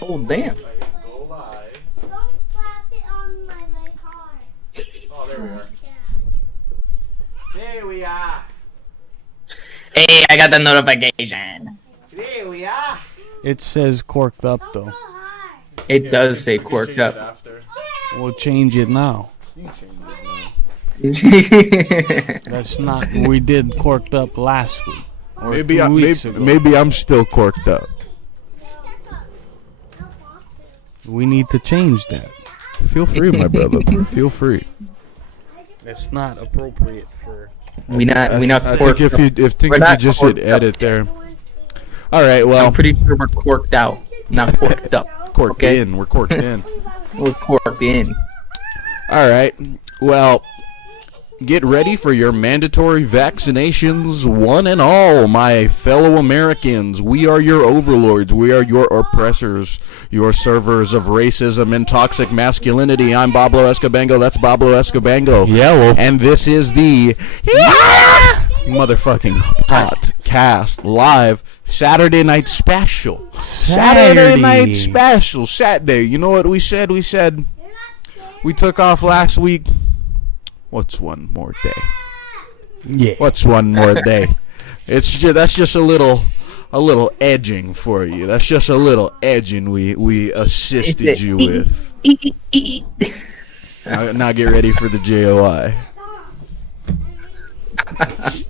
Oh, damn. Go live. Don't slap it on my car. Oh, there we are. There we are. Hey, I got the notification. There we are. It says corked up Don't though. go hard. It does say We can corked change it up. after. We'll change it now. You can change it now. That's not. We did corked up last week. Or Maybe 2 I, weeks maybe, ago. maybe I'm still corked up. We need to change that. Feel free, my brother. Feel free. That's not appropriate for. we not I corked think up. if you not just hit corked up edit yet. there. All right. Well, I'm pretty sure we're corked out, not corked up. corked okay. in. We're corked in. We're corked in. All right. Well, get ready for your mandatory vaccinations, one and all, my fellow Americans. We are your overlords. We are your oppressors, your servers of racism and toxic masculinity. I'm Pablo Escobango. That's Pablo Escobango. Yellow. And this is the motherfucking podcast live Saturday night special. Saturday night special. Saturday. You know what we said? We said we took off last week. What's one more day? Yeah. What's one more day? That's just a little edging for you. That's just a little edging we assisted you with. Now get ready for the JOI.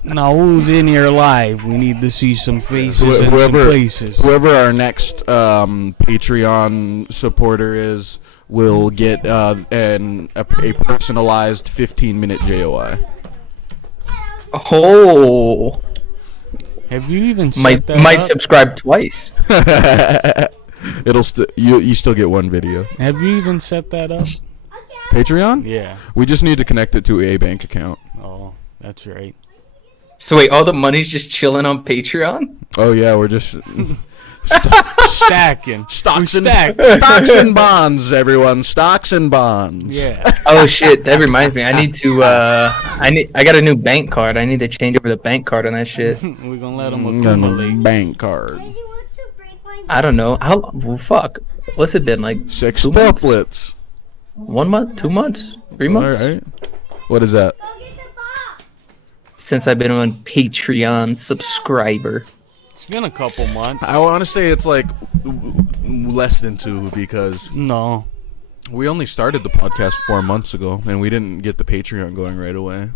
Now who's in here live? We need to see some faces and some places. Whoever our next Patreon supporter is will get a personalized 15-minute JOI. Oh, Have you even set might that up? subscribe twice. It'll you still get one video. Have you even set that up? Patreon? Yeah. We just need to connect it to a bank account. Oh, that's right. So wait, all the money's just chilling on Patreon? Oh yeah, we're just Stacking. stocks We and stack. stocks and bonds, everyone. Stocks and bonds. Yeah. Oh shit, that reminds me. I need to. I got a new bank card. I need to change over the bank card on that shit. We're gonna let them accumulate. Bank card. Daisy wants to break my I don't know. How? Well, fuck. What's it been like? 6 2 months? sextuplets. 1 month? 2 months? 3 All months? right. What is that? Go get the box. Since I've been on Patreon subscriber. It's been a couple months. I want to say it's like less than 2 because No. we only started the podcast 4 months ago and we didn't get the Patreon going right away.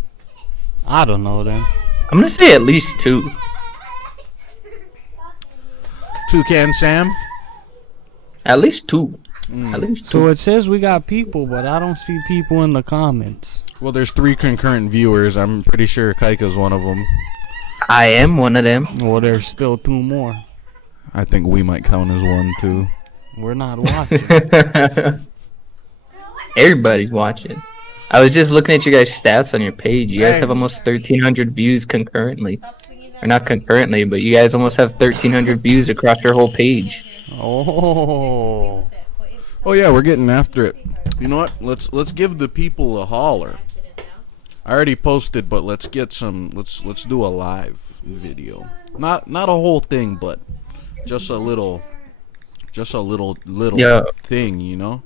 I don't know then. I'm gonna say at least 2. Toucan Sam. At least 2. At least 2. So it says we got people, but I don't see people in the comments. Well, there's 3 concurrent viewers. I'm pretty sure Kaika's one of them. I am one of them. Well, there's still 2 more. I think we might count as one too. We're not watching. Everybody's watching. I was just looking at you guys' stats on your page. You guys have almost 1,300 views concurrently. Or not concurrently, but you guys almost have 1,300 views across your whole page. Oh. Oh yeah, we're getting after it. You know what? Let's give the people a holler. I already posted, but let's get some. Let's do a live video. Not a whole thing, but just a little Yeah. thing. You know.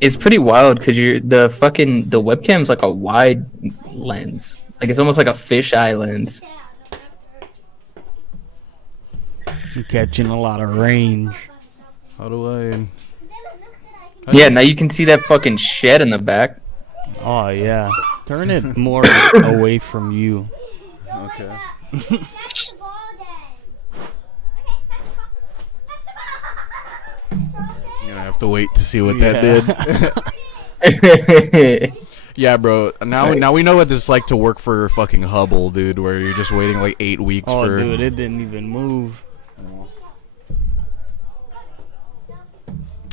It's pretty wild because the webcam's like a wide lens. Like it's almost like a fisheye lens. You're catching a lot of range. How do I? Yeah, now you can see that fucking shed in the back. Oh, yeah. Turn it more away from you. Okay. That's the ball then. You're gonna have to wait to see what that Yeah. did. Yeah, bro. Now we know what it's like to work for fucking Hubble, dude. Where you're just waiting like 8 weeks Oh, for. dude, it didn't even move.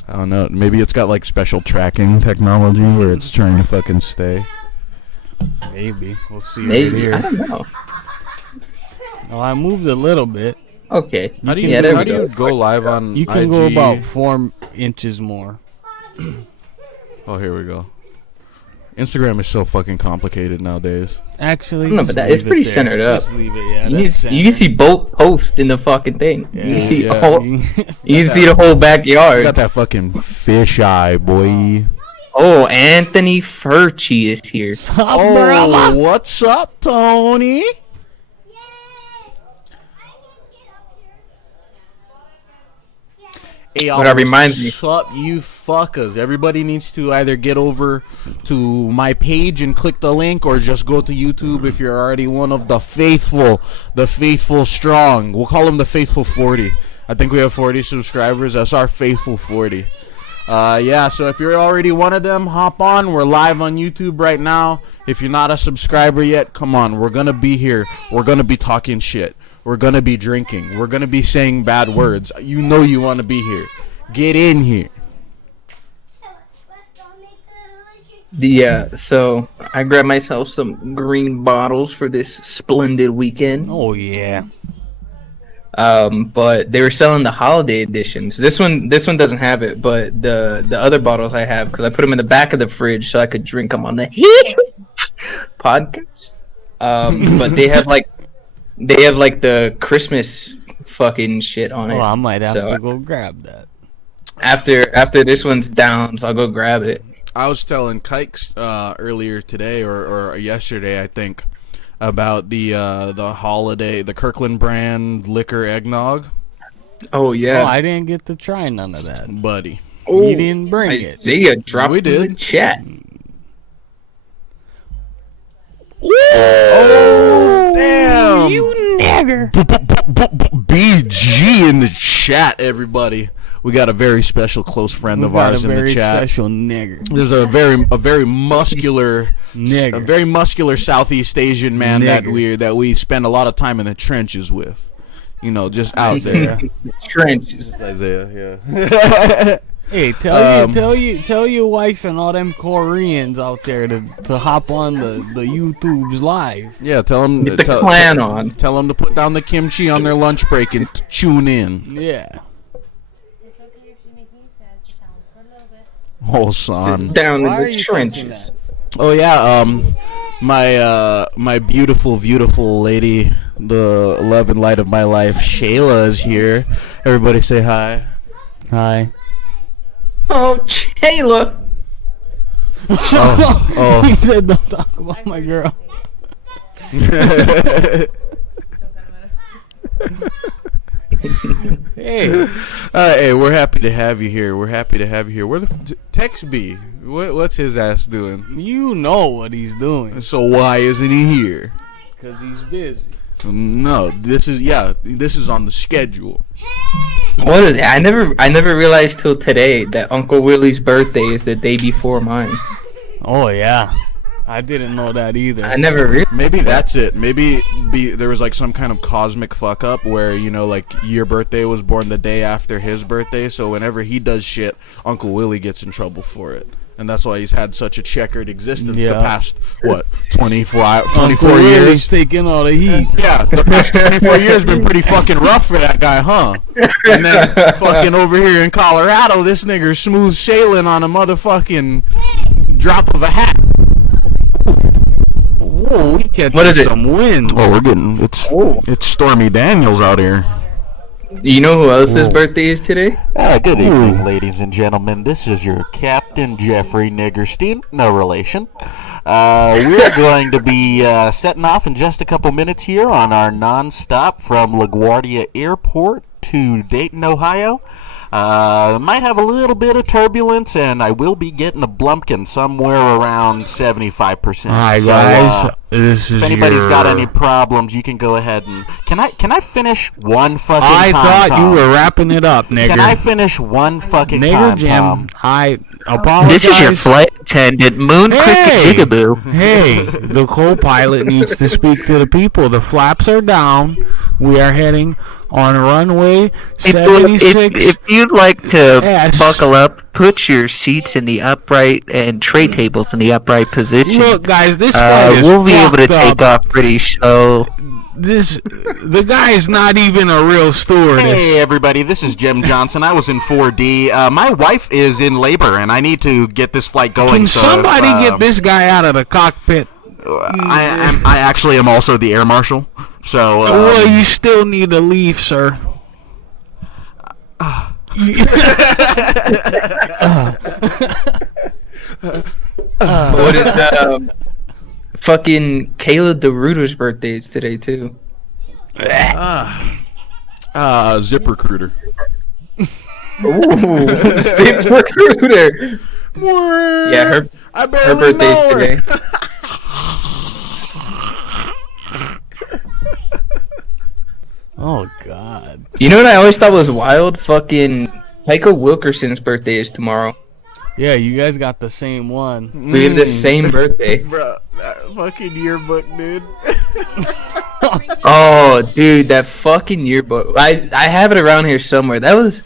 I don't know. Maybe it's got like special tracking technology where it's trying to fucking stay. Maybe. We'll see Maybe. I later. don't know. Oh, I moved a little bit. Okay. How do you, Yeah, there how we do you go. go live on You can IG? go about 4 inches more. Oh, here we go. Instagram is so fucking complicated nowadays. Actually, No, but it's pretty centered up. Just leave it. Yeah, You that's can see both posts in the fucking thing. You can see yeah. you can see the whole You backyard. got that fucking fish eye, boy. Oh, Anthony Furchi is here. Oh, what's up, Tony? Yay! Hey, But that reminds me. What's up, you fuckers? Everybody needs to either get over to my page and click the link, or just go to YouTube if you're already one of the faithful strong. We'll call them the faithful 40. I think we have 40 subscribers. That's our faithful 40. Yeah, so if you're already one of them, hop on. We're live on YouTube right now. If you're not a subscriber yet, come on. We're going to be here. We're going to be talking shit. We're going to be drinking. We're going to be saying bad words. You know you want to be here. Get in here. So I grabbed myself some green bottles for this splendid weekend. Oh yeah. But they were selling the holiday editions. This one doesn't have it, but the other bottles I have, because I put them in the back of the fridge so I could drink them on the podcast. But they have like the Christmas fucking shit on it. Well, I might have So to go grab that. after this one's down, so I'll go grab it. I was telling Kikes earlier today or yesterday, I think, about the holiday, the Kirkland brand liquor eggnog. Oh yeah. Oh, I didn't get to try none of that. Buddy. You didn't bring it. Isaiah dropped We it in the did. chat. Oh, damn. You nigger. BG in the chat, everybody. We got a very special close friend of ours in the chat. Special nigger. There's a very muscular Nigger. a very muscular Southeast Asian man Nigger. that we spend a lot of time in the trenches with. You know, just out there. Trenches. Isaiah, yeah. Hey, tell your wife and all them Koreans out there to hop on the YouTube's live. Yeah, tell them Get the clan on. Tell them to put down the kimchi on their lunch break and tune in. Yeah. It's okay if you make me sad. Sit down for a little bit. Oh, son. Down Why are in the you trenches. Oh yeah, my beautiful lady, the love and light of my life, Shayla is here. Everybody say hi. Hi. Oh, Shayla. Oh. He said don't talk about my girl. Hey. Hey, we're happy to have you here. Where the Tex B? What's his ass doing? You know what he's doing. So why isn't he here? Because he's busy. No, this is on the schedule. What is it? I never realized till today that Uncle Willie's birthday is the day before mine. Oh, yeah. I didn't know that either. I never realized. Maybe that's it. Maybe there was like some kind of cosmic fuck up where, you know, like your birthday was born the day after his birthday, so whenever he does shit, Uncle Willie gets in trouble for it. And that's why he's had such a checkered existence the past, 24 Uncle years? Willie's taking all the heat. Yeah, the past 24 years been pretty fucking rough for that guy, huh? And then fucking over here in Colorado, this nigger's smooth sailing on a motherfucking drop of a hat. Whoa, we catching What is it? some wind. Oh, we're getting it's Stormy Daniels out here. You know who else's birthday is today? Good evening, ladies and gentlemen. This is your Captain Jeffrey Niggerstein, no relation. We're going to be setting off in just a couple minutes here on our non-stop from LaGuardia Airport to Dayton, Ohio. Might have a little bit of turbulence, and I will be getting a Blumpkin somewhere around 75%. Hi, So, guys. This is if anybody's your... got any problems, you can go ahead and... Can I finish one fucking I time, thought Tom? you were wrapping it up, nigger. Can I finish one fucking Nigger time, Jim, Tom? I apologize. This is your flight attendant, Moon Hey! Cricket Jigaboo. Hey, the co-pilot needs to speak to the people. The flaps are down. We are heading on runway 76. If you'd like to Yes. buckle up, put your seats in the upright and tray tables in the upright position. Look, guys, this flight is we'll be able to fucked take up. off pretty slow. The guy's not even a real stewardess. Hey everybody, this is Jim Johnson. I was in 4D. My wife is in labor, and I need to get this flight going. Can somebody get this guy out of the cockpit? I actually am also the air marshal. So. Well, you still need to leave, sir. What is that? Fucking Kayla DeRuiter's birthday is today too. ZipRecruiter. Ooh, ZipRecruiter. Yeah, her birthday's today. Oh God. You know what I always thought was wild? Fucking Heiko Wilkerson's birthday is tomorrow. Yeah, you guys got the same one. We have the same birthday. Bro, that fucking yearbook, dude. Oh, dude, that fucking yearbook. I have it around here somewhere. That was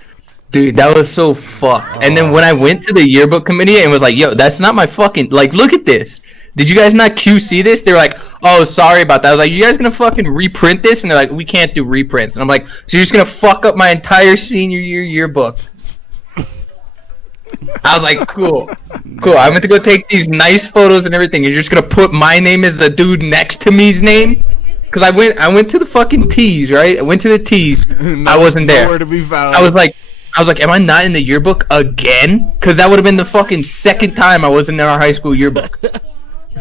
so fucked. And then when I went to the yearbook committee and was like, yo, that's not my fucking, like, look at this. Did you guys not QC this? They were like, oh, sorry about that. I was like, you guys gonna fucking reprint this? And they're like, we can't do reprints. And I'm like, so you're just gonna fuck up my entire senior year yearbook? I was like, cool. I went to go take these nice photos and everything. You're just gonna put my name as the dude next to me's name? Cause I went to the fucking T's, right? I went to the T's. I wasn't there. Nowhere to be found. I was like, am I not in the yearbook again? Cause that would have been the fucking second time I wasn't in our high school yearbook.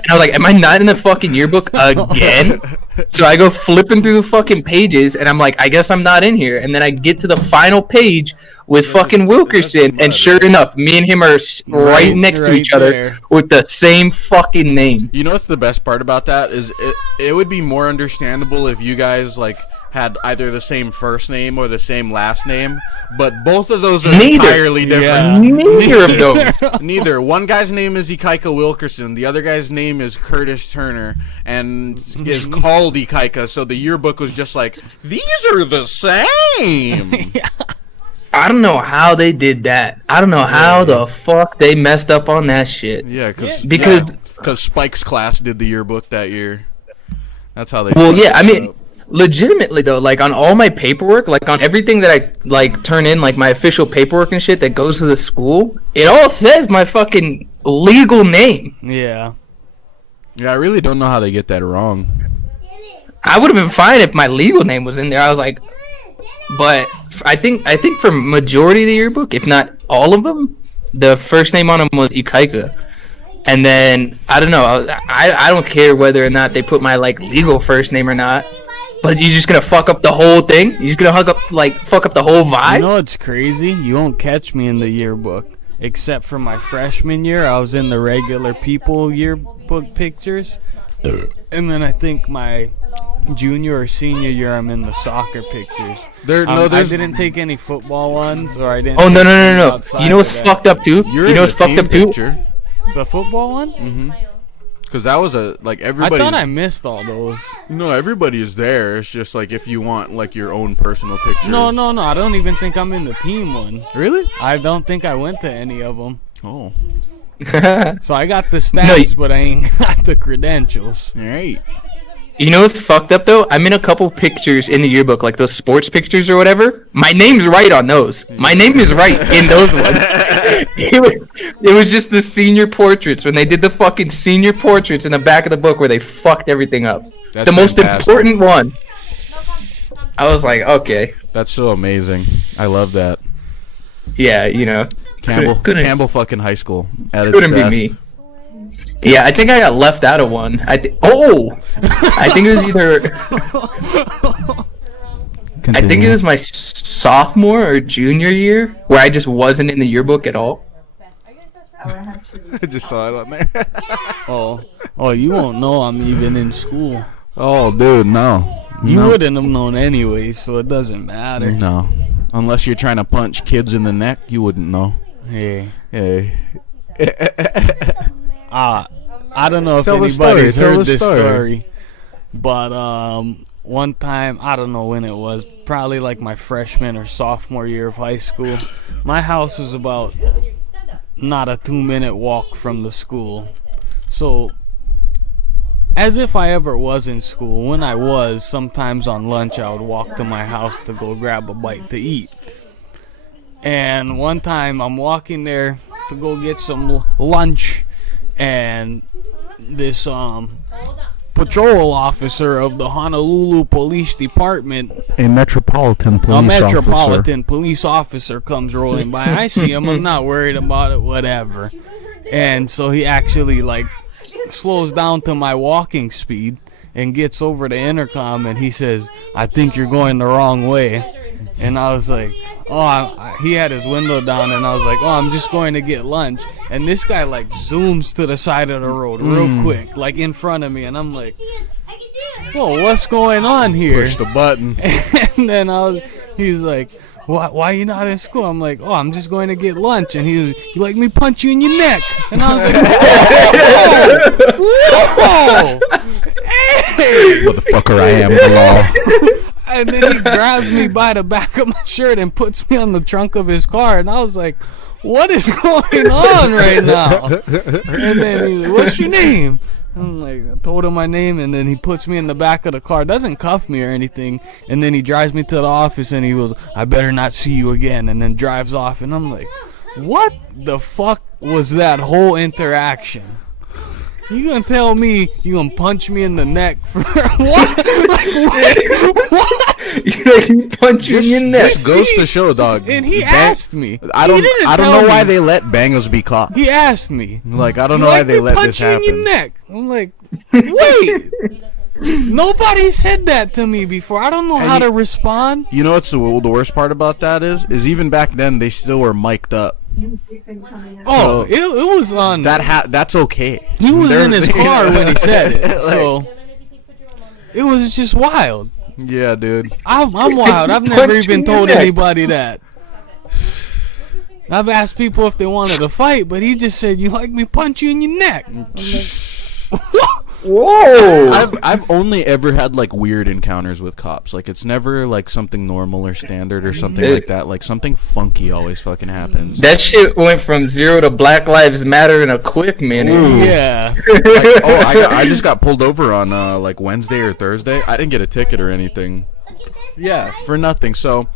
And I was like, am I not in the fucking yearbook again? So I go flipping through the fucking pages, and I'm like, I guess I'm not in here. And then I get to the final page with fucking Wilkerson, and sure enough, me and him are right next to each other with the same fucking name. You know what's the best part about that is it would be more understandable if you guys like had either the same first name or the same last name, but both of those are entirely different. Yeah. Neither of those. Neither. One guy's name is Ikaika Wilkerson. The other guy's name is Curtis Turner, and is called Ikaika. So the yearbook was just like, these are the same. I don't know how they did that. I don't know how the fuck they messed up on that shit. Yeah, because Spike's class did the yearbook that year. That's how they. Well, yeah, I mean, legitimately though, like on all my paperwork, like on everything that I like turn in, like my official paperwork and shit that goes to the school, it all says my fucking legal name. Yeah. Yeah, I really don't know how they get that wrong. I would have been fine if my legal name was in there. I was like, but I think for majority of the yearbook, if not all of them, the first name on them was Ikaika. And then I don't know. I don't care whether or not they put my like legal first name or not. But you're just gonna fuck up the whole thing? You're just gonna fuck up the whole vibe? You know what's crazy? You won't catch me in the yearbook. Except for my freshman year, I was in the regular people yearbook pictures. And then I think my junior or senior year, I'm in the soccer pictures. I didn't take any football ones, or I didn't. Oh no! You know what's fucked up too? You're you know what's fucked up too? Picture. The football one? Mm-hmm. Because that was everybody. I thought I missed all those. No, everybody is there. It's just like if you want like your own personal pictures. No. I don't even think I'm in the team one. Really? I don't think I went to any of them. Oh. So I got the stats, but I ain't got the credentials. All right. You know what's fucked up though? I'm in a couple pictures in the yearbook, like those sports pictures or whatever. My name's right on those. My name is right in those ones. It was just the senior portraits when they did the fucking senior portraits in the back of the book where they fucked everything up. That's the most fantastic. important one. I was like, okay. That's so amazing. I love that. Yeah, you know. Campbell fucking high school. Couldn't be me. Yeah, I think I got left out of one. I think it was either. I think it was my sophomore or junior year where I just wasn't in the yearbook at all. I just saw it on there. Oh, you won't know I'm even in school. Oh, dude, no. You wouldn't have known anyway, so it doesn't matter. No. Unless you're trying to punch kids in the neck, you wouldn't know. Hey. I don't know if anybody's heard this story, but one time, I don't know when it was, probably like my freshman or sophomore year of high school, my house was about not a 2-minute walk from the school. So as if I ever was in school. When I was, sometimes on lunch I would walk to my house to go grab a bite to eat. And one time I'm walking there to go get some lunch, and this patrol officer of the Honolulu Police Department, A metropolitan police officer comes rolling by. I see him, I'm not worried about it, whatever. And so he actually like slows down to my walking speed and gets over the intercom, and he says, "I think you're going the wrong way." And I was like, he had his window down, and I was like, I'm just going to get lunch. And this guy like zooms to the side of the road real quick, like in front of me, and I'm like, whoa, what's going on here? Push the button. And then he's like, why are you not in school? I'm like, I'm just going to get lunch. And he was, you like me punch you in your neck? And I was like, whoa, hey, Motherfucker, I am the law. And then he grabs me by the back of my shirt and puts me on the trunk of his car. And I was like, what is going on right now? And then he's like, what's your name? I'm like, I told him my name, and then he puts me in the back of the car. Doesn't cuff me or anything. And then he drives me to the office, and he goes, I better not see you again. And then drives off. And I'm like, what the fuck was that whole interaction? You gonna tell me you gonna punch me in the neck for what? You punch you in the neck. Just goes to show, dog. And he asked me. I don't know why they let bangers be cops. He asked me. Like, I don't know why they let this happen. Punch you in your neck. I'm like, wait. Nobody said that to me before. I don't know how to respond. You know what's the worst part about that is even back then they still were mic'd up. Oh, it was on. That's okay. He was in his car when he said it, so it was just wild. Yeah, dude. I'm wild. I've never even told anybody that. I've asked people if they wanted to fight, but he just said, "You like me punch you in your neck?" Whoa! I've only ever had like weird encounters with cops. Like, it's never like something normal or standard or something like that. Like, something funky always fucking happens. That shit went from 0 to Black Lives Matter in a quick minute. Ooh. Yeah. Like, I just got pulled over on like Wednesday or Thursday. I didn't get a ticket or anything. Yeah, for nothing. So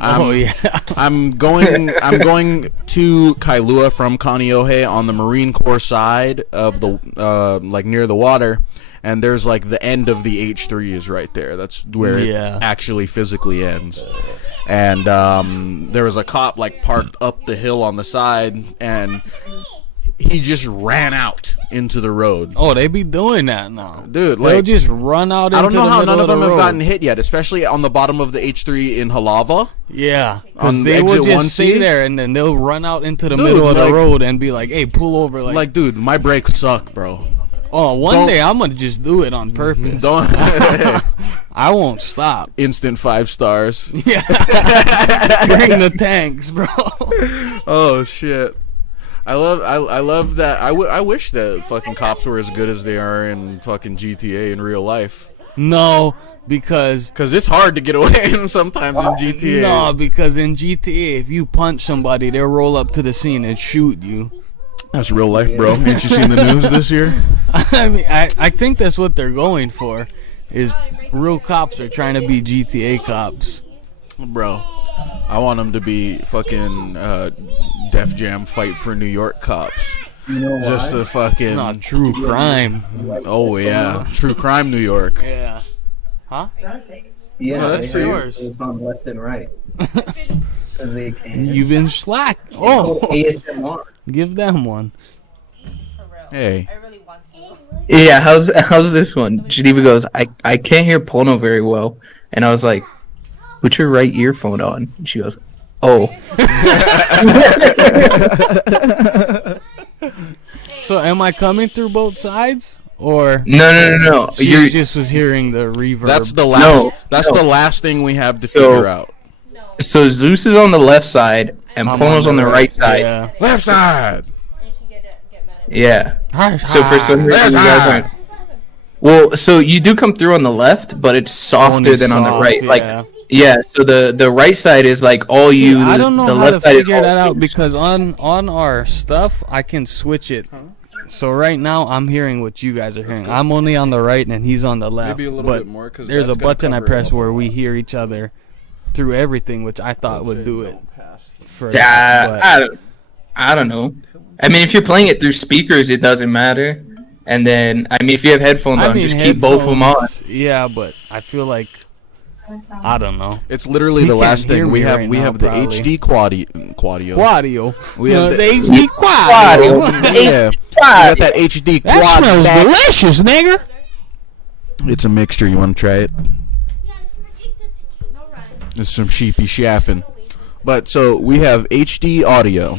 I'm going to Kailua from Kaneohe on the Marine Corps side of the like near the water, and there's like the end of the H3 is right there. That's where it actually physically ends. And there was a cop like parked up the hill on the side, and he just ran out into the road. Oh, they be doing that now, dude. They'll Like, just run out. I don't know how none of them have road. gotten hit yet, especially on the bottom of the H3 in Halava. Yeah, On because they exit will just 1C? stay there, and then they'll run out into the middle of the road and be like, "Hey, pull over!" Like, dude, my brakes suck, bro. Oh, one day I'm gonna just do it on purpose. Don't. I won't stop. Instant 5 stars. Yeah, bring the tanks, bro. Oh shit. I love that. I wish that fucking cops were as good as they are in fucking GTA in real life. No, because it's hard to get away sometimes in GTA. No, because in GTA, if you punch somebody, they'll roll up to the scene and shoot you. That's real life, bro. Ain't you seen the news this year? I mean, I think that's what they're going for. Is real cops are trying to be GTA cops. Bro, I want them to be fucking Def Jam Fight for New York cops. You know why? Just a fucking... Not true crime. Oh, yeah. True crime New York. Yeah. Huh? Yeah, that's they for have yours. It's on left and right. 'Cause they can. You've been slack. Oh, Oh, ASMR. give them one. Hey. Yeah, how's this one? Geneva goes, I can't hear Pono very well. And I was like, put your right earphone on. And she goes, oh. So am I coming through both sides? Or No. she just was hearing the reverb? That's the last. No, that's no. the last thing we have to So- figure out. So Zeus is on the left side, and I'm Pono's on the right side. Yeah. Left side. Yeah. Hi, So for some reason, you guys aren't. Well, so you do come through on the left, but it's softer Only than on the soft, right. yeah. Like, yeah. So the right side is like all you. I don't know the how to left side is figure all that out yours. because on our stuff I can switch it So right now I'm hearing what you guys are hearing. I'm only on the right and he's on the left. Maybe a little but bit more, 'cause there's a that's gonna button I cover press it. where we hear each other through everything, which I thought would do it. For I don't know. I mean, if you're playing it through speakers, it doesn't matter. And then, I mean, if you have headphones on, just keep both of them on. Yeah, but I feel like I don't know. It's literally He the can't last hear thing we me have. right We now, have the probably. HD Quadio. Quadio. We have the HD Quadio. Yeah, we got that HD That Quad smells back. delicious, nigga. It's a mixture. You want to try it? No run. There's some sheepy shapping. But so we have HD audio.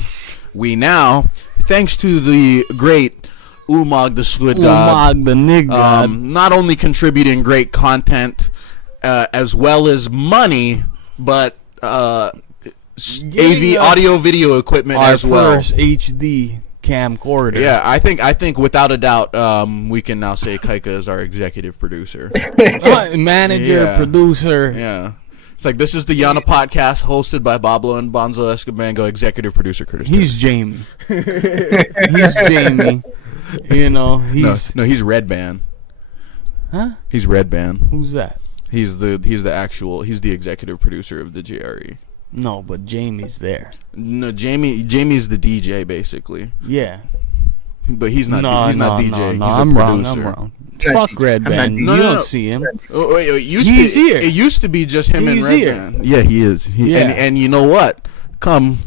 We now, thanks to the great Umag the Squid God, Umag the nigga. not only contributing great content as well as money, but AV audio video equipment our as well. first HD camcorder. Yeah, I think without a doubt, we can now say Kaika is our executive producer. Manager, Yeah. producer. Yeah. It's like, this is the Yana podcast hosted by Pablo and Bonzo Escobango, executive producer Curtis. He's Jamie. He's Jamie. You know, he's no, he's Red Band. huh? He's Red Band. Who's that? He's the executive producer of the JRE. No, but Jamie's there. No, Jamie's the DJ basically, Yeah. but he's not. No, he's not no, DJ. no, he's I'm a wrong. producer. I'm wrong. Fuck Red I'm not- Band. No, You no, don't no. see him. Oh, wait, He's here. It used to be just him and He's Red here. Band. Yeah, he is. Yeah. And you know what? Come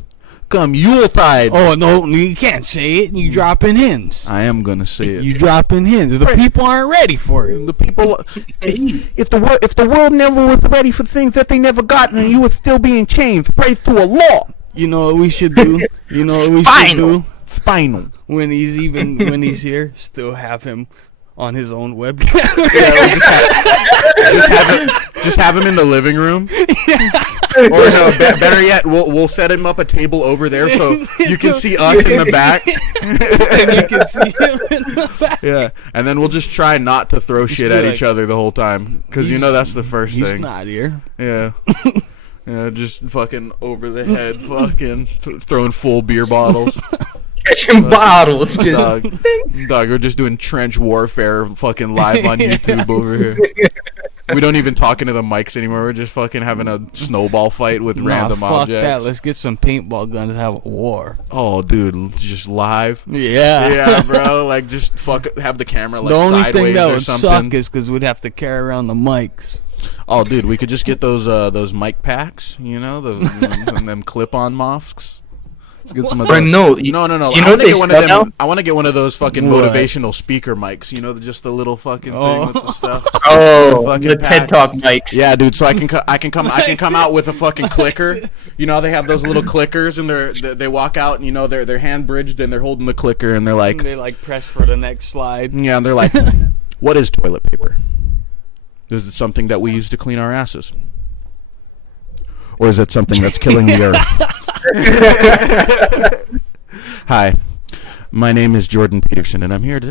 Yuletide. Oh no, you can't say it. You dropping hints. I am gonna say it. You dropping hints. The people aren't ready for it. The people, if the world never was ready for things that they never got, then you would still be in chains. Praise to Allah. You know what we should do? You know what we should Spinal. do Spinal. when he's here? Still have him on his own webcam. Yeah, just have him in the living room. Or no, better yet, we'll set him up a table over there so you can see us in the back. And you can see him in the back. Yeah, and then we'll just try not to throw shit at each other the whole time, because you know that's the first He's thing. not here. Yeah. Yeah, just fucking over the head, fucking throwing full beer bottles. Catching bottles. Just, Dog, we're just doing trench warfare fucking live on YouTube over here. We don't even talk into the mics anymore. We're just fucking having a snowball fight with random fuck objects. that. Let's get some paintball guns and have a war. Oh, dude, just live. Yeah. Yeah, bro. Like, just have the camera like The only sideways thing that or would something. suck is because we'd have to carry around the mics. Oh, dude, we could just get those mic packs, you know, them clip-on masks. Let's get some of or those. no, No. You I know want what to they get one sell of now? them. I want to get one of those fucking What? motivational speaker mics. You know, just the little fucking thing Oh. with the stuff. Oh, fucking the pack. TED Talk mics. Yeah, dude. So I can come out with a fucking clicker. You know, they have those little clickers, and they walk out, and you know they're hand bridged, and they're holding the clicker, and they're like, They like press for the next slide. yeah, and they're like, what is toilet paper? Is it something that we use to clean our asses? Or is it something that's killing the earth? Hi, my name is Jordan Peterson, and I'm here to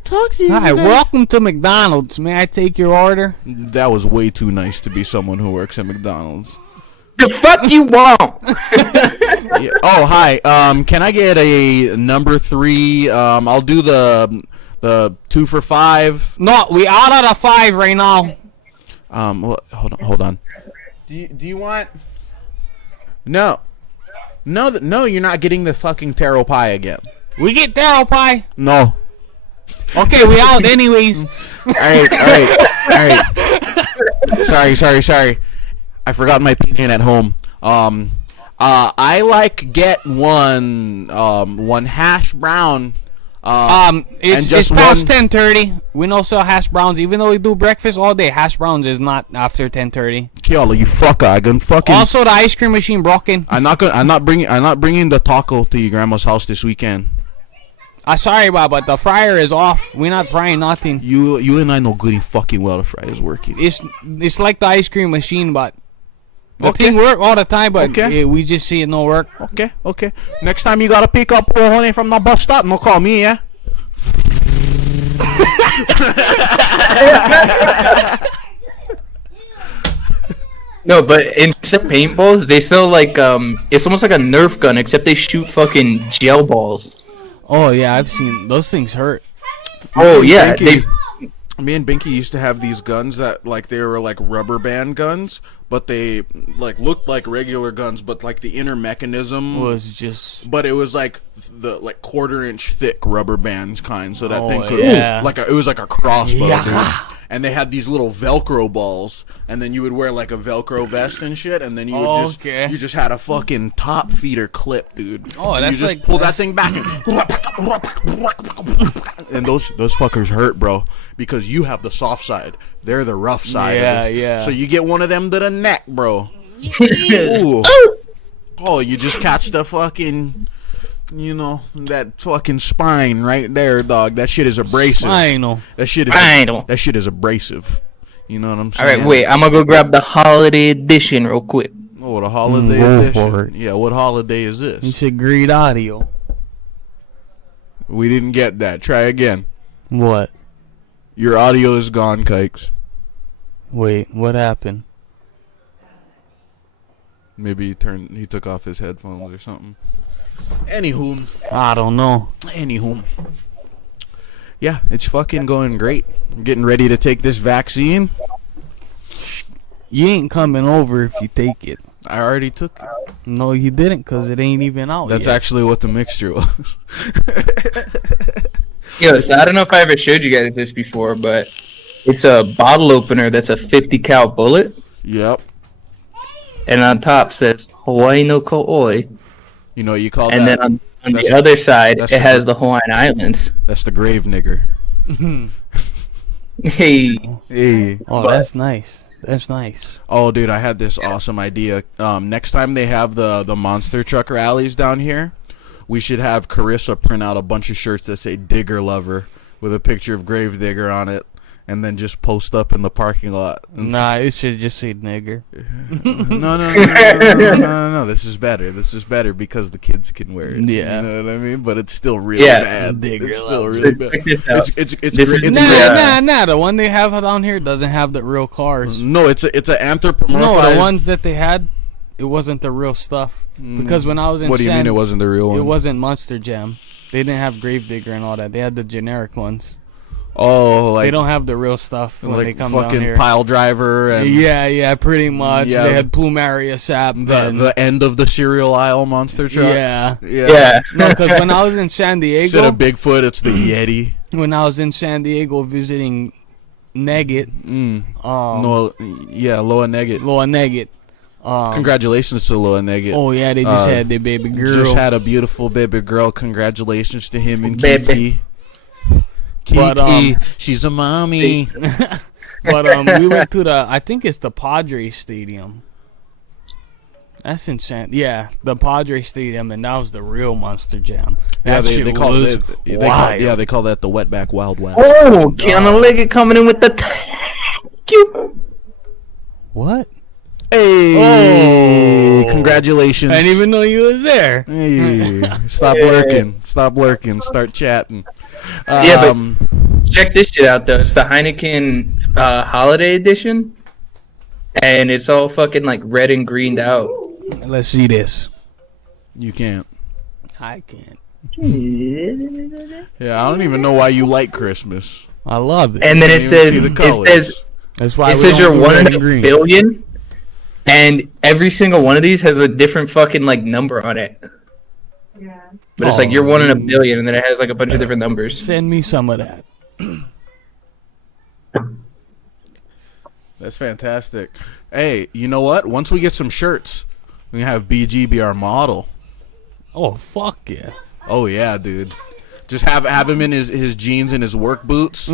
talk to you. Hi, today. welcome to McDonald's. May I take your order? That was way too nice to be someone who works at McDonald's. The fuck you want? Yeah. Oh, hi. Can I get a number 3? I'll do the 2 for $5. No, we out of the 5 right now. Hold on. Do you want? No, you're not getting the fucking taro pie again. We get taro pie. No. Okay, we out anyways. All right. Sorry. I forgot my pigeon at home. I like get one hash brown. And It's just past one- 10:30. We don't sell hash browns, even though we do breakfast all day. Hash browns is not after 10:30. Kiala, you fucker! I gonna fucking. Also, the ice cream machine broken. I'm not bringing the taco to your grandma's house this weekend. Sorry, Bob, but the fryer is off. We're not frying nothing. You and I know good and fucking well the fry is working. It's like the ice cream machine, but the Okay. thing work all the time. But Okay. we just see it no work. Okay. Next time you gotta pick up honey from the bus stop, no call me, yeah. No, but instead of paintballs, they sell like it's almost like a Nerf gun, except they shoot fucking gel balls. Oh yeah, I've seen those things hurt. Oh yeah, Me and Binky used to have these guns that like they were like rubber band guns, but they like looked like regular guns, but like the inner mechanism Was just but it was like the like quarter-inch thick rubber bands kind, so that Oh, thing could yeah. it was like a crossbow. Yeah. Dude. And they had these little Velcro balls, and then you would wear like a Velcro vest and shit, and then you would Okay. you just had a fucking top feeder clip, dude. Oh, and that's you just like- pull that thing back, and those fuckers hurt, bro, because you have the soft side, they're the rough side. Yeah, yeah. So you get one of them to the neck, bro. Ooh. Oh, you just catch the fucking, that fucking spine right there, dog. That shit is abrasive. Spinal. That shit is Spinal. That shit is abrasive. You know what I'm All saying? right, wait. I'm gonna go grab the holiday edition real quick. Oh, what a holiday Go edition. for it. Yeah, what holiday is You this? should greet audio. We didn't get that. Try again. What? Your audio is gone, Kikes. Wait, what happened? Maybe he took off his headphones or something. Anywho. I don't know. Yeah, it's fucking going great. I'm getting ready to take this vaccine. You ain't coming over if you take it. I already took it. No, you didn't, cause it ain't even out That's yet. actually what the mixture was. Yo, so I don't know if I ever showed you guys this before, but it's a bottle opener that's a 50 cal bullet, Yep. and on top says Hawaii no Ko'oi, You know what you call and that? then on that's- the other side that's it the- has the Hawaiian Islands. That's the grave nigger. Hey, Hey. Oh, But- that's nice. That's nice. Oh, dude, I had this awesome idea. Next time they have the monster truck rallies down here, we should have Carissa print out a bunch of shirts that say Digger Lover with a picture of Grave Digger on it, and then just post up in the parking lot. And Nah, it should just say nigger. No. This is better. This is better because the kids can wear it. Yeah. You know what I mean? But it's still really Yeah. bad. Digger It's still Lover. really bad. check this out. It's This great. is- It's Yeah. Nah. The one they have down here doesn't have the real cars. No, it's an anthropomorphized. No, the ones that they had, it wasn't the real stuff. Because when I was in What do you mean it wasn't the real one? It wasn't Monster Jam. They didn't have Gravedigger and all that. They had the generic ones. Oh, like They don't have the real stuff when they like come down fucking here. pile driver and Yeah, pretty much. Yeah. They had Plumeria Sap. the end of the cereal aisle monster trucks. Yeah. yeah. No, because when I was in San Instead of Diego, Bigfoot, it's the Yeti. when I was in San Diego visiting Negit, No, yeah, Loa Negate. Loa Negit. Congratulations to Loa Negate. Oh yeah, they just had their baby girl. Just had a beautiful baby girl. Congratulations to him and Baby. Kiki. Kiki, But, she's a mommy. But we went to I think it's the Padres Stadium. That's in the Padres Stadium, and that was the real Monster Jam. Yeah, That they shit call was it. wild. They call that the Wetback Wild West. Oh, Keanu Liggett coming in with the cute. What? Hey, Oh. congratulations. I didn't even know you was there. Hey, stop lurking. Stop lurking. Start chatting. Yeah, but check this shit out though. It's the Heineken Holiday Edition, and it's all fucking like red and greened out. Let's see this. You can't. I can't. Yeah, I don't even know why you like Christmas. I love it. And then it Can't even says see the it colors. says That's why it we says don't you're do one red in and a green. billion, and every single one of these has a different fucking like number on it. Yeah. But it's like you're one in a billion, and then it has like a bunch of different numbers. Send me some of that. That's fantastic. Hey, you know what? Once we get some shirts, we can have BG be our model. Oh fuck yeah! Oh yeah, dude. Just have him in his jeans and his work boots.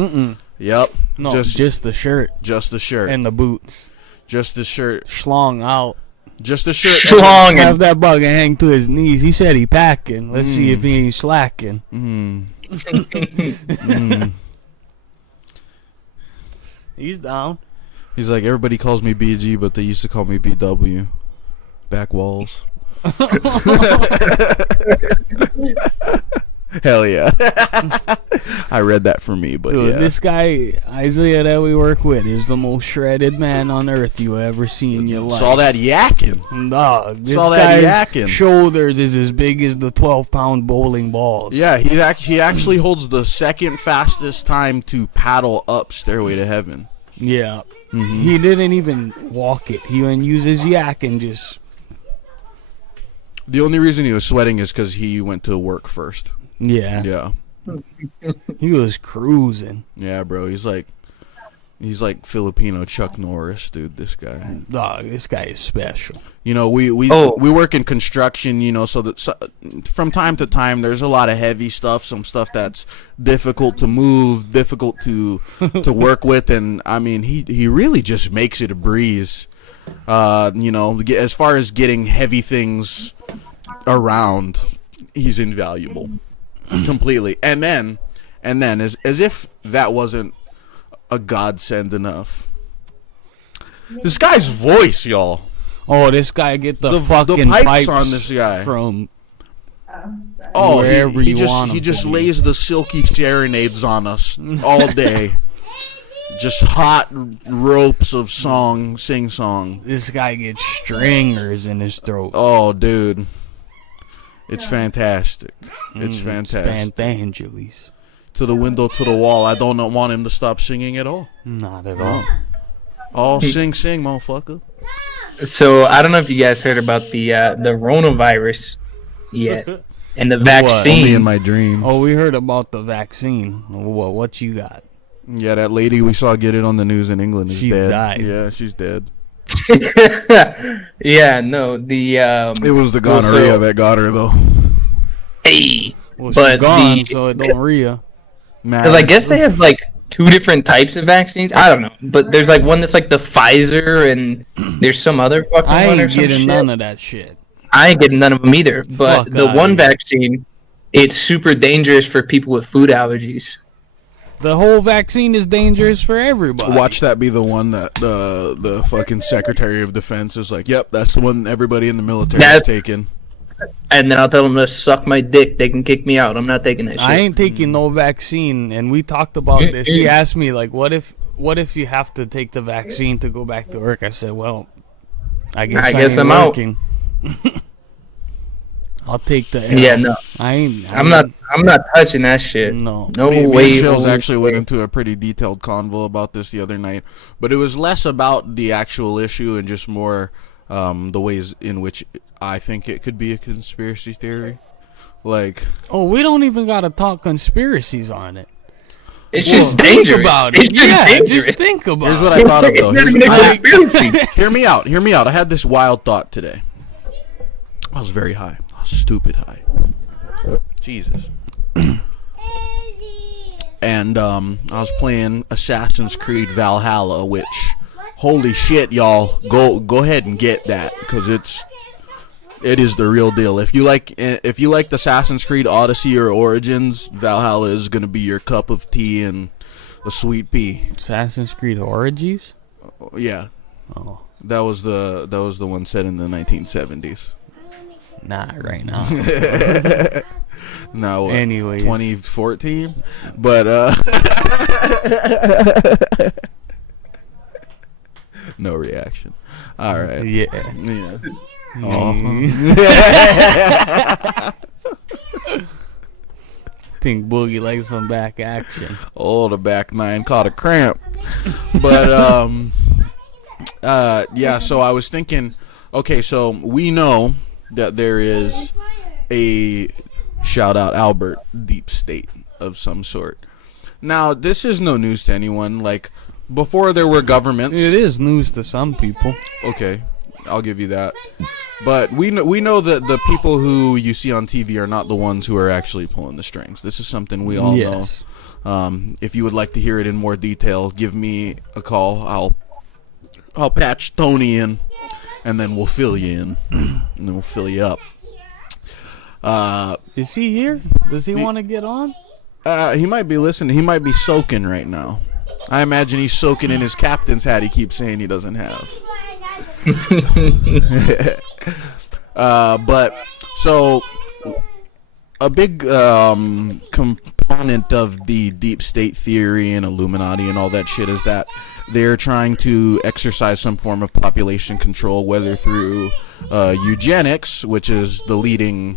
Yep. No, just just the shirt the shirt. and the boots. Just the shirt. Schlong out. Just the shirt. Schlong Have and that bug and hang to his knees. He said he packing. Let's see if he ain't slacking. He's down. He's like, everybody calls me BG, but they used to call me BW. Back walls. Hell yeah. I read that for me, but Dude, yeah. this guy, Isaiah, that we work with, is the most shredded man on earth you ever see in your life. Saw that yakking. Dog, this Saw that guy's yakking. shoulders is as big as the 12-pound bowling balls. Yeah, he actually holds the second fastest time to paddle up Stairway to Heaven. Yeah. He didn't even walk it. He went use his yak and just... The only reason he was sweating is because he went to work first. Yeah. Yeah. He was cruising. Yeah, bro. He's like Filipino Chuck Norris, dude. This guy. Dog, this guy is special. You know, we work in construction. You know, so from time to time, there's a lot of heavy stuff. Some stuff that's difficult to move, difficult to work with, and I mean, he really just makes it a breeze. You know, as far as getting heavy things around, he's invaluable. Completely. And then as if that wasn't a godsend enough, this guy's voice, y'all. Oh, this guy get the The fucking pipes on this guy. from he wherever you just want him he just to be. lays the silky serenades on us all day. Just hot ropes of sing song. This guy gets stringers in his throat. Oh, dude. It's fantastic. It's fantastic. Fantangeles. To the window, to the wall. I don't want him to stop singing at all. Not at all. Oh, sing, motherfucker. So I don't know if you guys heard about the coronavirus yet, and the vaccine. Only in my dreams. Oh, we heard about the vaccine. What you got? Yeah, that lady we saw get it on the news in England is She dead. died. Yeah, she's dead. Yeah, no, the It was the gonorrhea that got her, though. hey, Well, but she's gone, the so it don't Rhea. Man, because I guess they have like two different types of vaccines. I don't know, but there's like one that's like the Pfizer, and there's some other fucking I one or ain't some getting shit. none of that shit. I ain't getting none of them either. But Fuck the outta one here. vaccine, it's super dangerous for people with food allergies. The whole vaccine is dangerous for everybody. watch that be the one that the fucking Secretary of Defense is like, yep, that's the one everybody in the military is That's- taking. And then I'll tell them to suck my dick. They can kick me out. I'm not taking that shit. I ain't taking no vaccine, and we talked about this. He asked me like, "What if you have to take the vaccine to go back to work?" I said, "Well, I guess I'm out." working. I'll take the L. Yeah, no, I'm I'm not touching that shit. No. No Me way. and Chills no actually way. went into a pretty detailed convo about this the other night, but it was less about the actual issue and just more the ways in which I think it could be a conspiracy theory. Like, Oh, we don't even gotta talk conspiracies on it. It's Well, just Think dangerous. about it. It's just Yeah, dangerous. just think about here's it. what I thought of though. It's not even a Here's- conspiracy. Hear me out. Hear me out. I had this wild thought today. I was very high. I was stupid high. Jesus. And I was playing Assassin's Creed Valhalla, which, holy shit, y'all, go ahead and get that because it is the real deal. If you like Assassin's Creed Odyssey or Origins, Valhalla is gonna be your cup of tea and a sweet pea. Assassin's Creed Origins? Yeah, Oh, that was the one set in the 1970s. not right now. No, Anyways. 2014, but no reaction. All right. Yeah. Yeah. Think Boogie likes some back action. Oh, the back nine caught a cramp. But yeah. So I was thinking. Okay, so we know that there is a shout out Albert deep state of some sort. Now, this is no news to anyone. Like before, there were governments. It is news to some people. Okay, I'll give you that. But we know that the people who you see on TV are not the ones who are actually pulling the strings. This is something we all Yes. know. If you would like to hear it in more detail, give me a call. I'll patch Tony in, and then we'll fill you in, and then we'll fill you up. Is he here? Does he want to get on? He might be listening. He might be soaking right now. I imagine he's soaking in his captain's hat he keeps saying he doesn't have. But so a big component of the deep state theory and Illuminati and all that shit is that they're trying to exercise some form of population control, whether through eugenics, which is the leading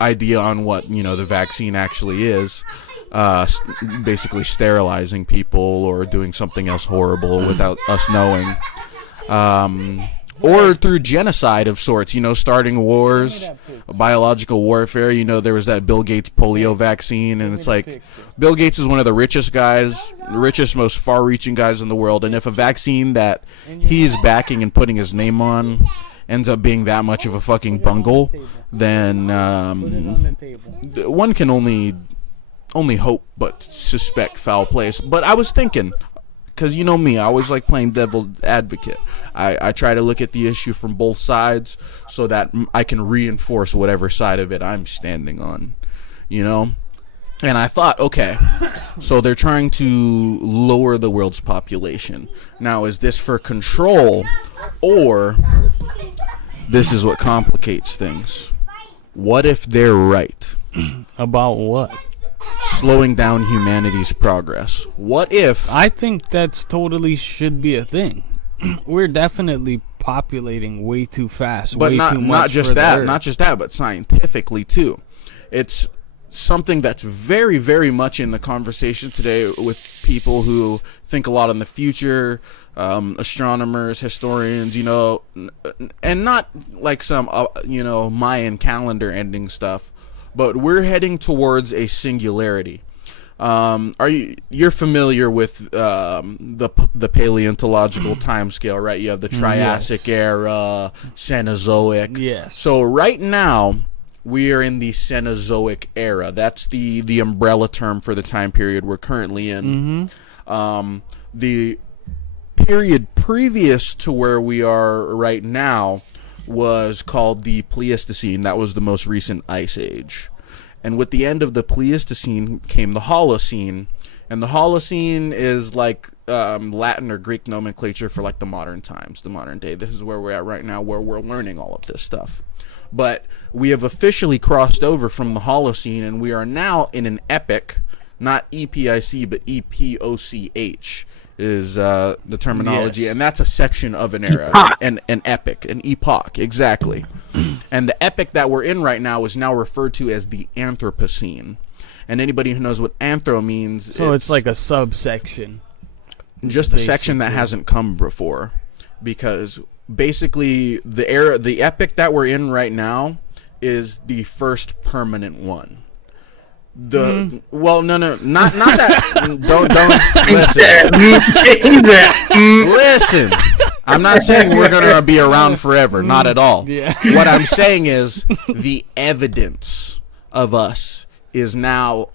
idea on what the vaccine actually is, basically sterilizing people or doing something else horrible without us knowing. Or through genocide of sorts, starting wars, biological warfare. There was that Bill Gates polio vaccine, and it's like Bill Gates is one of the richest guys, the richest, most far-reaching guys in the world, and if a vaccine that he is backing and putting his name on ends up being that much of a fucking bungle, then one can only hope but suspect foul place. But I was thinking, because you know me, I always like playing devil's advocate. I try to look at the issue from both sides so that I can reinforce whatever side of it I'm standing on, And I thought, okay, so they're trying to lower the world's population. Now, is this for control, or this is what complicates things? What if they're right? About what? Slowing down humanity's progress. What if... I think that's totally should be a thing. We're definitely populating way too fast, but way not too much not just for the that, Earth. not just that, but scientifically too. It's something that's very, very much in the conversation today with people who think a lot in the future, astronomers, historians, and not like some Mayan calendar ending stuff, but we're heading towards a singularity. You're familiar with the paleontological time scale, right? You have the Triassic era, Cenozoic. Yes. So right now we are in the Cenozoic era. That's the umbrella term for the time period we're currently in. The period previous to where we are right now was called the Pleistocene. That was the most recent ice age. And with the end of the Pleistocene came the Holocene. And the Holocene is like Latin or Greek nomenclature for like the modern times, the modern day. This is where we're at right now, where we're learning all of this stuff. But we have officially crossed over from the Holocene, and we are now in an epoch, not EPIC, but EPOCH is the terminology. Yes. And that's a section of an era, an epoch, an epoch, exactly. And the epoch that we're in right now is now referred to as the Anthropocene. And anybody who knows what anthro means... So it's like a subsection. Just a section that hasn't come before. Because basically the epoch that we're in right now is the first permanent one. Well, no, not that. don't listen. I'm not saying we're gonna be around forever, not at all. Yeah. What I'm saying is the evidence of us is now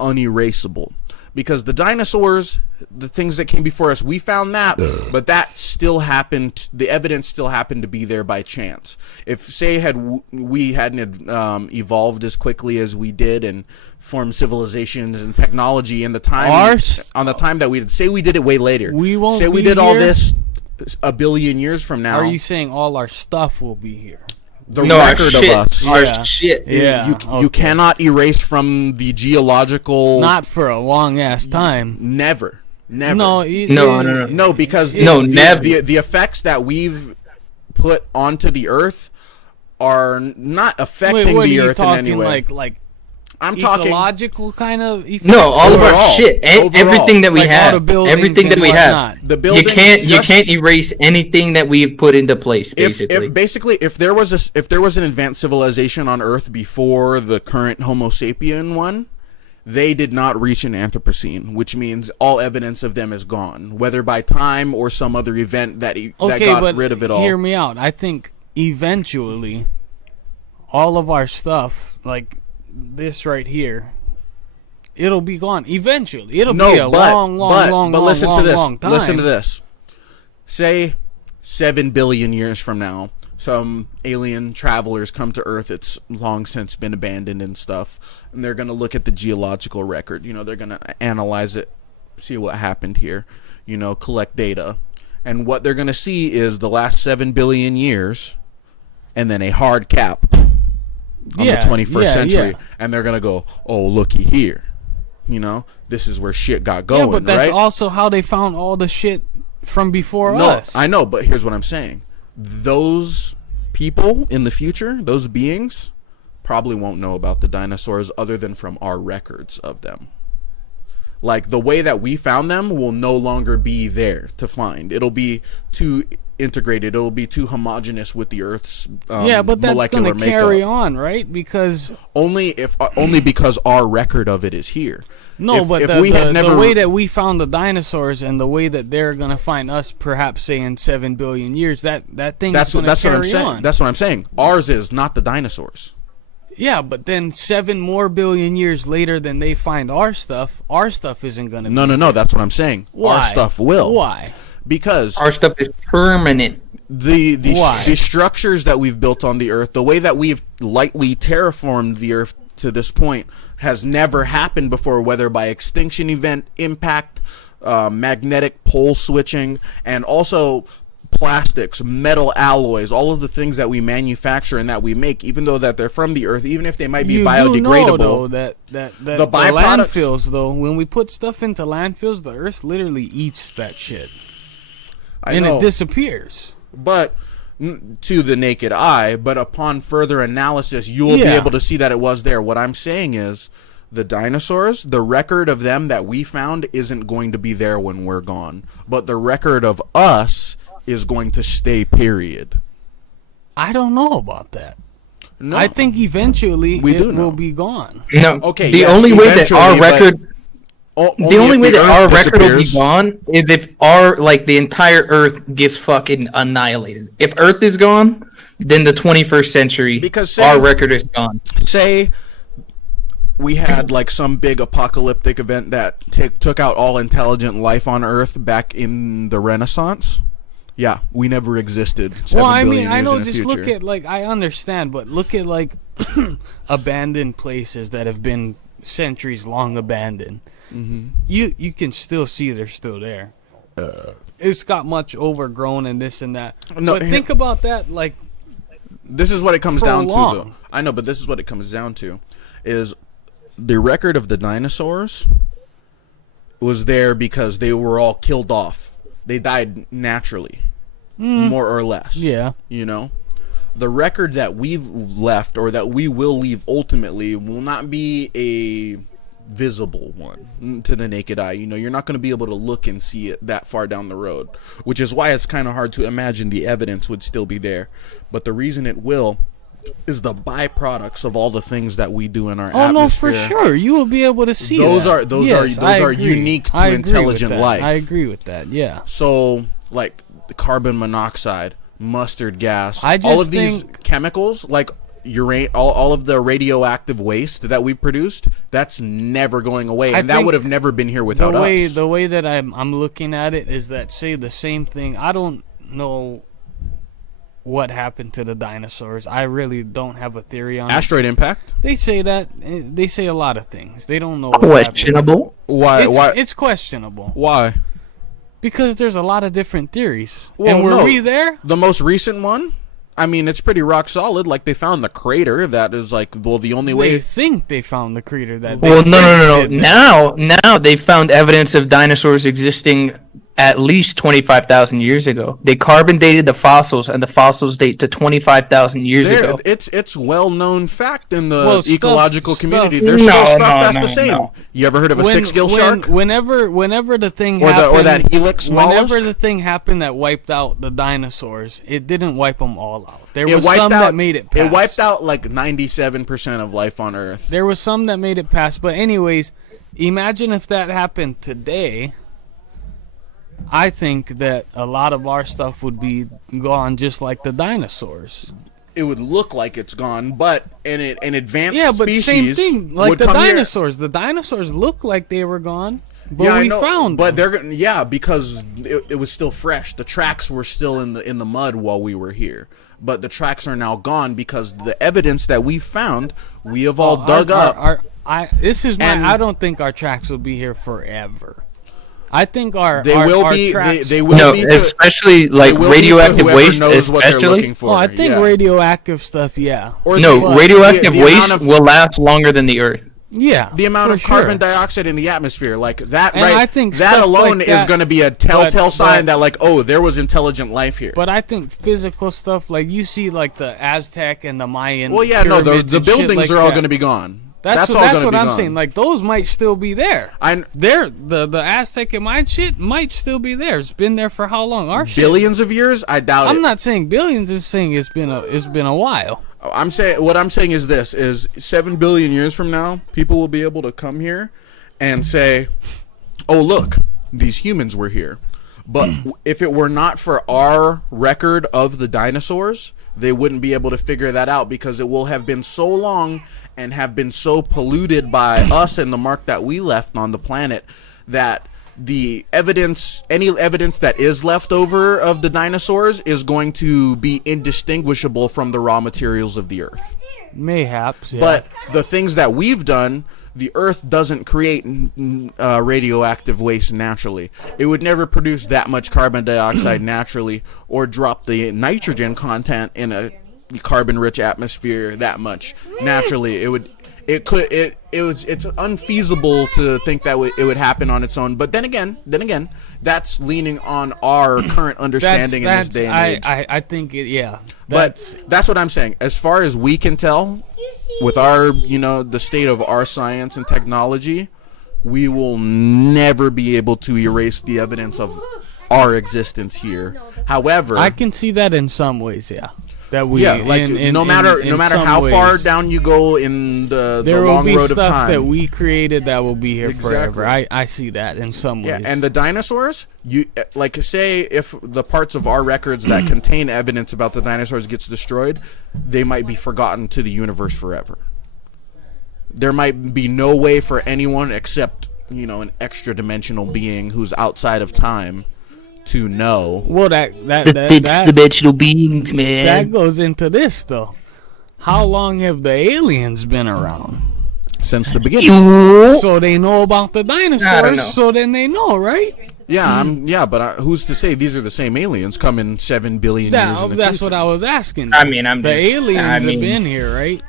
unerasable, because the dinosaurs, the things that came before us, we found that, but that still happened. The evidence still happened to be there by chance. If say we hadn't evolved as quickly as we did and formed civilizations and technology in the time on the time that we did, say we did it way later. We won't say we be did all here? this a billion years from now. Are you saying all our stuff will be here? The record of us. Our Yeah. shit. Yeah. You cannot erase from the geological. Not for a long ass time. Never. No, No, because No, never. the effects that we've put onto the Earth are not affecting Wait, what the are you Earth in talking any way. like I'm talking. ecological kind of effect? No, all of our Overall. shit, everything that we Like all have, the buildings everything that and we whatnot. have. The You building can't erase anything that we've put into place. Basically, if there was an advanced civilization on Earth before the current Homo sapien one, they did not reach an Anthropocene, which means all evidence of them is gone, whether by time or some other event that got rid of it all. Hear me out. I think eventually all of our stuff, like this right here, it'll be gone. Eventually. It'll be a long listen to this. time. Listen to this. Say 7 billion years from now, some alien travelers come to Earth. It's long since been abandoned and stuff. And they're going to look at the geological record. They're going to analyze it, see what happened here, collect data. And what they're going to see is the last 7 billion years and then a hard cap. on Yeah, the 21st yeah, century, yeah. and they're gonna go, oh, looky here, you know, this is where shit got going, Yeah, but that's right? also how they found all the shit from before us. I know, but here's what I'm saying: those people in the future, those beings, probably won't know about the dinosaurs other than from our records of them. Like, the way that we found them will no longer be there to find. It'll be too integrated. It'll be too homogenous with the Earth's Yeah, but that's molecular gonna carry makeup. on, right? Because Only because our record of it is here. no, If- but if the, we had the, never- the way that we found the dinosaurs and the way that they're gonna find us, perhaps say in 7 billion years, that thing That's is what gonna that's what carry I'm saying. on. That's what I'm saying. Ours is not the dinosaurs. Yeah, but then 7 more billion years later than they find our stuff isn't gonna. No, be no, no. there. That's what I'm saying. Why? Our stuff will. Why? Because Our stuff is permanent. the Why? the structures that we've built on the Earth, the way that we've lightly terraformed the Earth to this point, has never happened before. Whether by extinction event, impact, magnetic pole switching, and also plastics, metal alloys, all of the things that we manufacture and that we make, even though that they're from the Earth, even if they might be You biodegradable. do know, though, that The the byproducts- landfills, though, when we put stuff into landfills, the Earth literally eats that shit, I and know, it disappears. but to the naked eye, but upon further analysis, you will be Yeah. able to see that it was there. What I'm saying is, the dinosaurs, the record of them that we found isn't going to be there when we're gone, but the record of us is going to stay, period. I don't know about that. No. I think eventually We it do know. will be gone. No. Okay, The yes, only way that our eventually, but record, the only if way that Earth our record will be disappears- gone is if the entire Earth gets fucking annihilated. If Earth is gone, then the 21st century, Because say- our record is gone. Say we had like some big apocalyptic event that took out all intelligent life on Earth back in the Renaissance. Yeah, we never existed. 7 Well, I billion mean, I years know. in the Just future. look at like I understand, but look at like abandoned places that have been centuries long abandoned. Mm-hmm. You can still see they're still there. It's got much overgrown and this and that. No, but think about that, like This is what it comes down to, Prolong. though. I know, but this is what it comes down to: is the record of the dinosaurs was there because they were all killed off. They died naturally, more or less. yeah. You know, the record that we've left, or that we will leave ultimately, will not be a visible one to the naked eye. You know, you're not going to be able to look and see it that far down the road, which is why it's kind of hard to imagine the evidence would still be there. But the reason it will is the byproducts of all the things that we do in our Oh no, for atmosphere. sure, you will be able to see Those that. are- those Yes, are I agree. unique to I agree with intelligent that. life. I agree with that. Yeah. So, like the carbon monoxide, mustard gas, I all just of these think- chemicals, like all of the radioactive waste that we've produced, that's never going away, I and that think would have never been here without us. The way that I'm looking at it is that, say, the same thing. I don't know what happened to the dinosaurs. I really don't have a theory on it. Asteroid impact? They say that. They say a lot of things. They don't know what happened. Questionable. Why? It's questionable Why? because there's a lot of different theories. Well, and were no. we there? The most recent one? I mean, it's pretty rock solid. Like, they found the crater that is, like, well, the only They way... think they found the crater that. Well, they no. think did that. Now they found evidence of dinosaurs existing at least 25,000 years ago. They carbon dated the fossils, and the fossils date to 25,000 years ago. It's well-known fact in the Well, stuff- ecological stuff- community. There's No, still stuff no, that's no, the same. no. You ever heard of a six-gill shark? Whenever the thing Or happened, that helix mollusk? whenever the thing happened that wiped out the dinosaurs, it didn't wipe them all out. There It was wiped some out, that made it past. It wiped out like 97% of life on Earth. There was some that made it past. But anyways, imagine if that happened today. I think that a lot of our stuff would be gone just like the dinosaurs. It would look like it's gone, but an advanced Yeah, but species same thing. Like would the come here. dinosaurs. The dinosaurs look like they were gone, but Yeah, I we know, found but them. because it was still fresh. The tracks were still in the mud while we were here, but the tracks are now gone because the evidence that we found, we have all dug up. I And- don't think our tracks will be here forever. I think our They our, will our be. tracks. They will No, be. especially like they will be to radioactive whoever waste, knows what they're especially. looking for. Well, I think yeah. radioactive stuff, yeah. Or No, the- radioactive the waste amount of- will last longer than the Earth. Yeah, the amount for of carbon sure. dioxide in the atmosphere, like that, And right? I think that stuff alone like is that- going to be a telltale sign but- that, like, oh, there was intelligent life here. But I think physical stuff, like you see, like the Aztec and the Mayan. well, yeah, no, pyramids the and shit buildings like are all that. going to be gone. That's all what, gonna be I'm gone. saying. Like those might still be there. The Aztec and Mayan shit might still be there. It's been there for how long? Our shit. Billions of years, I doubt it. I'm not saying billions. I'm saying it's been a while. I'm saying what I'm saying is this: is 7 billion years from now, people will be able to come here and say, "Oh, look, these humans were here." But if it were not for our record of the dinosaurs, they wouldn't be able to figure that out because it will have been so long and have been so polluted by us and the mark that we left on the planet that the evidence, any evidence that is left over of the dinosaurs is going to be indistinguishable from the raw materials of the earth. Mayhaps, yeah. But the things that we've done, the earth doesn't create radioactive waste naturally. It would never produce that much carbon dioxide naturally or drop the nitrogen content in a carbon-rich atmosphere that much naturally. It's unfeasible to think that it would happen on its own. But then again, that's leaning on our current understanding in this day and age. I think it. Yeah. But that's what I'm saying. As far as we can tell, with our, the state of our science and technology, we will never be able to erase the evidence of our existence here. However, I can see that in some ways. Yeah. That we. yeah, like no matter how far down you go in the long road of time, stuff that we created that will be here Exactly. forever. I see that in some ways. yeah, and the dinosaurs, you like say if the parts of our records that contain evidence about the dinosaurs gets destroyed, they might be forgotten to the universe forever. There might be no way for anyone except an extra dimensional being who's outside of time to know. Well, that dimensional beings, man. that goes into this though. How long have the aliens been around? Since the beginning. So they know about the I don't dinosaurs. know. So then they know, right? Yeah, but who's to say these are the same aliens coming 7 billion years in the That's future? what I was asking. I mean, the aliens have been here, right?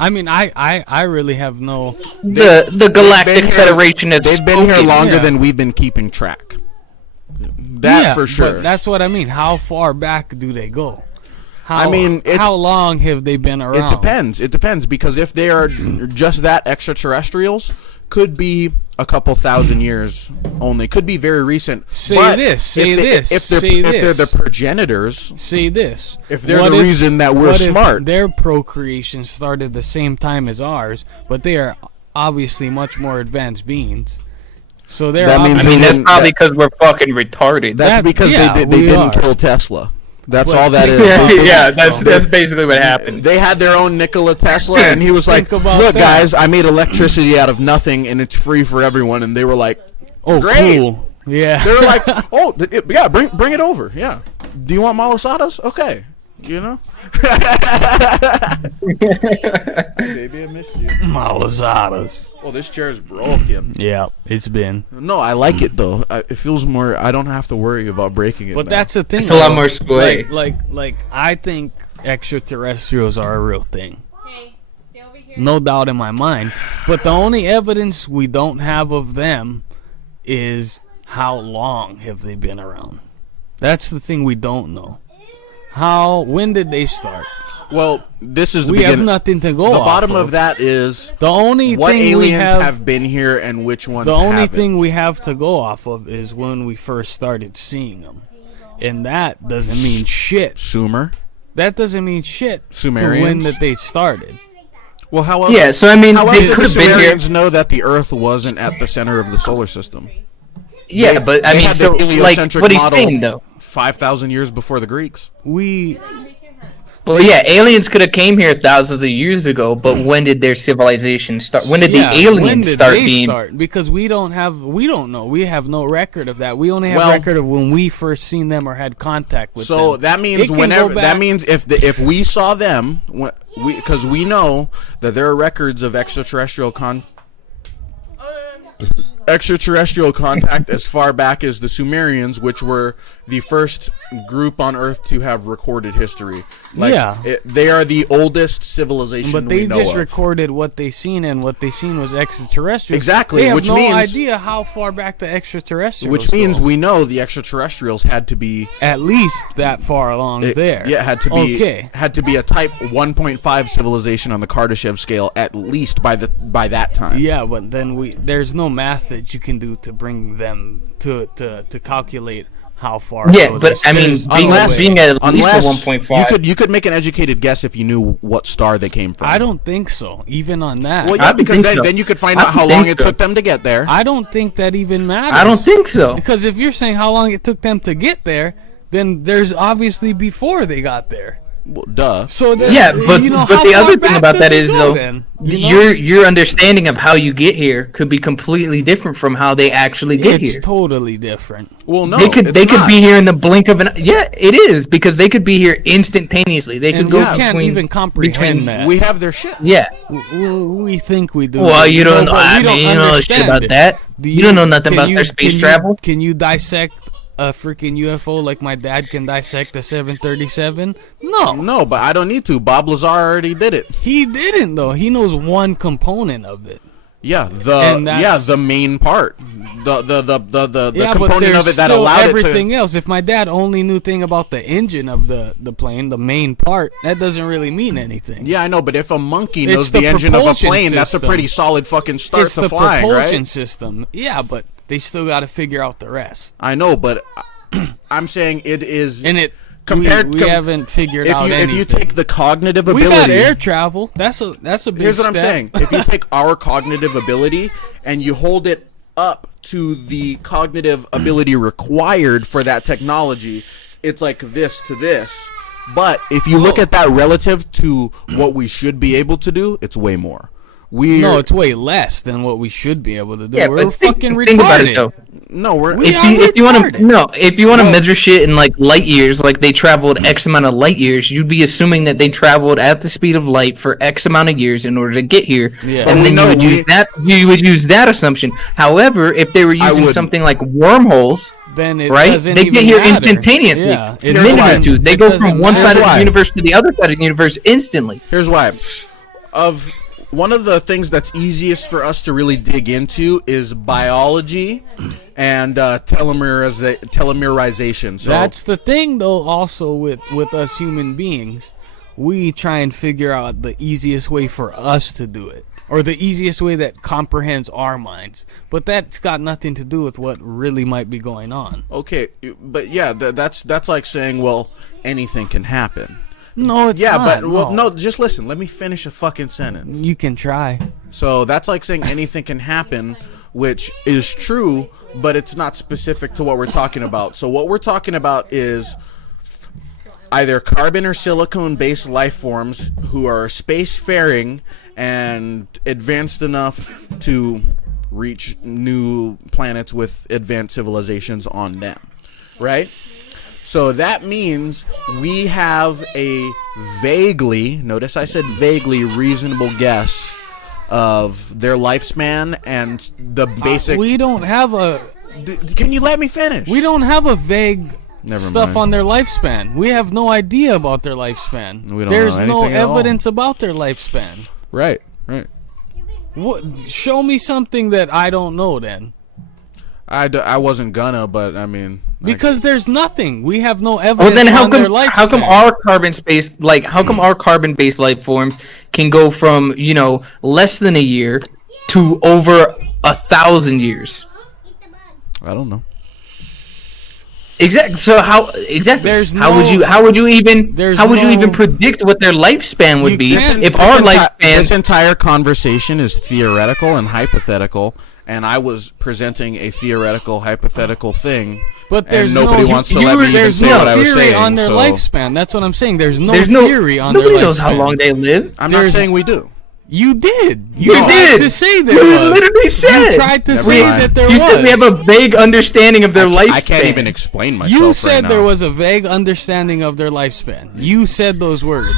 I mean, I really have no. The Galactic here- Federation has They've been here spoken. longer Yeah. than we've been keeping track. That Yeah, for sure. But that's what I mean. How far back do they go? How, mean, how long have they been around? It depends because if they are just that extraterrestrials, could be a couple thousand years only. Could be very recent. Say But this, if say they- this, If they're say if they're this. the progenitors, Say this. if they're What the reason that we're what if smart, their procreation started the same time as ours, but they are obviously much more advanced beings. So they're. That means I mean, that's That- probably because we're fucking retarded. that's that- because yeah, they we didn't are. kill Tesla. That's But all that think is. about yeah, that, that's basically what happened. They had their own Nikola Tesla, and he was like, Think about "Look, that. guys, I made electricity out of nothing, and it's free for everyone." And they were like, Oh, great. cool. Yeah. They were like, "Oh, yeah, bring it over. Yeah, do you want malasadas? Okay, Baby, I missed you. Malazadas. Oh, this chair is broken. Yeah, it's been. No, I like it though. It feels more. I don't have to worry about breaking it. But now. that's the thing. It's a lot though. more sway. Like I think extraterrestrials are a real thing. Hey, stay over here. No doubt in my mind. But the only evidence we don't have of them is how long have they been around. That's the thing we don't know. When did they start? Well, this is the We beginning. have nothing to go The off bottom of. of that is The only what thing aliens we have been here and which ones The only haven't. thing we have to go off of is when we first started seeing them. And that doesn't mean shit. Sumer. That doesn't mean shit Sumerians? to when that they started. Well, how else? Yeah, so I mean, How else they did could the have been here. Sumerians know that the Earth wasn't at the center of the solar system? Yeah, They- but I they mean, had so the like, heliocentric what he's model saying though. 5,000 years before the Greeks. We Well, yeah, aliens could have came here thousands of years ago, but when did their civilization start? When did the when aliens did start they being? start? Because we don't know. We have no record of that. We only have Well- record of when we first seen them or had contact with them. So that It means can whenever go that back- means if we saw them, because we know that there are records of extraterrestrial extraterrestrial contact as far back as the Sumerians, which were the first group on Earth to have recorded history. They are the oldest civilization But we they know just of. recorded what they seen, and what they seen was extraterrestrials. Exactly, They have which no means- idea how far back the extraterrestrials Which means go. we know the extraterrestrials had to be At least that far along there. Yeah, had to be Okay. had to be a type 1.5 civilization on the Kardashev scale at least by that time. Yeah, but then there's no math that you can do to bring them to calculate how far. Yeah, it goes. but I mean, being at least a 1.5. you could make an educated guess if you knew what star they came from. I don't think so. Even on that, Well, I yeah, don't because think then, so. then you could find I out how don't long think it so. took them to get there. I don't think that even matters. I don't think so. Because if you're saying how long it took them to get there, then there's obviously before they got there. Well, duh. So then, Yeah, but you know, but how the far other back thing about does that it is go though, then? You know? your understanding of how you get here could be completely different from how they actually get It's here. totally different. Well, no, They could it's they could not. be here in the blink of an it is because they could be here instantaneously. They could And go we can't between even comprehend that. We have their shit. yeah. We think we do. Well, you don't. No, but I we don't mean, you don't know shit understand about it. that. Do You don't know nothing can about you- their space can you- travel. Can you dissect a freaking UFO like my dad can dissect a 737? No, No, but I don't need to. Bob Lazar already did it. he didn't though. He knows one component of it. Yeah, And that's- the main part, the Yeah, but component there's of it that still allowed everything it to. else. If my dad only knew thing about the engine of the plane, the main part, that doesn't really mean anything. Yeah, I know, but if a monkey It's knows the the engine of a propulsion plane, that's a system. pretty solid fucking start It's to the flying, propulsion right? system. Yeah, but they still got to figure out the rest. I know, but I'm saying it is. And it Compared- we com- haven't figured if out you anything. if you take the cognitive we ability, got air travel. That's a big here's what I'm step. saying. If you take our cognitive ability and you hold it up to the cognitive ability required for that technology, it's like this to this. But if you look at that relative to what we should be able to do, it's way more. No, it's way less than what we should be able to do. Yeah, We're but think, fucking think about it retarded. though. No, we're We are If you want retarded. to if you want to measure shit in like light years, like they traveled X amount of light years, you'd be assuming that they traveled at the speed of light for X amount of years in order to get here. Yeah. But And we then know you would use that assumption. However, if they were using wouldn't. something like wormholes, Then it right? doesn't They even get here matter. instantaneously. Yeah, A it minute why. or two. They it go doesn't from one side matter. of Why. the universe to the other side of the universe instantly. Here's why. Of one of the things that's easiest for us to really dig into is biology and telomerization. So That's the thing, though. Also, with us human beings, we try and figure out the easiest way for us to do it, or the easiest way that comprehends our minds. But that's got nothing to do with what really might be going on. okay, but yeah, that's like saying, well, anything can happen. No, it's Yeah, not. but well, no, just listen. Let me finish a fucking sentence. You can try. So that's like saying anything can happen, which is true, but it's not specific to what we're talking about. So what we're talking about is either carbon or silicone-based life forms who are spacefaring and advanced enough to reach new planets with advanced civilizations on them, right? So that means we have a vaguely, notice I said vaguely, reasonable guess of their lifespan and the basic. We don't have a Can you let me finish? vague Never stuff mind. on their lifespan. We have no idea about their lifespan. We don't There's know no anything at all. evidence about their lifespan. Right. What? Show me something that I don't know then. I wasn't gonna, but I mean. Because there's nothing. We have no Well, evidence then on their lifespan. how come our carbon-based life forms can go from less than a year to over 1,000 years? I don't know. Exactly. So how would you even no- predict what their lifespan would You be can't- if our This lifespan? entire conversation is theoretical and hypothetical, and I was presenting a theoretical, hypothetical thing. But there's and nobody no, wants to you let were- me even there's say no what I was theory saying. on their so lifespan. That's what I'm saying. There's no There's no theory on their nobody lifespan. knows how long they live. I'm there's- not saying we do. You did. You tried did. to say there You was. literally said. You tried to Never say mind. that there You was. said we have a vague understanding of their lifespan. I can't even explain myself. You said right there now. was a vague understanding of their lifespan. You said those words.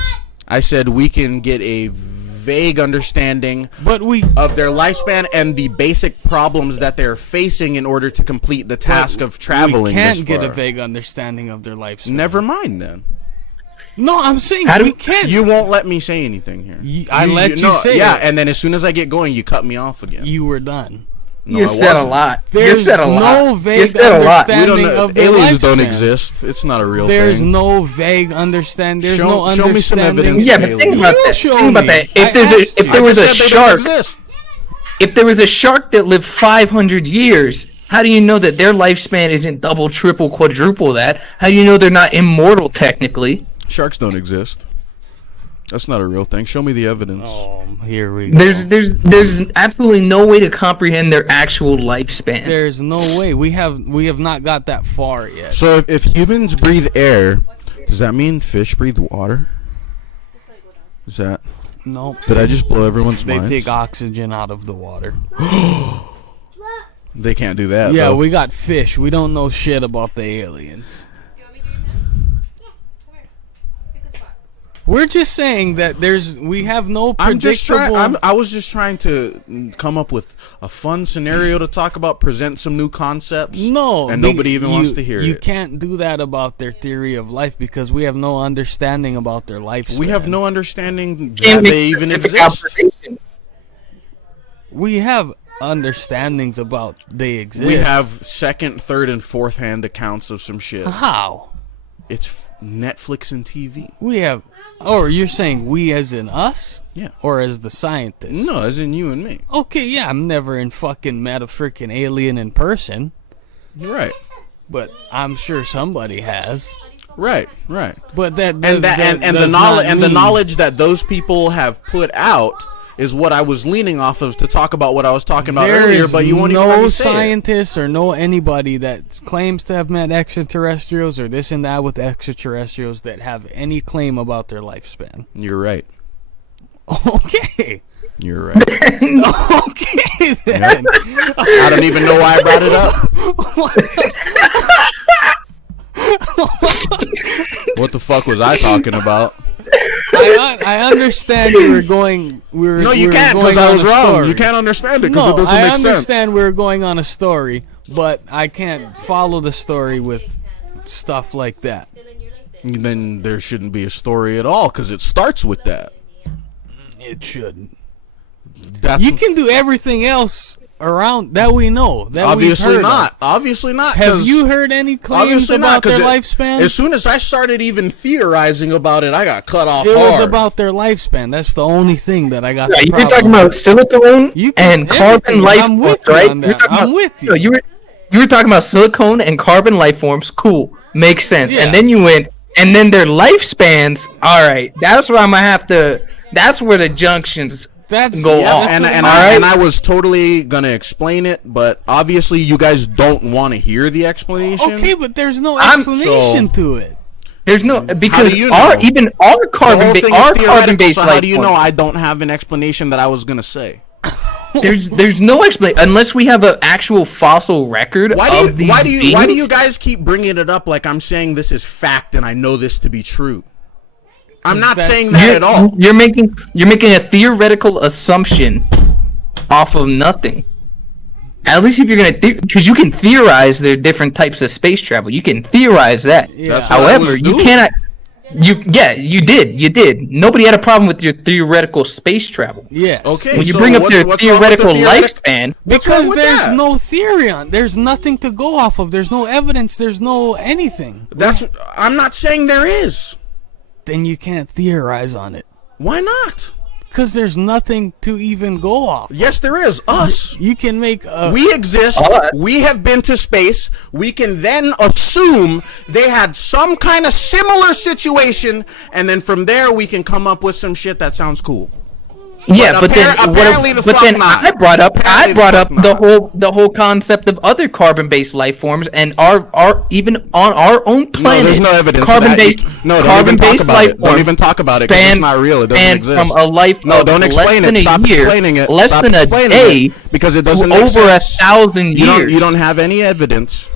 I said we can get a vague understanding But we of their lifespan and the basic problems that they're facing in order to complete the task of traveling. We can't this get a far. vague understanding of their lifespan. Never mind then. No, I'm saying How do- we can't. You won't let me say anything here. I let you say yeah, it. and then as soon as I get going, you cut me off again. You were done. No, You I said a wasn't. lot. There's You said a no lot. You vague said a lot. We understanding don't know. of their Aliens don't lifespan. exist. It's not a real There's thing. no vague understand. There's Show- no show me some understanding. evidence. Yeah, but think about You that. show Think about me. that. I If there's a asked if you. there was a I said they don't shark, exist. if there was a shark that lived 500 years, how do you know that their lifespan isn't double, triple, quadruple that? How do you know they're not immortal technically? Sharks don't exist. That's not a real thing. Show me the evidence. Oh, here we go. There's absolutely no way to comprehend their actual lifespan. There's no way. We have not got that far yet. So if humans breathe air, does that mean fish breathe water? Is that? No. Did I just blow everyone's They minds? take oxygen out of the water. They can't do that. Yeah, though. we got fish. We don't know shit about the aliens. You want me to do it now? Yeah. Come here. Pick a spot. We're just saying that we have no I'm just predictable. trying. I was just trying to come up with a fun scenario to talk about, present some new concepts. No, and nobody even wants to hear You it. can't do that about their theory of life because we have no understanding about their lifespan. We have no understanding Can't that make they even specific exist. observations. We have understandings about they exist. We have second, third, and fourth hand accounts of some shit. How? It's Netflix and TV. We have. Or you're saying we as in us? Yeah. Or as the scientists? No, as in you and me. Okay, yeah, I'm never in fucking met a freaking alien in person, You're right. but I'm sure somebody has. Right. But that And the does knowledge not and the mean- knowledge that those people have put out is what I was leaning off of to talk about what I was talking about There earlier. is But you won't even let no me say it. scientists or no anybody that claims to have met extraterrestrials or this and that with extraterrestrials that have any claim about their lifespan. You're right. Okay. You're right. Okay then. I don't even know why I brought it up. What the fuck was I talking about? I understand you were going. No, you can't because I was wrong. You can't understand it because No, it doesn't I make sense. understand we were going on a story, but I can't follow the story with stuff like that. Then there shouldn't be a story at all because it starts with that. It shouldn't. That's You can do everything else around that we know. That obviously we've heard not. Of. Obviously not. Have 'cause you heard any claims obviously about not, 'cause their it- lifespan? As soon as I started even theorizing about it, I got cut off It hard. was about their lifespan. That's the only thing that I got. Yeah, the you were problem talking with. about silicone You can- and carbon everything. life I'm forms, with you right? on You were that. talking I'm about- with you. No, you were talking about silicone and carbon life forms. Cool, makes sense. Yeah. And then you went, and then their lifespans. All right, that's where I'm gonna have to. That's where the junctions That's go yeah, off. that's and what and it I, is. and I was totally gonna explain it, but obviously you guys don't want to hear the explanation. Okay, but there's no I'm- explanation to it. There's no because you our know? even our The carbon whole thing is our theoretical, carbon based so life how do you know forms. I don't have an explanation that I was gonna say? There's no explanation unless we have an actual fossil record Why do of you these why do you why do you beings. guys keep bringing it up like I'm saying this is fact and I know this to be true? I'm not That's- saying that at all. You're making a theoretical assumption off of nothing. At least if you're gonna, because you can theorize there are different types of space travel. You can theorize that. Yeah. That's what I However, was you doing. cannot. You did. Nobody had a problem with your theoretical space travel. Yes. Okay. When you so bring up what's- their what's wrong with the theoretical lifespan, What's wrong Because with there's that? no theory on. There's nothing to go off of. There's no evidence. There's no anything. I'm not saying there is. Then you can't theorize on it. Why not? Because there's nothing to even go off. Yes, there is. Us. You can make a. We exist. Us. We have been to space. We can then assume they had some kind of similar situation, and then from there we can come up with some shit that sounds cool. yeah, but then apparently the but fuck then not. I brought up Apparently the fuck not. the whole concept of other carbon based life forms and our even on our own planet. there's no evidence of Carbon that. based No, don't carbon even talk based about life it. Don't forms even talk about it 'cause it's not real. It doesn't span exist. from a life No, of don't explain less than it. a Stop year, explaining it. less Stop than a explaining day, it, because it to doesn't make over sense. 1,000 years. You don't have any evidence.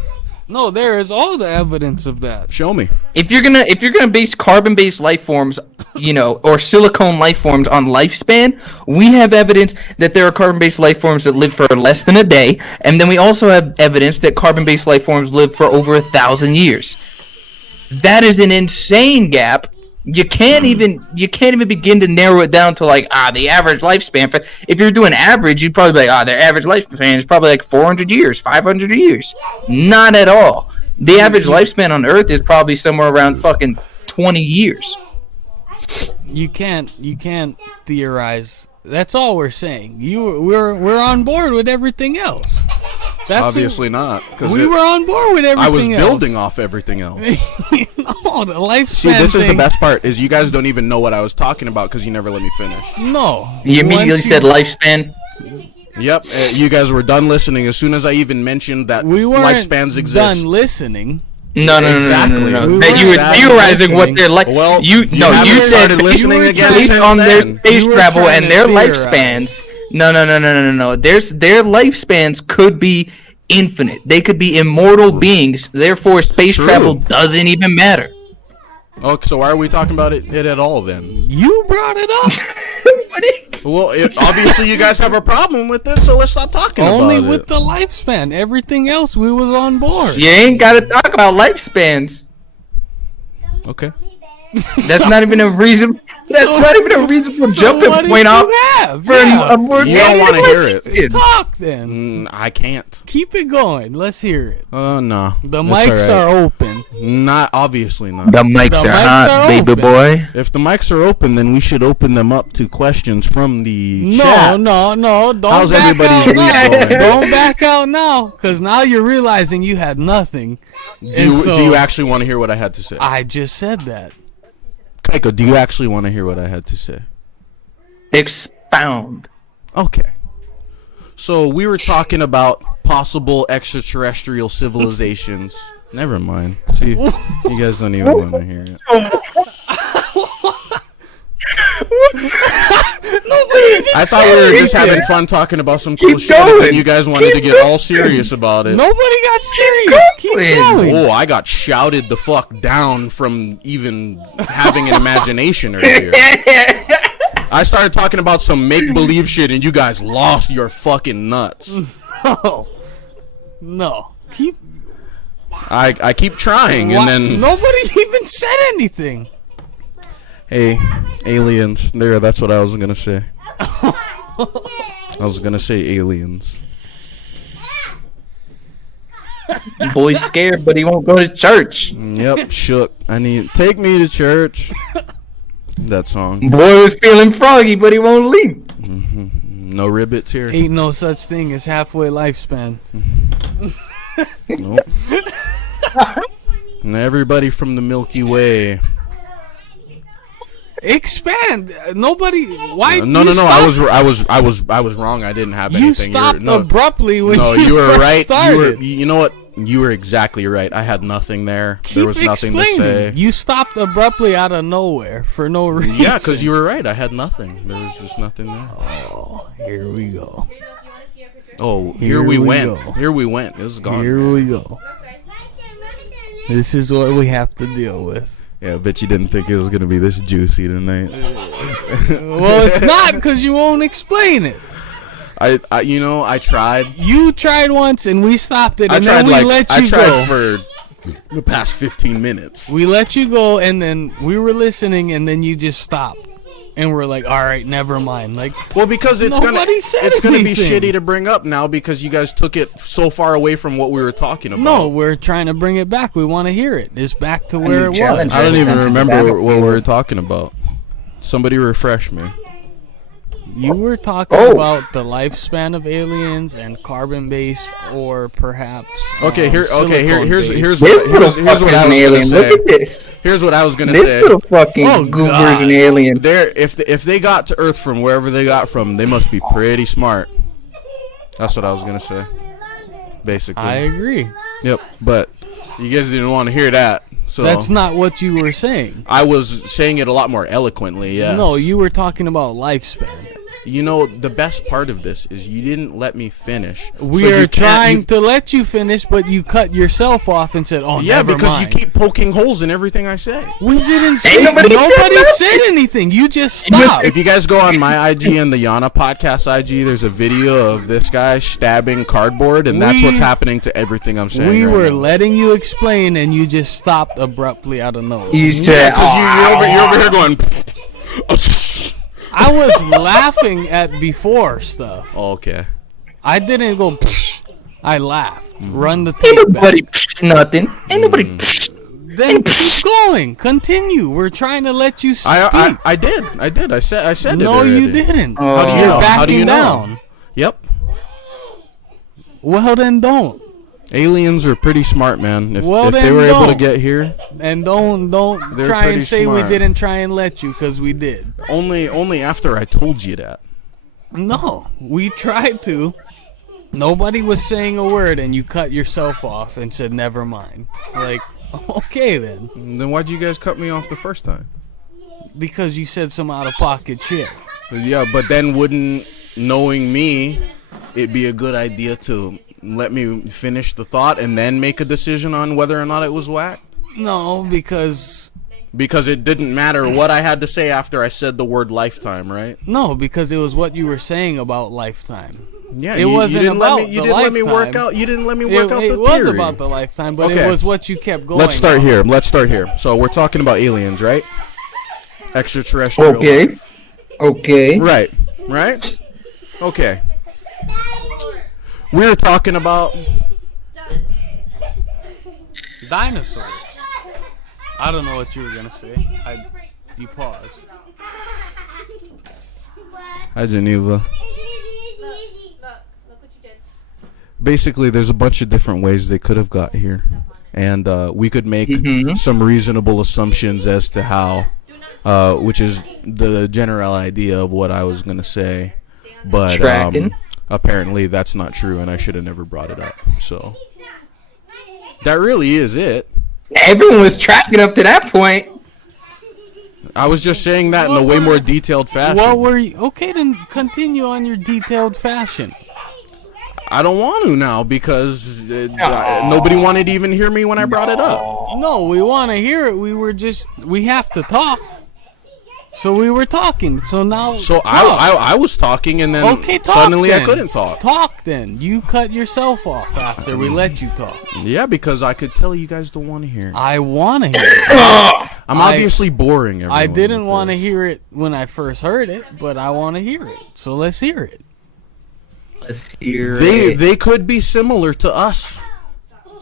No, there is all the evidence of that. Show me. If you're gonna base carbon-based life forms, or silicone life forms on lifespan, we have evidence that there are carbon-based life forms that live for less than a day, and then we also have evidence that carbon-based life forms live for over 1,000 years. That is an insane gap. You can't even begin to narrow it down to like the average lifespan. If you're doing average, you'd probably be like, their average lifespan is probably like 400 years, 500 years. Not at all. The average lifespan on Earth is probably somewhere around fucking 20 years. You can't theorize. That's all we're saying. We're on board with everything else. That's Obviously not. We were on board with everything I was else. building off everything else. No, the lifespan. See, this is the thing- best part, is you guys don't even know what I was talking about because you never let me finish. No. You immediately Once said lifespan. Yep, you guys were done listening as soon as I even mentioned that we weren't lifespans exist. done listening. No. Exactly. That We you were weren't theorizing what listening. they're like. Well, you haven't said started listening based again based since on their then. space You were travel trying and to their theorize. lifespans. No. Their lifespans could be infinite. They could be immortal beings. Therefore, space True. travel doesn't even matter. Oh, so why are we talking about it at all then? You brought it up. Well, obviously you guys have a problem with it, so let's stop talking Only about with it. the lifespan. Everything else, we was on board. You ain't got to talk about lifespans. Okay. That's not even a reason. That's not even a reasonable jumping what did point you off have? for Yeah. a more. You don't wanna hear it. question. Talk then. I can't. Keep it going. Let's hear it. No. The That's mics all right. are open. Not obviously not. The mics The are mics hot, are baby open. boy. If the mics are open, then we should open them up to questions from the No, chat. no. Don't How's back everybody's out week now. going? Don't back out now, because now you're realizing you had nothing. Do you actually want to hear what I had to say? I just said that. Kaiko, do you actually want to hear what I had to say? Expound. Okay. So we were talking about possible extraterrestrial civilizations. Never mind. See, you guys don't even want to hear it. I thought we were just having fun talking about some cool Keep shit, and then going. you guys wanted to get all serious about it. Nobody got serious. Keep going. going. Oh, I got shouted the fuck down from even having an imagination earlier. I started talking about some make-believe shit, and you guys lost your fucking nuts. No. Keep. I keep trying, and then Nobody even said anything. hey, aliens. There, that's what I was gonna say. I was gonna say aliens. Boy's scared, but he won't go to church. Yep, shook. Take me to church. That song. Boy was feeling froggy, but he won't leave. No ribbits here. Ain't no such thing as halfway lifespan. Nope. And everybody from the Milky Way. Expand. Nobody. Why? No. you stopped- I was wrong. I didn't have You anything. stopped no, abruptly when no, you you were first right. started. You know what? You were exactly right. I had nothing there. Keep There was nothing to explaining. say. You stopped abruptly out of nowhere for no reason. Yeah, because you were right. I had nothing. There was just nothing there. Oh, here we go. Oh, Here here we we went. go. Here we went. It was gone. Here we go. This is what we have to deal with. Yeah, I bet you didn't think it was gonna be this juicy tonight. Well, it's not because you won't explain it. I tried. You tried once and we stopped it, I and tried then we let you I tried go. for the past 15 minutes. We let you go, and then we were listening, and then you just stopped, and we're like, "All right, never mind." Like, Well, because it's gonna Nobody said be anything. shitty to bring up now because you guys took it so far away from what we were talking about. no, we're trying to bring it back. We want to hear it. It's back to where it was. challenge. I don't even Attention to remember battlefield. what we were talking about. Somebody refresh me. You were talking Oh. about the lifespan of aliens and carbon based, or perhaps Here's This what little I was fucker's an gonna alien. Look say. at this. Here's what I was gonna This say. little fucking Oh, goober's God. an alien. If they got to Earth from wherever they got from, they must be pretty smart. That's what I was gonna say. Basically. I agree. Yep. But you guys didn't want to hear that, so That's not what you were saying. I was saying it a lot more eloquently. Yes. No, you were talking about lifespan. You know, the best part of this is you didn't let me finish. We So are you can't- trying you- to let you finish, but you cut yourself off and said, "Oh, Yeah, never because mind." you keep poking holes in everything I say. We didn't say. Ain't nobody Nobody said said anything. You just you- stopped. If you guys go on my IG and the Yana podcast IG, there's a video of this guy stabbing cardboard, and that's what's happening to everything I'm saying. We right were now. letting you explain, and you just stopped abruptly out of nowhere. You said, Because you're over here going. I was laughing at before stuff. Oh, okay. I didn't go. Psh. I laughed. Run the ain't tape nobody back. nothing. Ain't nobody. Then keep going. Continue. We're trying to let you speak. I did. I said no, it. you already. didn't. How do you You're know? backing How do you know? down. Yep. Well, then don't. Aliens are pretty smart, man. If Well, they then were able to don't. get here, And don't They're try pretty and say smart. we didn't try and let you, because we did. only after I told you that. No, we tried to. Nobody was saying a word, and you cut yourself off and said, "Never mind." Like, okay then, Then why'd you guys cut me off the first time? because you said some out of pocket shit. Yeah, but then wouldn't, knowing me, it be a good idea to let me finish the thought and then make a decision on whether or not it was whack? No, because Because it didn't matter what I had to say after I said the word lifetime, right? it was what you were saying about Lifetime. Yeah, It you wasn't didn't about let me. You the didn't let me work lifetime. out. You didn't let me work out the It was theory. about the Lifetime, but Okay. it was what you kept going. Let's start on. here. Let's start here. So we're talking about aliens, right? Extraterrestrial. Okay. life. Okay. Right. Right. Okay. We're talking about. Dinosaurs. I don't know what you were gonna say. You paused. Hi, Geneva. Look what you did. Basically, there's a bunch of different ways they could have got here, and we could make some reasonable assumptions as to how, which is the general idea of what I was gonna say, but Tracking. apparently that's not true, and I should have never brought it up. So that really is it. Everyone was tracking up to that point. I was just saying that in a way more detailed fashion. What were you? Okay, then continue on your detailed fashion. I don't want to now because nobody wanted to even hear me when I brought it up. No, we want to hear it. We have to talk. So we were talking. So now. So talk. I was talking, and then Okay, talk suddenly then. I couldn't talk. Talk then. You cut yourself off after we let you talk. Yeah, because I could tell you guys don't want to hear it. I want to hear it. I'm obviously boring everyone. I didn't with want to this. hear it when I first heard it, but I want to hear it. So let's hear it. Let's hear They it. they could be similar to us.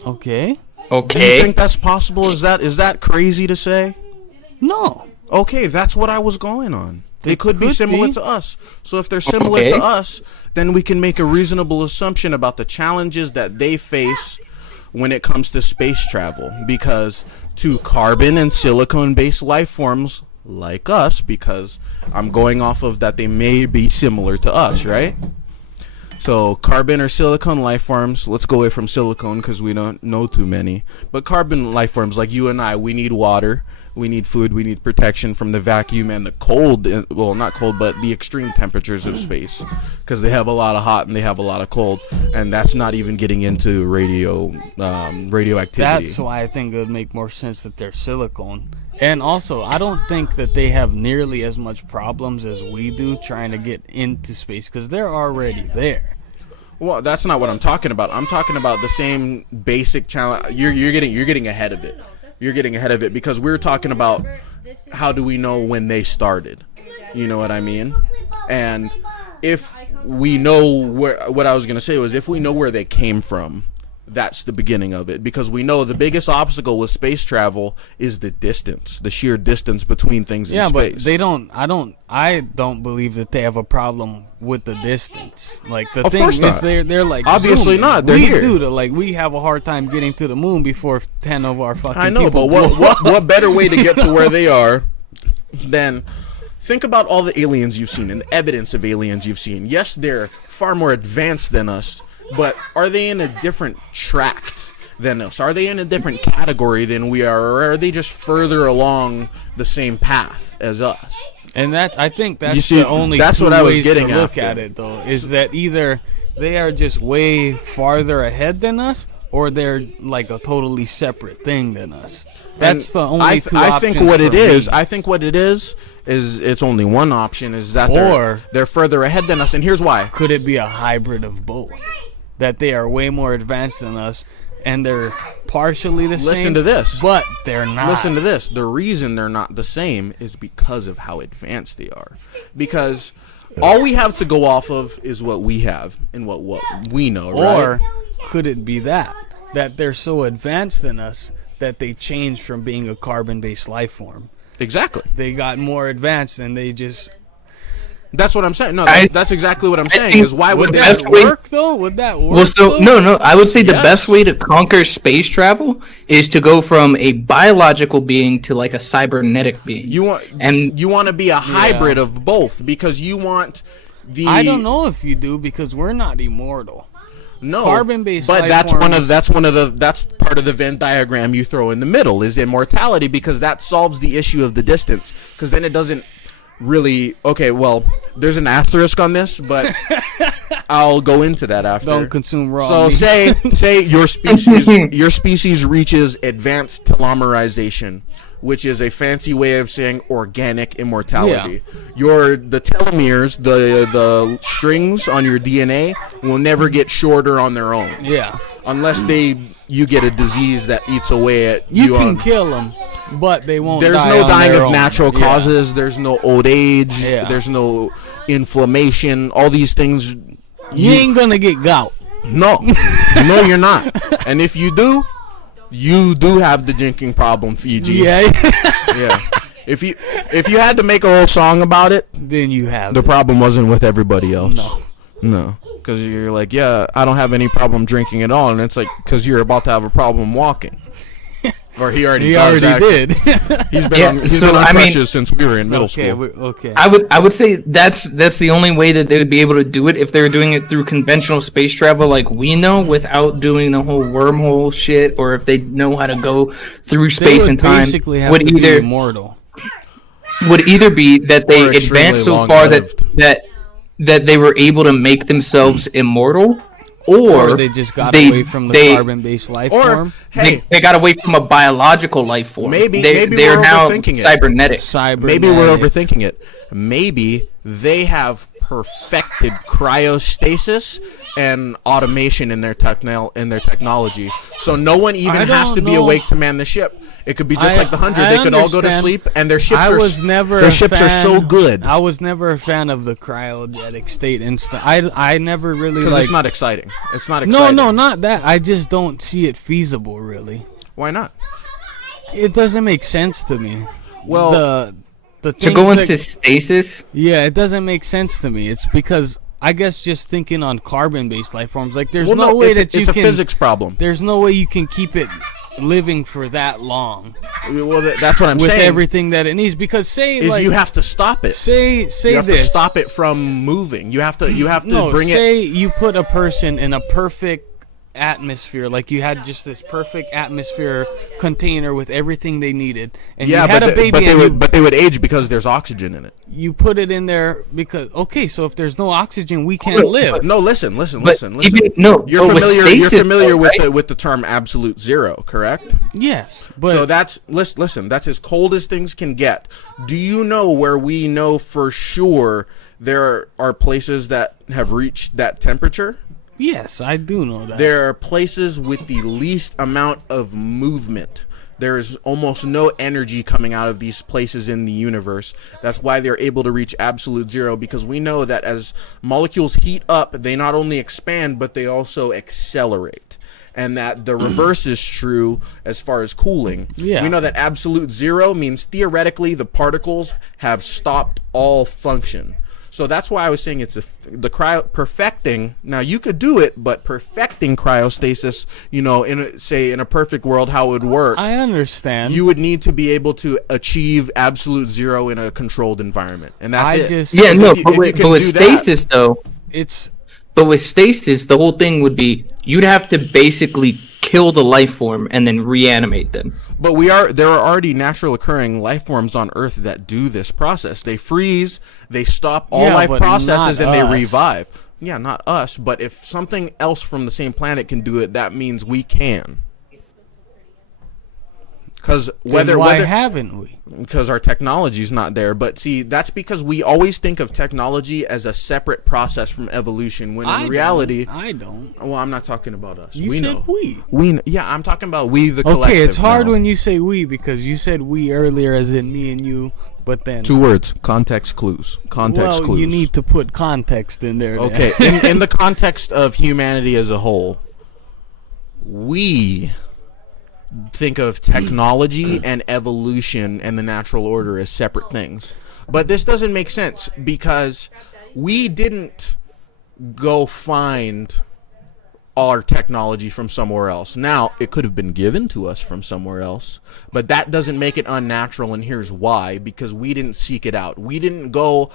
Okay. Do you Okay. think that's possible? Is that crazy to say? No. Okay, that's what I was going on. They could be could similar be. to us. So if they're similar Okay. to us, then we can make a reasonable assumption about the challenges that they face when it comes to space travel. Because to carbon and silicone-based life forms like us, because I'm going off of that they may be similar to us, right? So carbon or silicone life forms, let's go away from silicone because we don't know too many. But carbon life forms like you and I, we need water, we need food, we need protection from the vacuum and the cold, well not cold, but the extreme temperatures of space. Because they have a lot of hot and they have a lot of cold. And that's not even getting into radioactivity. That's why I think it would make more sense that they're silicone. And also, I don't think that they have nearly as much problems as we do trying to get into space because they're already there. Well, that's not what I'm talking about. I'm talking about the same basic challenge. You're getting ahead of it. You're getting ahead of it because we're talking about how do we know when they started. You know what I mean? And if we know what I was going to say was if we know where they came from, that's the beginning of it, because we know the biggest obstacle with space travel is the distance, the sheer distance between things in space. But they don't. I don't believe that they have a problem with the distance. Like the Of thing course is, not. they're like Obviously zooming. not. They're we here. do. Like we have a hard time getting to the moon before 10 of our fucking. I know, people but blow up. what better way to get to where they are than think about all the aliens you've seen and the evidence of aliens you've seen. Yes, they're far more advanced than us, but are they in a different tract than us? Are they in a different category than we are, or are they just further along the same path as us? And I think that's You see, the only that's two what I was ways getting to look after. at it, though, is that either they are just way farther ahead than us, or they're like a totally separate thing than us. That's the only two I options think what it for is. me. I think what it is it's only one option. Is that Or- they're further ahead than us, and here's why. Could it be a hybrid of both? That they are way more advanced than us, and they're partially the same. Listen to this. But they're not. Listen to this. The reason they're not the same is because of how advanced they are. Because all we have to go off of is what we have and what we know, right? Or could it be that they're so advanced than us that they changed from being a carbon-based life form? Exactly. They got more advanced and they just... That's what I'm saying. No, I- that's exactly what I'm I saying. think Is why would the they? best Would way- that work, though? Would that work, Well, so though? no. I would say the Yes. best way to conquer space travel is to go from a biological being to like a cybernetic being. You want to be a hybrid of both because you want the. I don't know if you do, because we're not immortal. No, Carbon-based but life that's forms- that's part of the Venn diagram you throw in the middle is immortality, because that solves the issue of the distance, because then it doesn't really. Okay, well, there's an asterisk on this, but I'll go into that after. Don't consume raw So meat. say your species reaches advanced telomerization, which is a fancy way of saying organic immortality. The telomeres, the strings on your DNA will never get shorter on their own. Yeah. Unless you get a disease that eats away at You can on- kill them, but they won't There's die no on dying their of own. natural Yeah. causes. There's no old age. Yeah. There's no inflammation. All these things. You ain't gonna get gout. No, no, you're not. And if you do have the drinking problem, Fiji. Yeah. Yeah. If you had to make a whole song about it, Then you have the it. problem wasn't with everybody else. No. No. Because you're like, yeah, I don't have any problem drinking at all, and it's like because you're about to have a problem walking. Or he already He does, already actually. did. He's been Yeah, on, he's so, been on I mean- crutches since we were in middle okay. school. Okay. I would say that's the only way that they would be able to do it if they were doing it through conventional space travel like we know, without doing the whole wormhole shit, or if they know how to go through They space would and time. basically have Would to be either immortal. be that they Or extremely advanced so far long-lived. that they were able to make themselves immortal, or They just got they- away from the they- carbon-based life Or form. hey, they got away from a biological life form. Maybe they're we're now overthinking it. cybernetic. maybe we're overthinking it. Maybe they have perfected cryostasis and automation in their technology, so no one even I has to don't be know. awake to man the ship. It could be just like the 100. I They could all go to understand. sleep, and their ships I are was never their a ships are so fan- good I was never a fan of the cryogenic state and stuff. I never really because like. it's not exciting. It's not no, exciting. no, not that. I just don't see it feasible. Really, Why not? it doesn't make sense to me. Well, the To things go that- into stasis. yeah, it doesn't make sense to me. It's because I guess just thinking on carbon-based life forms, like there's well, no no, way it's, that you it's a can. physics problem. There's no way you can keep it living for that long Well, that's what I'm with saying. everything that it needs. Because say Is like you have to stop it. say You have this. to stop it from moving. You have to No, bring it. say you put a person in a perfect atmosphere, like you had just this perfect atmosphere container with everything they needed, and Yeah, you had but a baby, but they and would but they would age because there's oxygen in it. you put it in there because okay, so if there's no oxygen, we can't live. No, listen. But Listen. even- no, You're but with familiar. You're stasis, familiar though, with right? with the term absolute zero, correct? Yes, but So that's listen. That's as cold as things can get. Do you know where we know for sure there are places that have reached that temperature? yes, I do know that. There are places with the least amount of movement. There is almost no energy coming out of these places in the universe. That's why they're able to reach absolute zero, because we know that as molecules heat up, they not only expand, but they also accelerate. And that the reverse is true as far as cooling. Yeah. We know that absolute zero means theoretically the particles have stopped all function. So that's why I was saying it's perfecting. Now you could do it, but perfecting cryostasis, in a perfect world, how it would work, I understand. you would need to be able to achieve absolute zero in a controlled environment, and that's I it. just- Yeah, If no, you- but if you with, can but with do that- stasis though, it's but with stasis, the whole thing would be you'd have to basically kill the life form and then reanimate them. But there are already natural occurring life forms on Earth that do this process. They freeze, they stop all life but processes, not and they us. revive. Yeah, not us, but if something else from the same planet can do it, that means we can. Because Then why haven't we? because our technology's not there. But see, that's because we always think of technology as a separate process from evolution, when in reality, I don't. well, I'm not talking about us. You we said know. we. Yeah, I'm talking about we, the collective. Okay, it's hard now. when you say we, because you said we earlier, as in me and you, but then 2 words: context clues. Context well, clues. you need to put context in there. then. Okay, in the context of humanity as a whole, we think of technology and evolution and the natural order as separate things. But this doesn't make sense because we didn't go find our technology from somewhere else. Now, it could have been given to us from somewhere else, but that doesn't make it unnatural, and here's why: because we didn't seek it out. We didn't go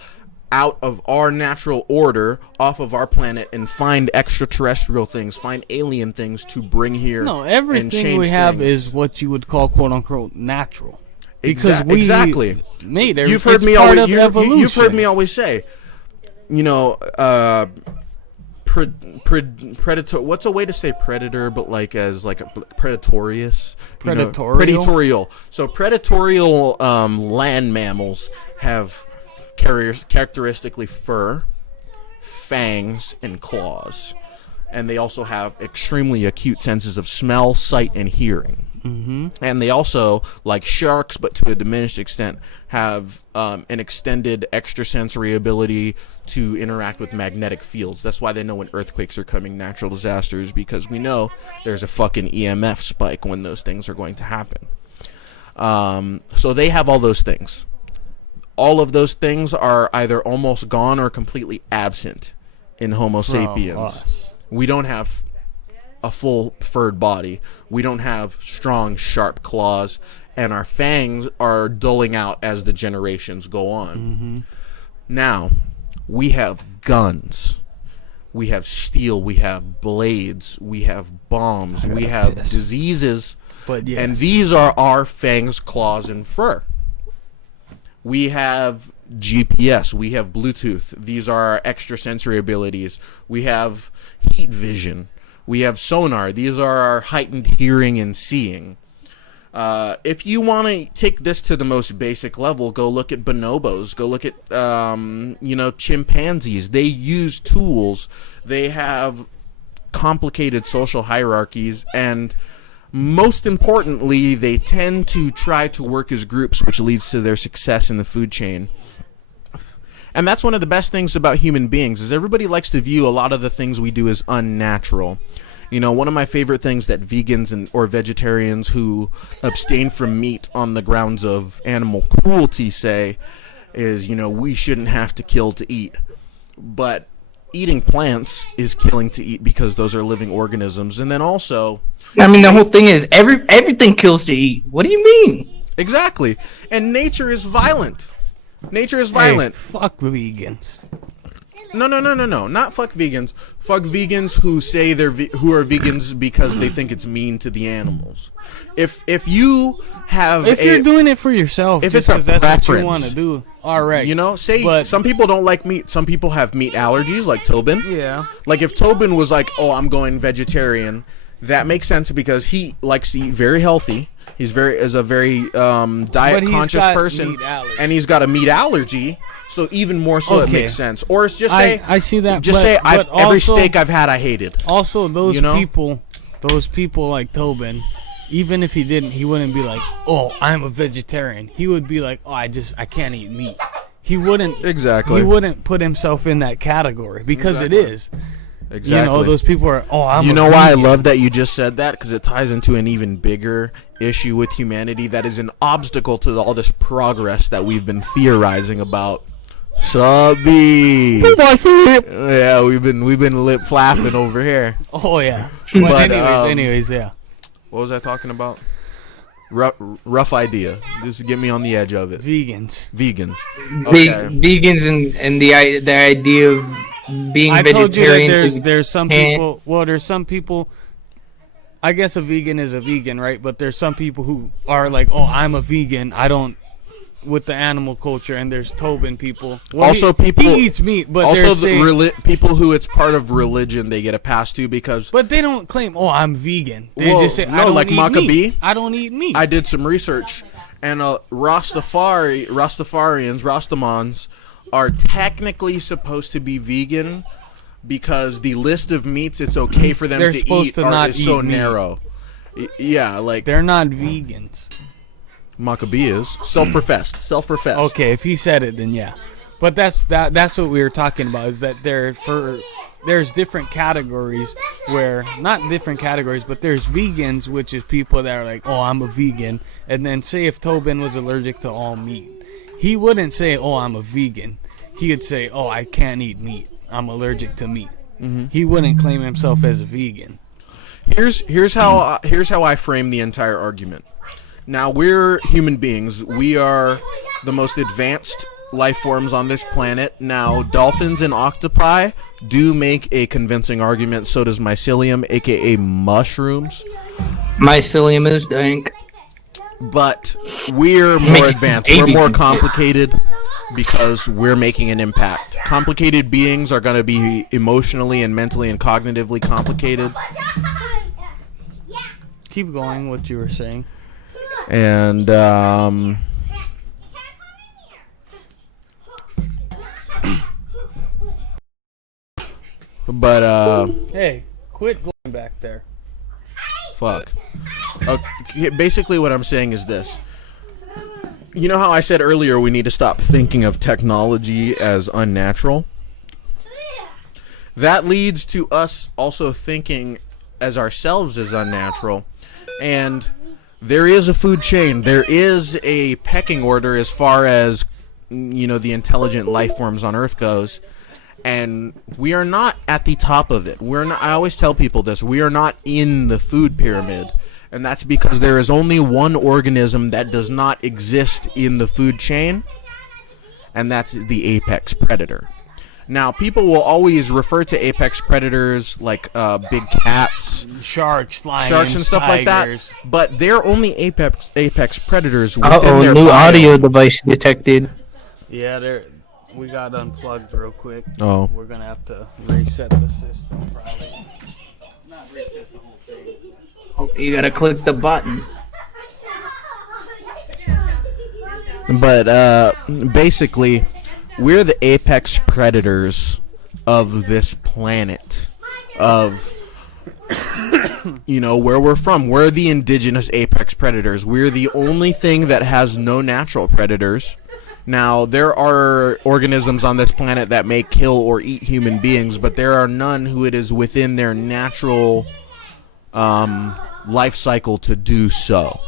out of our natural order, off of our planet, and find extraterrestrial things, find alien things to bring here. No, and everything change we have things. is what you would call "quote unquote" natural. Because Exactly. made You've heard me part always. of evolution. You've heard me always say, you know, predator. What's a way to say predator, but like as like a predatorious? You know, Predatorial? predatorial. So predatorial land mammals have characteristically fur, fangs, and claws, and they also have extremely acute senses of smell, sight, and hearing. Mm-hmm. And they also, like sharks, but to a diminished extent, have an extended extrasensory ability to interact with magnetic fields. That's why they know when earthquakes are coming, natural disasters, because we know there's a fucking EMF spike when those things are going to happen. So they have all those things. All of those things are either almost gone or completely absent in Homo sapiens. us. We don't have a full furred body. We don't have strong, sharp claws, and our fangs are dulling out as the generations go on. Mm-hmm. Now, we have guns. We have steel. We have blades. We have bombs. We have diseases. But yes. And these are our fangs, claws, and fur. We have GPS. We have Bluetooth. These are our extrasensory abilities. We have heat vision. We have sonar. These are our heightened hearing and seeing. If you want to take this to the most basic level, go look at bonobos. Go look at, chimpanzees. They use tools. They have complicated social hierarchies, and most importantly, they tend to try to work as groups, which leads to their success in the food chain. And that's one of the best things about human beings, is everybody likes to view a lot of the things we do as unnatural. You know, one of my favorite things that vegans or vegetarians who abstain from meat on the grounds of animal cruelty say is, we shouldn't have to kill to eat. But eating plants is killing to eat, because those are living organisms. And then also, I mean, the whole thing is everything kills to eat. What do you mean? exactly. And nature is violent. Nature is violent. Hey, fuck vegans. No, not fuck vegans. Fuck vegans who say who are vegans because they think it's mean to the animals. If you have you're doing it for yourself, if just it's a 'cause that's what you preference, want to do, all right. Say But- some people don't like meat. Some people have meat allergies, like Tobin. Yeah. Like if Tobin was like, "Oh, I'm going vegetarian," that makes sense because he likes to eat very healthy. He's a very diet conscious got person, meat allergy. and he's got a meat allergy. So even more so, it Okay. makes sense. Or it's just say, I see that. Just but, say, but every also- steak I've had, I hated. Also, those You know? people like Tobin, even if he wouldn't be like, "Oh, I'm a vegetarian." He would be like, "Oh, I can't eat meat." He wouldn't Exactly. He wouldn't put himself in that category because it Exactly. is. Exactly. Those people are. Oh, I'm. You a know why I vegan." love that you just said that? Because it ties into an even bigger issue with humanity that is an obstacle to all this progress that we've been theorizing about. Subby. Yeah, we've been lip flapping over here. Oh yeah. But, But, anyways, yeah. What was I talking about? Rough idea. Just to get me on the edge of it. Vegans. Vegans. Okay. Vegans and the idea of being I told you vegetarian. that there's some can't- people. Well, there's some people I guess a vegan is a vegan, right? But there's some people who are like, oh, I'm a vegan. I don't with the animal culture, and there's Tobin people. Well, people he eats meat, but also saying, people who it's part of religion they get a pass to because. But they don't claim, oh, I'm vegan. They just say, I don't like eat Maccabee. meat. I don't eat meat. I did some research, and Rastafarians, Rastamans, are technically supposed to be vegan because the list of meats it's okay for them They're to supposed eat to not is so eat meat. narrow. Yeah, like they're not vegans. Maccabee is self-professed. Okay, if he said it, then yeah. But that's what we were talking about. Is that there's different categories where not different categories, but there's vegans, which is people that are like, oh, I'm a vegan, and then say if Tobin was allergic to all meat, he wouldn't say, oh, I'm a vegan. He would say, oh, I can't eat meat. I'm allergic to meat. Mm-hmm. He wouldn't claim himself as a vegan. Here's how I frame the entire argument. Now, we're human beings. We are the most advanced life forms on this planet. Now, dolphins and octopi do make a convincing argument. So does mycelium, a.k.a. mushrooms. Mycelium is dank. But we're more advanced. We're more complicated because we're making an impact. Complicated beings are going to be emotionally and mentally and cognitively complicated. Keep going, what you were saying. And Hey, quit going back there. Fuck. Okay, basically what I'm saying is this. You know how I said earlier we need to stop thinking of technology as unnatural? That leads to us also thinking as ourselves as unnatural. And there is a food chain. There is a pecking order as far as, the intelligent life forms on Earth goes. And we are not at the top of it. I always tell people this. We are not in the food pyramid. And that's because there is only one organism that does not exist in the food chain. And that's the apex predator. Now, people will always refer to apex predators like big cats, sharks, lions, and stuff tigers. like that. But they're only apex predators within their new biome. audio device detected. Yeah, we got unplugged real quick. Oh. We're gonna have to reset the system, probably. Not reset the whole thing. Oh, you gotta click the button. But basically, we're the apex predators of this planet, of where we're from. We're the indigenous apex predators. We're the only thing that has no natural predators. Now, there are organisms on this planet that may kill or eat human beings, but there are none who it is within their natural life cycle to do so.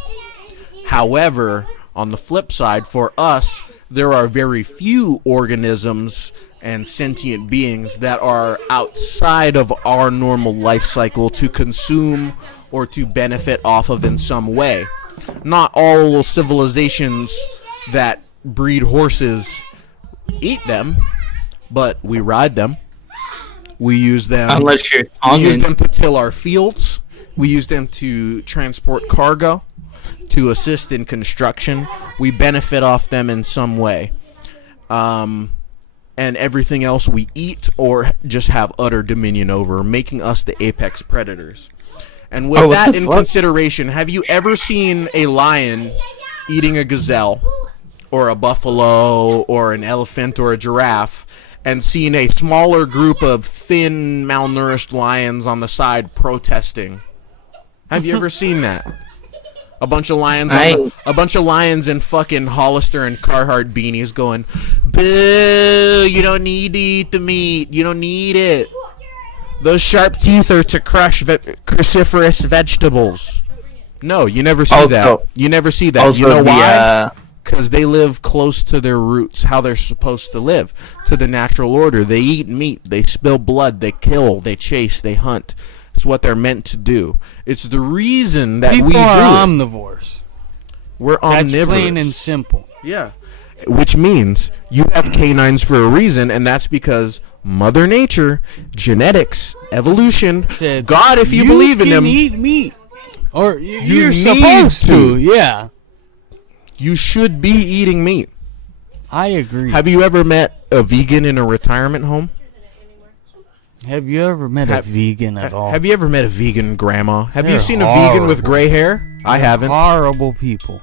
However, on the flip side, for us, there are very few organisms and sentient beings that are outside of our normal life cycle to consume or to benefit off of in some way. Not all civilizations that breed horses eat them, but we ride them. We use them. Unless you're we use them to till our fields. We use them to transport cargo, to assist in construction. We benefit off them in some way. And everything else we eat or just have utter dominion over, making us the apex predators. And with that in consideration, have you ever seen a lion eating a gazelle or a buffalo or an elephant or a giraffe and seen a smaller group of thin, malnourished lions on the side protesting? Have you ever seen that? A bunch of lions in fucking Hollister and Carhartt beanies going, boo, you don't need to eat the meat. You don't need it. Those sharp teeth are to crush cruciferous vegetables. No, you never see that. You never see that. You know why? Because they live close to their roots, how they're supposed to live, to the natural order. They eat meat, they spill blood, they kill, they chase, they hunt. It's what they're meant to do. It's the reason that People we do are omnivores. We're omnivorous. That's plain and simple. Yeah. Which means you have canines for a reason, and that's because Mother Nature, genetics, evolution, Said, God, if you believe in can him, eat meat. Or you're need supposed to. to. Yeah. You should be eating meat. I agree. Have you ever met a vegan in a retirement home? Have you ever met a vegan at all? Have you ever met a vegan grandma? Have you They're seen a vegan with horrible. gray hair? I haven't. Horrible people.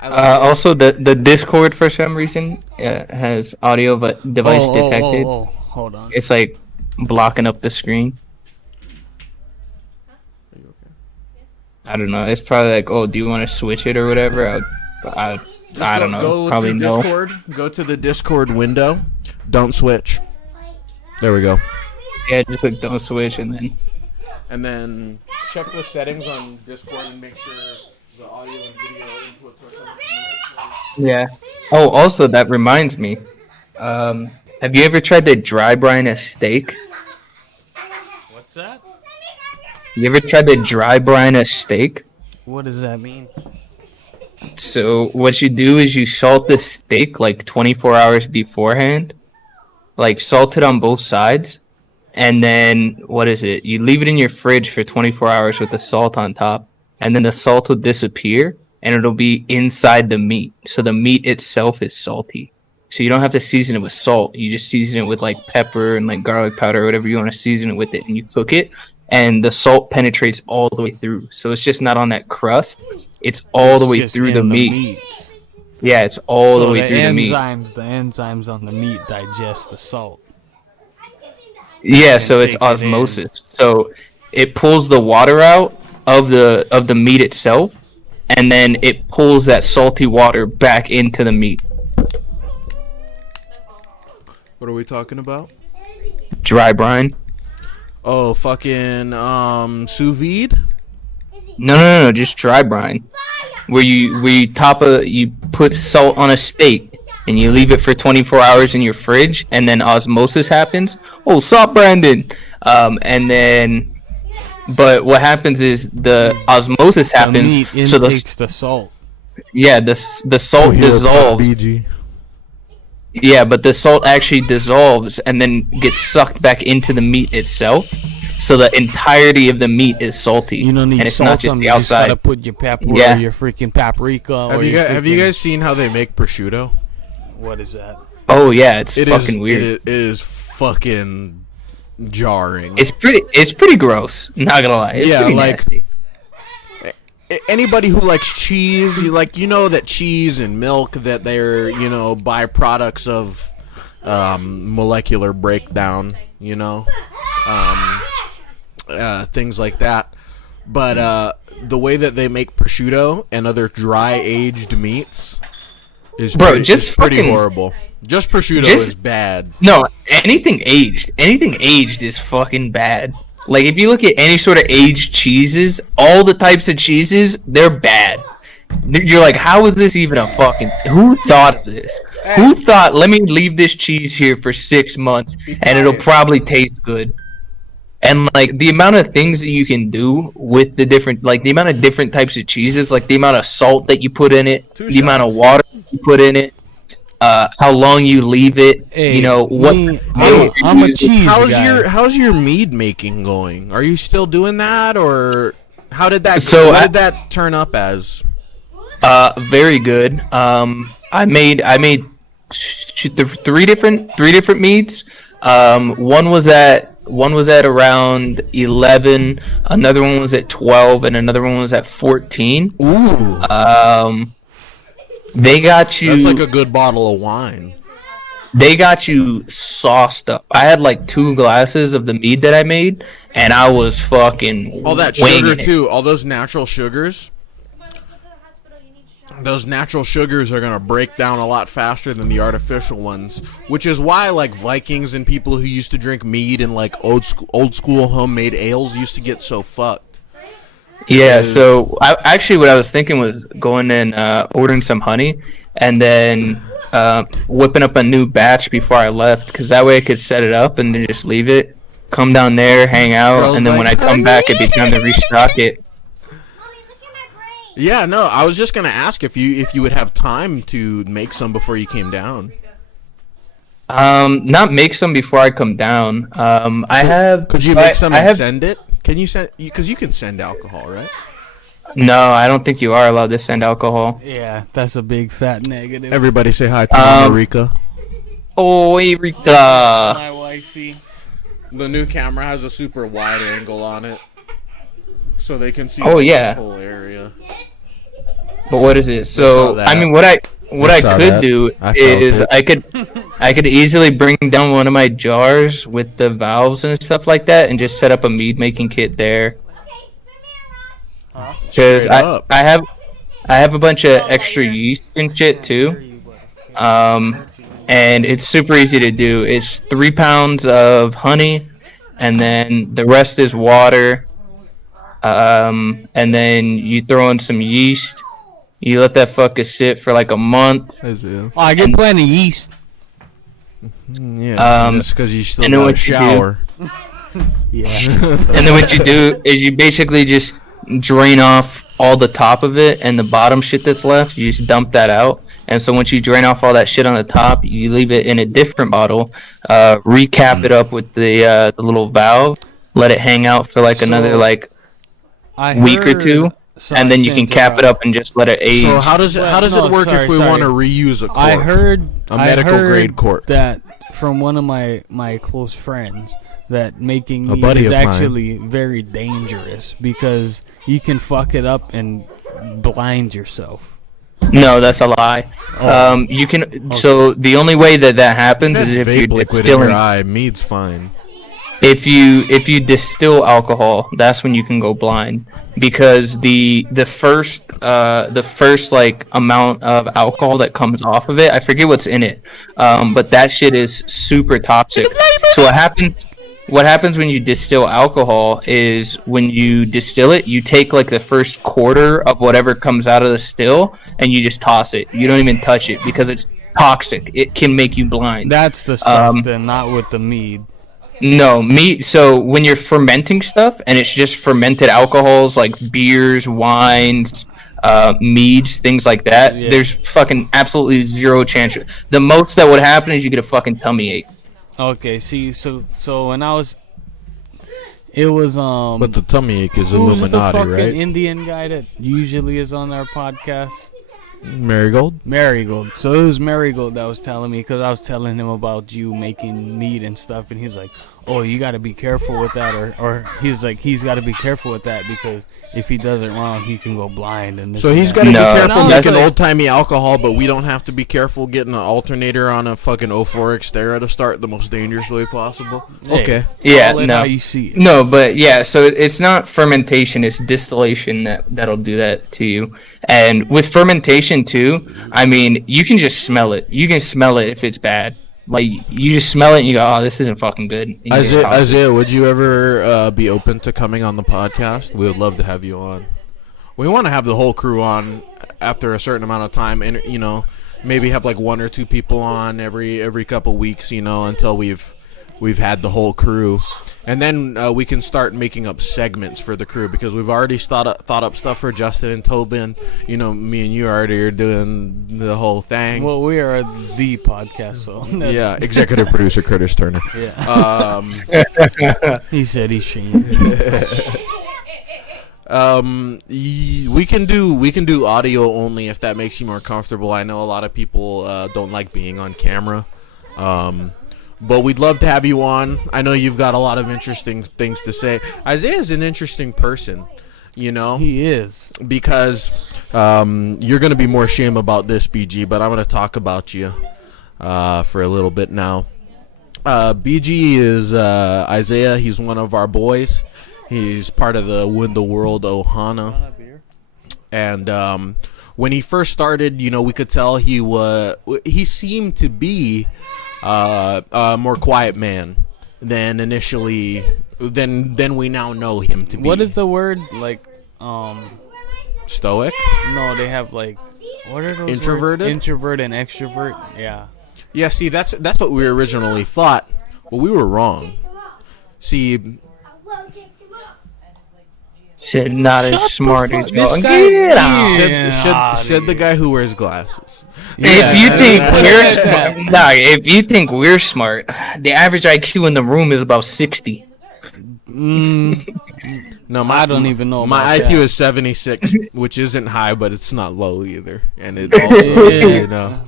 Also, the Discord for some reason has audio but device detected. Hold on. It's like blocking up the screen. I don't know. It's probably like, oh, do you want to switch it or whatever? I don't know. Go Probably to no. Discord. Go to the Discord window. Don't switch. There we go. Yeah, just click don't switch And then check the settings on Discord and make sure the audio and video inputs are coming. yeah. Oh, also that reminds me. Have you ever tried to dry brine a steak? What's that? You ever tried to dry brine a steak? What does that mean? So what you do is you salt the steak like 24 hours beforehand, like salt it on both sides, and then what is it? You leave it in your fridge for 24 hours with the salt on top, and then the salt will disappear and it'll be inside the meat. So the meat itself is salty. So you don't have to season it with salt. You just season it with like pepper and like garlic powder or whatever you want to season it with it, and you cook it. And the salt penetrates all the way through. So it's just not on that crust. It's all the way Just through in the meat. meat. Yeah, it's all So the way through the meat. The enzymes on the meat digest the salt. Yeah, so it's take it in. osmosis. So it pulls the water out of the meat itself, and then it pulls that salty water back into the meat. What are we talking about? Dry brine. Oh, fucking sous vide. No, just dry brine. Where you put salt on a steak and you leave it for 24 hours in your fridge, and then osmosis happens. Oh, salt, Brandon. And then, but what happens is the osmosis The happens. meat So intakes the salt. the salt dissolves. BG. Yeah, but the salt actually dissolves and then gets sucked back into the meat itself. So the entirety of the meat is salty. You don't need and it's salt not just on the it. You just gotta outside. put your pepper Yeah. or your freaking paprika. Have you guys seen how they make prosciutto? What is that? Oh yeah, it's It fucking is, weird. It is fucking jarring. It's pretty gross. Not gonna lie. It's Yeah, pretty like- nasty. Anybody who likes cheese, you know that cheese and milk, that they're byproducts of molecular breakdown, things like that. But the way that they make prosciutto and other dry aged meats is pretty fucking- horrible. Just prosciutto just- is bad. No, anything aged is fucking bad. Like if you look at any sort of aged cheeses, all the types of cheeses, they're bad. You're like, how is this even a fucking? Who thought of this? Who thought? Let me leave this cheese here for 6 months, and it'll probably taste good. And like the amount of things that you can do with the amount of different types of cheeses, like the amount of salt that you put in it, the amount of water you put in it, how long you leave it, Hey, what. I'm a cheese guy. How's your mead making going? Are you still doing that, or how did that? So what did that turn up as? Very good. I made three different meads. One was at around 11. Another one was at 12, and another one was at 14. Ooh, They got you. that's like a good bottle of wine. They got you sauced up. I had like 2 glasses of the mead that I made, and I was fucking All that winging sugar it. too. All those natural sugars. Come on, let's go to the hospital. You need shots. Those natural sugars are gonna break down a lot faster than the artificial ones, which is why like Vikings and people who used to drink mead and like old school homemade ales used to get so fucked. Yeah, so what I was thinking was going and ordering some honey, and then whipping up a new batch before I left, because that way I could set it up and then just leave it, come down there, hang out, Girl's and then when I like, come back, it'd be time to restock it. Mommy, look at my brain. Yeah, no, I was just gonna ask if you would have time to make some before you came down. Not make some before I come down. I have. Could you I- make some I and have, send it? Can you send? Because you can send alcohol, right? No, I don't think you are allowed to send alcohol. Yeah, that's a big fat negative. Everybody say hi to Mama Rika. Oh, Rita. My wifey. The new camera has a super wide angle on it, so they can see yeah. this whole area. But what is it? saw So that. I mean, what I saw could that. do I felt is it. I could easily bring down one of my jars with the valves and stuff like that, and just set up a mead making kit there. Because Straight up. I have a bunch of extra yeast and shit too. And it's super easy to do. It's 3 pounds of honey, and then the rest is water. And then you throw in some yeast. You let that fucker sit for like a month. Oh, I get plenty of yeast. Yeah, just because you still and then got a what you do- shower. Yeah. And then what you do is you basically just drain off all the top of it and the bottom shit that's left. You just dump that out. And so once you drain off all that shit on the top, you leave it in a different bottle. Recap it up with the little valve. Let it hang out for like another like week or two, and then you can cap it up and just let it age. So how does it work if we want to reuse a cork? I heard a medical grade cork. that from one of my close friends that making A mead buddy is of mine. actually very dangerous because you can fuck it up and blind yourself. No, that's a lie. You can. So the only way that happens That is if vape you're liquid in your distilling. eye, mead's fine. If you distill alcohol, that's when you can go blind, because the first like amount of alcohol that comes off of it, I forget what's in it, but that shit is super toxic. So what happens when you distill alcohol is when you distill it, you take like the first quarter of whatever comes out of the still and you just toss it. You don't even touch it because it's toxic. It can make you blind. That's the stuff then, not with the mead. No, meat. So when you're fermenting stuff and it's just fermented alcohols like beers, wines, meads, things like that, there's fucking absolutely zero chance. The most that would happen is you get a fucking tummy ache. Okay, see, so when I was, it was But the tummy ache is who's Illuminati, the fucking right? Indian guy that usually is on our podcast? Marigold? Marigold. So it was Marigold that was telling me, because I was telling him about you making meat and stuff, and he's like, oh, you got to be careful with that, or he's like, he's got to be careful with that because if he does it wrong, he can go blind. And this So and he's that. got to No, be careful no, making that's- old-timey alcohol, but we don't have to be careful getting an alternator on a fucking 04 Xterra to start the most dangerous way possible. Hey, Okay. Yeah, call it no. how you see it. No, but yeah, so it's not fermentation, it's distillation that'll do that to you. And with fermentation too, I mean, you can just smell it. You can smell it if it's bad. Like, you just smell it and you go, oh, this isn't fucking good. And you just toss it. Isaiah, would you ever be open to coming on the podcast? We would love to have you on. We want to have the whole crew on after a certain amount of time, and maybe have like 1 or 2 people on every couple weeks, until we've had the whole crew, and then we can start making up segments for the crew because we've already thought up stuff for Justin and Tobin. Me and you already are doing the whole thing. Well, we are the podcast, so Yeah, executive producer Curtis Turner. yeah. He said he's shamed. We can do audio only if that makes you more comfortable. I know a lot of people don't like being on camera, but we'd love to have you on. I know you've got a lot of interesting things to say. Isaiah's an interesting person, He is. because you're gonna be more shame about this, BG, but I'm gonna talk about you for a little bit now. BG is Isaiah. He's one of our boys. He's part of the Win the World Ohana. And when he first started, we could tell he seemed to be a more quiet man than initially than we now know him to be. What is the word like? Stoic? No, they have like what are those Introverted? words? Introvert and extrovert. Yeah. Yeah, see, that's what we originally thought. Well, we were wrong. See, Said not as smart as This you. guy- Get out. said the guy who wears glasses. If you think yeah. we're smart, if you think we're smart, the average IQ in the room is about 60. No, I don't even know. My about IQ that. is 76, which isn't high, but it's not low either. And it's also, you know.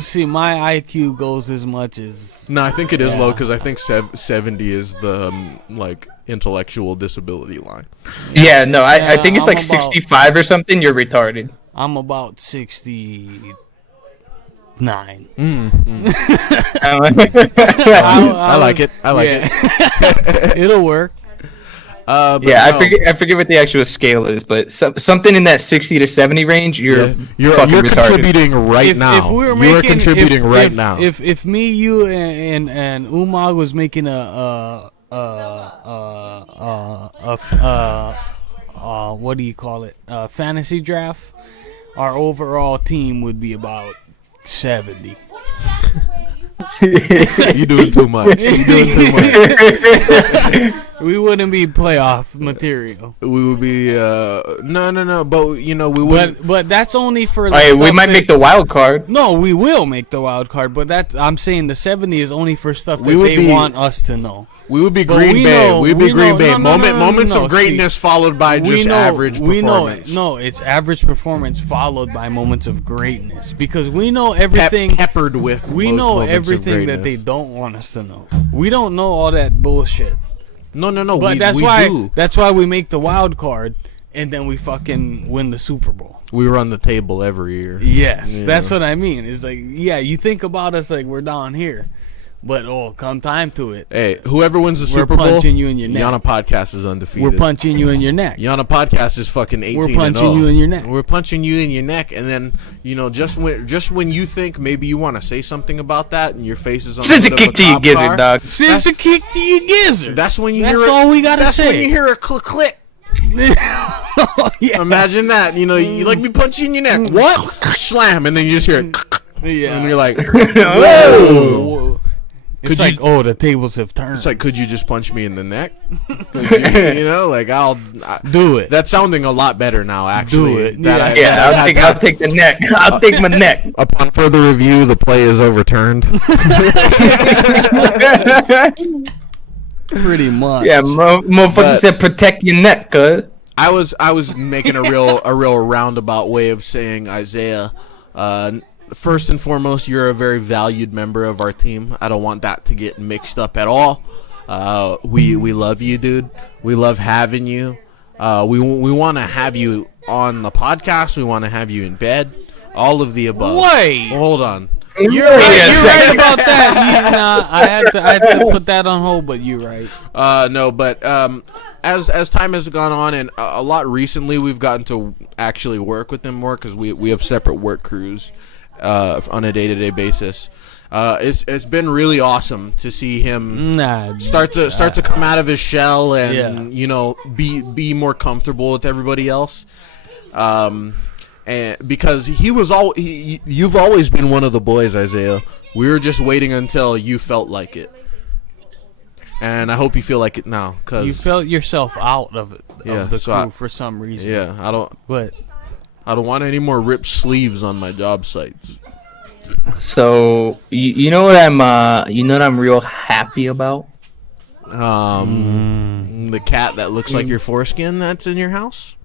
See, my IQ goes as much as. No, I think it is low Yeah. because I think 70 is the like intellectual disability line. Yeah, no, I Yeah, think it's I'm like about- 65 or something. You're retarded. I'm about 69. I like it. I like it. It'll work. But Yeah, no, I forget what the actual scale is, but something in that 60 to 70 range, you're You're fucking retarded. contributing right now. If we were you are making, contributing right now. If me, you, and Umag was making what do you call it? Fantasy draft. Our overall team would be about 70. You doing too much. You doing too much. We wouldn't be playoff material. We would be no, but you know we wouldn't. But that's only for. The Hey, we stuff might that- make the wild card. No, we will make the wild card, but I'm saying the 70 is only for stuff that We would they be- want us to know. We would be But Green we Bay. know- We'd be we Green know- Bay. no, no, no, Moments no, of see, greatness followed by just average performance. No, it's average performance followed by moments of greatness because we know everything. Peppered with. We know moments of everything that they greatness. don't want us to know. We don't know all that bullshit. No. But we why do. that's why we make the wild card and then we fucking win the Super Bowl. We run the table every year. Yes, Yeah. that's what I mean. It's like, yeah, you think about us like we're down here, but come time to it, Hey, whoever wins the We're Super Bowl, punching you in your neck. Yana Podcast is undefeated. we're punching you in your neck. Yana Podcast is fucking 18. We're punching you in your neck. We're punching you in your neck, and then just when you think maybe you want to say something about that, and your face is on. Sends the a hood of kick to your cop gizzard, car, dog. Sends a kick to your gizzard. That's when you That's hear. all we gotta That's say. when you hear a click. Oh, yeah. Imagine that. You like me punch you in your neck. What? Slam, and then you just hear it. Yeah. And you're like, Whoa. It's Could like, you- the tables have turned. it's like, could you just punch me in the neck? I'll do it. That's sounding a lot better now. Actually, Do it. That Yeah. Yeah, I'll take the neck. I'll take my neck. Upon further review, the play is overturned. Pretty much. Yeah, motherfucker But- said protect your neck, cuz. I was making a real roundabout way of saying, Isaiah. First and foremost, you're a very valued member of our team. I don't want that to get mixed up at all. We love you, dude. We love having you. We want to have you on the podcast. We want to have you in bed. All of the above. Wait. Hold on. You're right about that. I had to put that on hold, but you're right. No, but as time has gone on, and a lot recently, we've gotten to actually work with him more because we have separate work crews on a day-to-day basis. It's been really awesome to see him start to come out of his shell and be more comfortable with everybody else. And because you've always been one of the boys, Isaiah. We were just waiting until you felt like it, and I hope you feel like it now. Cause You felt yourself out of it, Yeah, of the so crew for some reason. yeah, I don't want any more ripped sleeves on my job sites. So you know what I'm real happy about? The cat that looks like your foreskin that's in your house.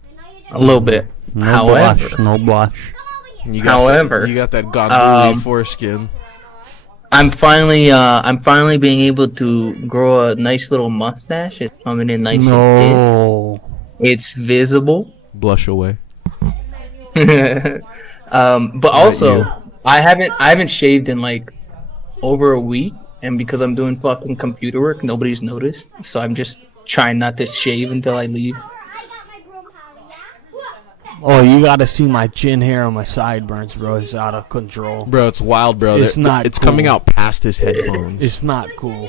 A little bit. However, no blush. You However, you got that Gondoli foreskin. I'm finally being able to grow a nice little mustache. It's coming in nice and No. thick. It's visible. Blush away. But also, I haven't shaved in like over a week, and because I'm doing fucking computer work, nobody's noticed. So I'm just trying not to shave until I leave. Oh, you gotta see my chin hair on my sideburns, bro. It's out of control. Bro, it's wild, bro. It's not It's cool. coming out past his headphones. It's not cool.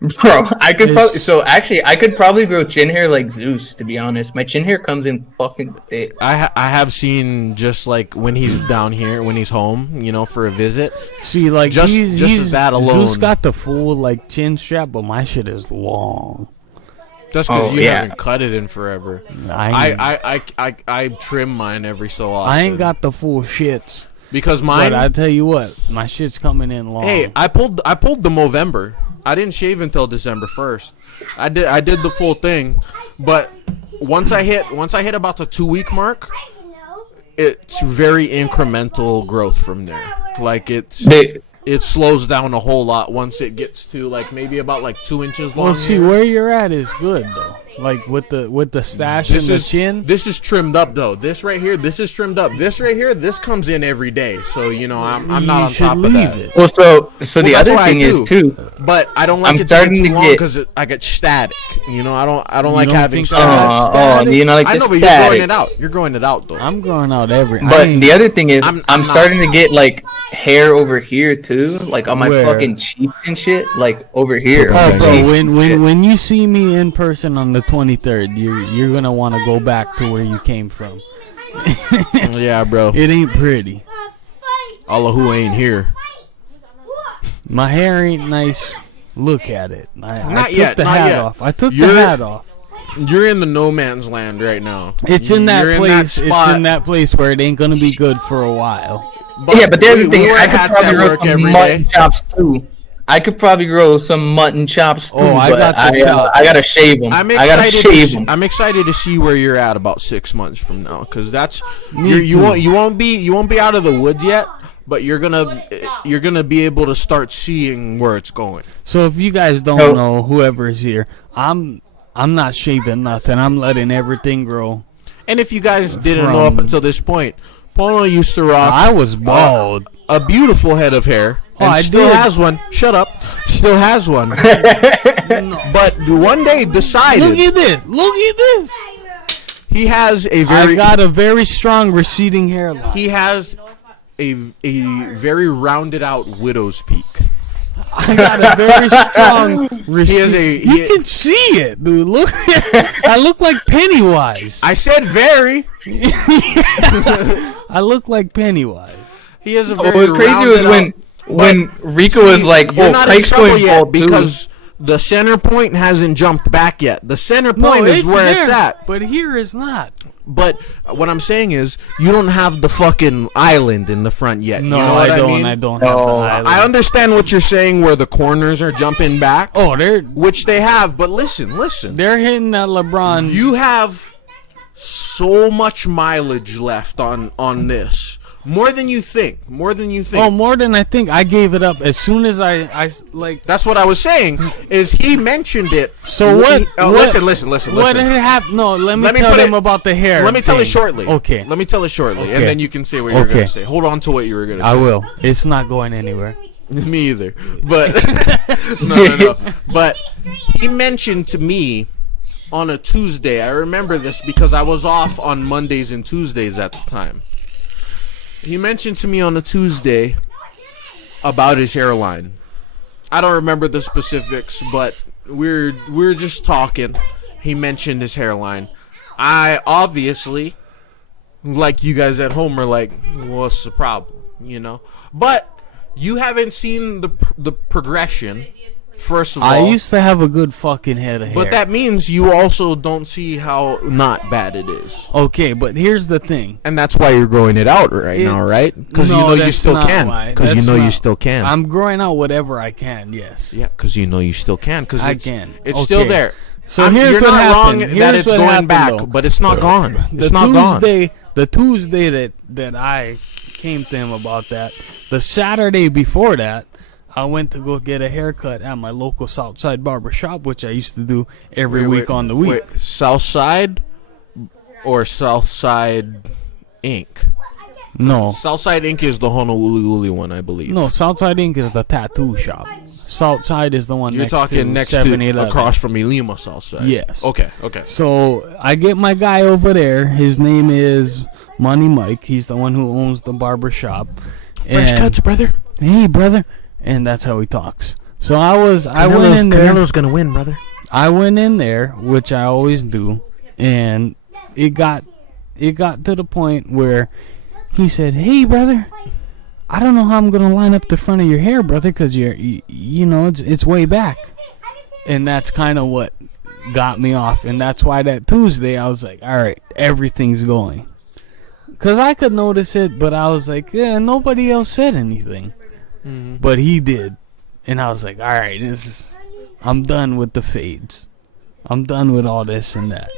Bro, I could probably grow chin hair like Zeus. To be honest, my chin hair comes in fucking thick. I have seen just like when he's down here, when he's home, for a visit. See, like Just he's that alone. Zeus got the full like chin strap, but my shit is long. That's because Oh, you yeah. haven't cut it in forever. I trim mine every so often. I ain't got the full shits. because mine. But I tell you what, my shit's coming in long. Hey, I pulled the Movember. I didn't shave until December 1st. I did the full thing, but once I hit about the 2-week mark, it's very incremental growth from there. Like it slows down a whole lot once it gets to like maybe about like 2 inches long. Well, see, where you're at is good though. Like with the stash and the chin. This is trimmed up though. This right here, this is trimmed up. This right here, this comes in every day. So I'm not on top of that. It. Well, so the other thing is too. But I don't like it to be too long because I get static. I don't like having static. You know, like I know, but static. you're growing it out. You're growing it out though. I'm growing out every. But the other thing is, I'm not. starting to get like hair over here too, like on my Where? fucking cheeks and shit, like over here. Oh, bro, when you see me in person on the 23rd, you're gonna want to go back to where you came from. Yeah, bro. It ain't pretty. All of who ain't here. My hair ain't nice. Look at it. I Not took yet, the not hat yet. off. I took You're- the hat off. You're in the no man's land right now. It's in that You're place. spot. It's in that place where it ain't gonna be good for a while. Yeah, but the other we thing, wear I could hats probably at grow work some every mutton day. chops too. I could probably grow some mutton chops too, Oh, I but got the chop. I gotta shave them. I'm I gotta excited. shave them. I'm excited to see where you're at about 6 months from now, because that's Me you too. won't be out of the woods yet, but you're gonna be able to start seeing where it's going. So if you guys don't No. know, whoever's here, I'm not shaving nothing. I'm letting everything grow. And if you guys didn't know up until this point, Polo used to rock I was bald. a beautiful head of hair. Oh, And I still did. has one. Shut up. Still has one. But one day decided Look at this. Look at this. he has a I very got a very strong receding hairline. he has a very rounded out widow's peak. I got a very strong receding. He- You can see it, dude. Look. I look like Pennywise. I said very. I look like Pennywise. He has a What very was crazy was rounded when out- Rico was like, you're "Oh, not in Pike's trouble going yet bald too." because the center point hasn't jumped back yet. The center No, point is it's where there, it's at. but here is not. But what I'm saying is, you don't have the fucking island in the front yet. No, you know what I don't. mean? I don't No. have the island. I understand what you're saying, where the corners are jumping back, Oh, which they have. But listen. they're hitting that LeBron. You have so much mileage left on this. More than you think. Oh, more than I think. I gave it up as soon as I like. That's what I was saying. Is he mentioned it? So what? Listen. What had happened? No, let me Let me tell put them it- about the hair. Let me tell it thing. shortly. Okay. Let me tell it shortly, and Okay. then you can say what you were Okay. going to say. Hold on to what you were going to say. I will. It's not going anywhere. Me either. But no. But he mentioned to me on a Tuesday. I remember this because I was off on Mondays and Tuesdays at the time. He mentioned to me on a Tuesday about his hairline. I don't remember the specifics, but we're just talking. He mentioned his hairline. I obviously, like you guys at home, are like, what's the problem? But you haven't seen the progression. First of all, I used to have a good fucking head of hair. but that means you also don't see how not bad it is. Okay, but here's the thing. And that's why you're growing it out right now, It's- right? Because No, you know you that's still not can. why. Because you That's know you not- still can. I'm growing out whatever I can. Yes. Yeah, because you know you still can. Because I it's, can. it's still Okay. there. So here's you're what not happened. wrong that Here's it's what going happened, back, though. but it's not gone. It's The not gone. The Tuesday that I came to him about that, the Saturday before that, I went to go get a haircut at my local Southside barber shop, which I used to do every week on the week. Wait, Southside or Southside Inc. No, Southside Inc. is the Honolulu one, I believe. no, Southside Inc. is the tattoo shop. Southside is the one You're next talking to next to 7-Eleven. across from Elima Southside. Yes. Okay. So I get my guy over there. His name is Money Mike. He's the one who owns the barber shop. Fresh And- cuts, brother. Hey, brother. And that's how he talks. So I went in there. Canelo's gonna win, brother. I went in there, which I always do, and it got to the point where he said, "Hey, brother, I don't know how I'm gonna line up the front of your hair, brother, because it's way back." And that's kind of what got me off, and that's why that Tuesday I was like, "All right, everything's going," because I could notice it, but I was like, "Yeah, nobody else said anything." But he did, And I was like, all right, I'm done with the fades. I'm done with all this and that.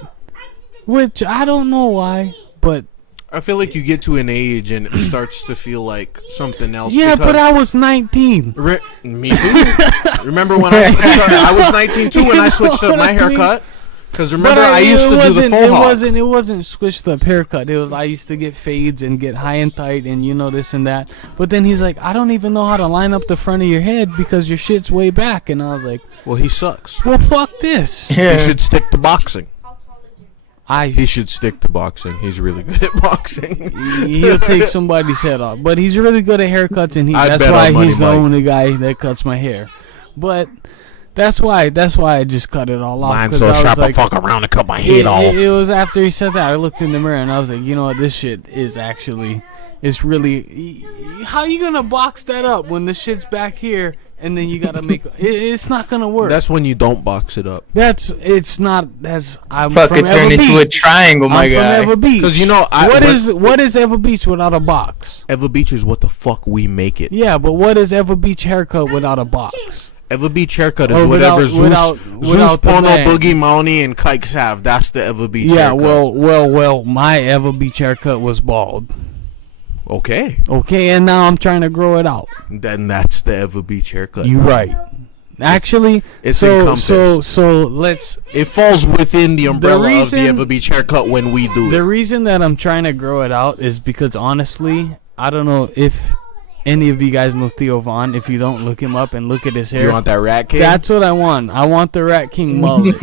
Which I don't know why, but I feel like you get to an age and it starts to feel like something else. yeah, because but I was 19. Me too. Remember when I switched up? I was 19 too when I switched up my haircut. Because remember, I used to do the full hawk. It wasn't switched up haircut. It was I used to get fades and get high and tight and this and that. But then he's like, I don't even know how to line up the front of your head because your shit's way back. And I was like, well, he sucks. well, fuck this. He should stick to boxing. How tall is your He should stick to boxing. He's really good at boxing. He'll take somebody's head off. But he's really good at haircuts, and I'd that's bet why on Money he's the Mike. only guy that cuts my hair. But that's why I just cut it all off. Mine's 'cause so I was sharp, I like, fuck around and cut my head off. It was after he said that, I looked in the mirror, and I was like, you know what, this shit is actually, it's really, how you gonna box that up when the shit's back here, and then you gotta make, it's not gonna work. That's when you don't box it up. I'm Fuck, from it turned Eva into a Beach. triangle, my I'm guy. from Eva Beach. 'Cause you know, what is Eva Beach without a box? Eva Beach is what the fuck we make it. Yeah, but what is Eva Beach haircut without a box? Eva Beach haircut is Or whatever without Zeus, the Pono, bang. Boogie, Mounty, and Kikes have. That's the Eva Beach Yeah, haircut. well, my Eva Beach haircut was bald. Okay. Okay, and now I'm trying to grow it out. Then that's the Eva Beach haircut. You right. Actually, it's so encompassed. let's. It falls within the umbrella of reason- the Eva Beach haircut when we do The it. reason that I'm trying to grow it out is because honestly, I don't know if any of you guys know Theo Vaughn. If you don't, look him up and look at his hair. You want that Rat King? That's what I want. I want the Rat King mullet.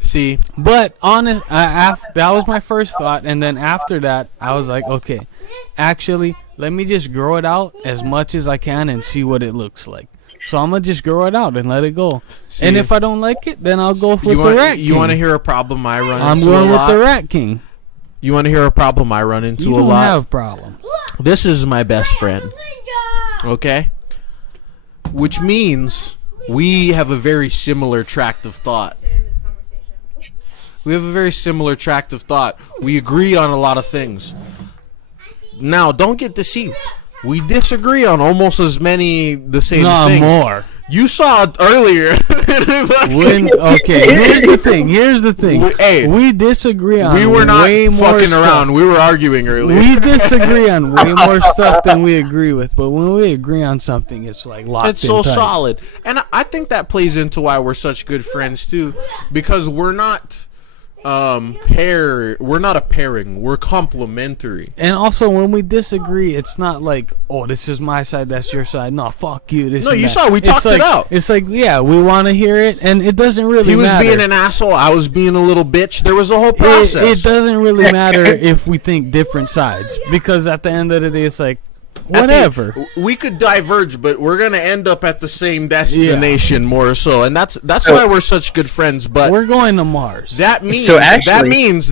See, But that was my first thought, and then after that, I was like, okay, actually, let me just grow it out as much as I can and see what it looks like. So I'm gonna just grow it out and let it go. See, and if I don't like it, then I'll go with you the want, Rat King. You want to hear a problem I run I'm into going a with lot? the Rat King. You want to hear a problem I run into You a don't lot? have problems. This is my best friend. Okay? Which means we have a very similar tract of thought. We have a very similar tract of thought. We agree on a lot of things. Now, don't get deceived. We disagree on almost as many the same No, things. more. You saw it earlier. Okay, here's the thing. Hey, we disagree on we were not way more fucking stuff. around. We were arguing earlier. We disagree on way more stuff than we agree with, but when we agree on something, it's like locked It's so in tight. solid. And I think that plays into why we're such good friends too, because we're not we're not a pairing, we're complementary. And also, when we disagree, it's not like, oh, this is my side, that's your side. No, fuck you. This No, and you that. saw, we It's talked it like- out. It's like, yeah, we want to hear it, and it doesn't really He was matter. being an asshole, I was being a little bitch. There was a whole process. It doesn't really matter if we think different sides, because at the end of the day, it's like, whatever. We could diverge, but we're gonna end up at the same destination more so, and that's why we're such good friends. But We're going to Mars. that means So actually-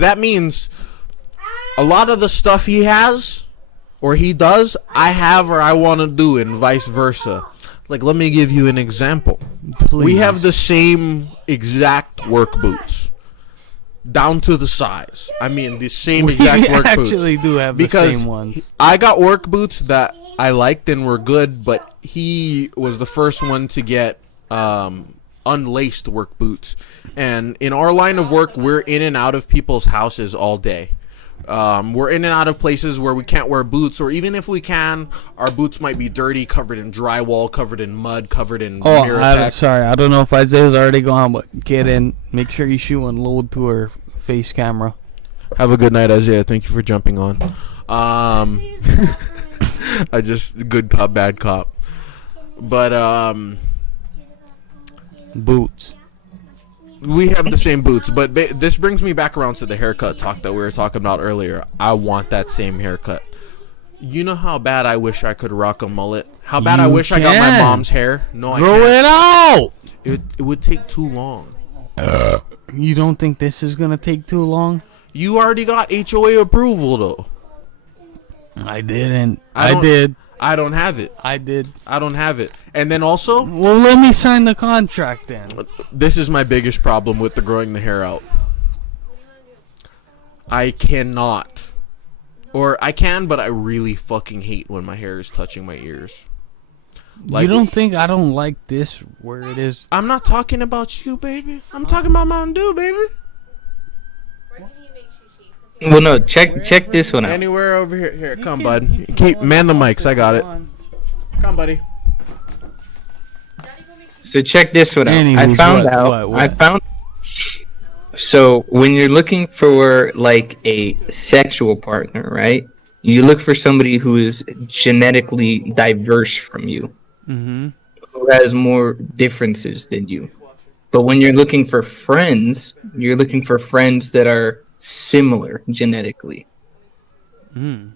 that means a lot of the stuff he has or he does, I have or I want to do, and vice versa. Like, let me give you an example. Please. We have the same exact work boots, down to the size. I mean, the same We exact work boots. actually do have the Because same ones. I got work boots that I liked and were good, but he was the first one to get unlaced work boots. And in our line of work, we're in and out of people's houses all day. We're in and out of places where we can't wear boots, or even if we can, our boots might be dirty, covered in drywall, covered in mud, covered in Oh, Mirrortech. sorry. I don't know if Isaiah's already gone, but get in. Make sure you shoot and load to her face camera. Have a good night, Isaiah. Thank you for jumping on. I just good cop, bad cop. But Boots. we have the same boots. But this brings me back around to the haircut talk that we were talking about earlier. I want that same haircut. You know how bad I wish I could rock a mullet? How bad I You wish I got my can. mom's hair? No, I Grow can't. it out! It would take too long. You don't think this is gonna take too long? You already got HOA approval, though. I didn't. I I don't- did. I don't have it. I did. I don't have it. And then also, Well, let me sign the contract then. this is my biggest problem with the growing the hair out. I cannot. Or I can, but I really fucking hate when my hair is touching my ears. Like, you don't think I don't like this where it is? I'm not talking about you, baby. I'm talking about Mountain Dew, baby. Well, no, check this one out. Anywhere over here. Here, come, bud. Keep man the mics. I got it. Come, buddy. So check this one out. I Anywho, found what, out. what? I found. So when you're looking for like a sexual partner, right? You look for somebody who is genetically diverse from you, Mm-hmm. who has more differences than you. But when you're looking for friends, you're looking for friends that are similar genetically. Mm.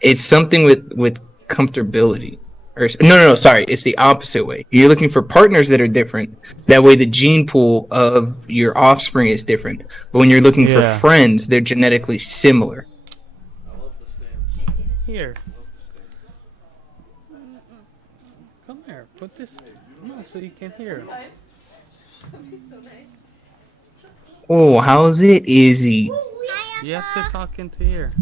It's something with comfortability. Or no, sorry, it's the opposite way. You're looking for partners that are different. That way, the gene pool of your offspring is different. But when you're looking for Yeah. friends, they're genetically similar. Here. Come here. Put this. No, so you can hear it. Oh, how's it, Izzy? You have to talk into here.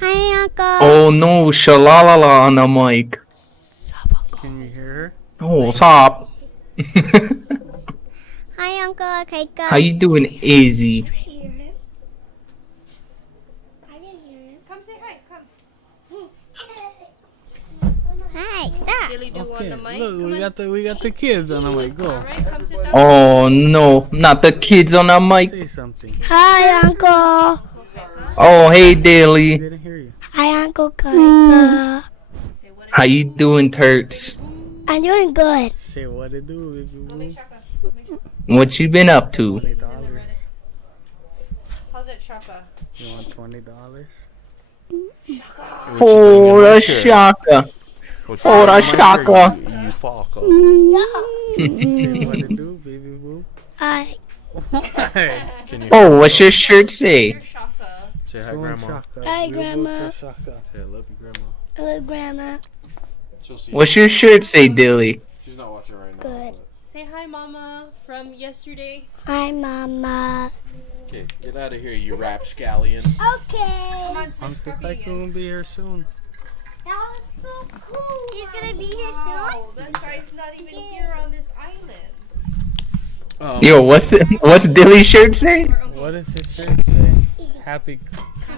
Hi, Uncle. Oh no, shalalala on the mic. Can you hear her? Oh, stop. Hi, Uncle. Keiko. How you doing, Izzy? I didn't hear him. Come say hi. Come. Hi. Stop. Dilly do Okay. on the mic. Look, we got the kids on the mic. Go. Alright, come sit down. Oh no, not the kids on the mic. Say something. Hi, Uncle. Oh, hey, Daily. Didn't hear you. Hi, Uncle Keiko. How you doing, Turts? I'm doing good. Say what it do, baby. What you been up to? $20. How's that shaka? You want $20? Oh, the shaka. Oh, the shaka. You fuck. Say what it do, baby boo. Hi. Can you Oh, what's your shirt say? Your shaka. say hi, Go on, Grandma? Shaka. Hi, We Grandma. both are Shaka. Say I love you, Grandma. Hello, Grandma. She'll see. What's your shirt say, Dilly? She's not watching right now. Good. Say hi, mama, from yesterday. Hi, Mama. Okay, get out of here, you rapscallion. Okay. Come on, touch Uncle puppy Keiko again. will be here soon. That was so cool. He's gonna be here soon. Wow, that guy's not even here on this island. Yo, what's Dilly's shirt say? What does his shirt say? Happy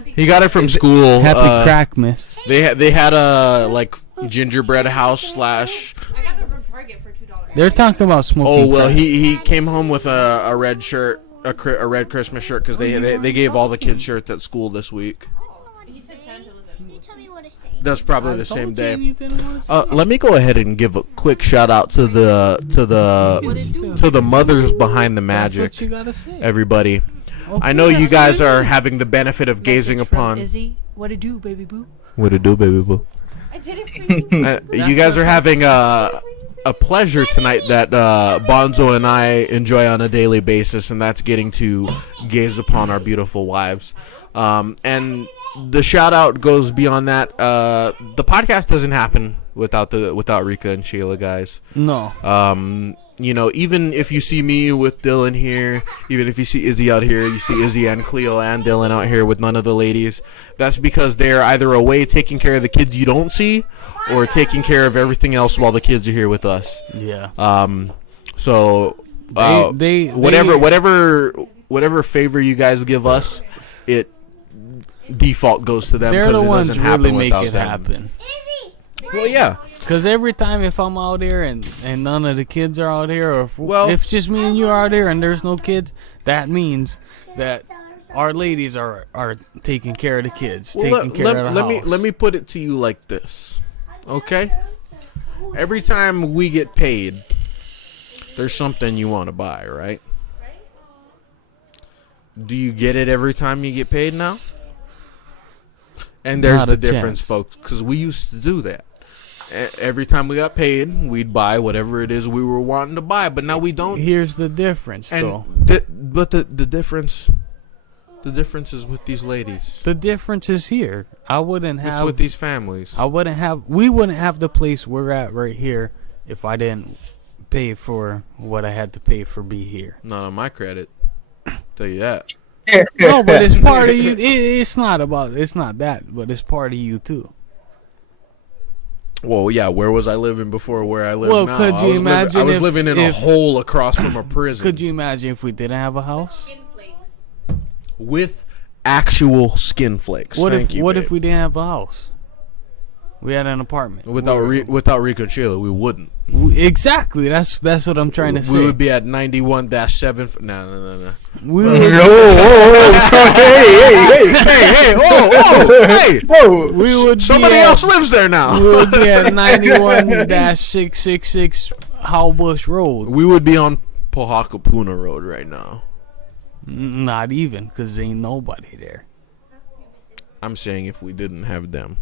He got it from school. Crackmas. They had a like gingerbread house slash. I got them from Target for $2. They're talking about smoking. Oh well, crack. he came home with a red shirt, a red Christmas shirt because they gave all the kids shirts at school this week. He said Santa was Can you tell me what to say? That's probably I the same told you day. you didn't want to say Let me go ahead and give a quick shout out to the mothers behind the That's magic, what you gotta say. everybody. Okay, I know you that's guys what it are is. having the benefit of gazing upon. Izzy, what it do, baby boo? What it do, baby boo? I did it for you. You guys are having a pleasure tonight that Bonzo and I enjoy on a daily basis, and that's getting to gaze upon our beautiful wives. And the shout out goes beyond that. The podcast doesn't happen without Rika and Sheila, guys. No. You know, even if you see me with Dylan here, even if you see Izzy out here, you see Izzy and Cleo and Dylan out here with none of the ladies, that's because they're either away taking care of the kids you don't see or taking care of everything else while the kids are here with us. Yeah. So They whatever favor you guys give us, it default goes to them they're because the it ones doesn't really happen make without it them. happen. Well, yeah. Cause every time if I'm out here and none of the kids are out here, or Well- if just me and you are out here and there's no kids, that means that our ladies are taking care of the kids, Well, taking care of the house. let me put it to you like this, okay? Every time we get paid, there's something you want to buy, right? Do you get it every time you get paid now? And there's Not the a difference, chance. folks, because we used to do that. Every time we got paid, we'd buy whatever it is we were wanting to buy, but now we don't. Here's the difference, And though. but the difference is with these ladies. The difference is here. I wouldn't It's have. with these families. We wouldn't have the place we're at right here if I didn't pay for what I had to pay for be here. Not on my credit. Tell you that. No, but it's part of you. It's not that, but it's part of you too. Well, yeah. Where was I living before where I live Well, now? could I you was imagine I was if- living in a if- hole across from a prison. Could you imagine if we didn't have a house? Skin flakes. With actual skin flakes. What Thank if you, what babe. if we didn't have a house? We had an apartment. Without Rico and Sheila, we wouldn't. Exactly. That's what I'm trying to say. We would be at 91-7. No. We No, would, hey, Hey! whoa. we would Somebody be else at, lives there now. we would be at 91-666 Howbush Road. We would be on Pohakapuna Road right now. Not even, because ain't nobody there. I'm saying if we didn't have them.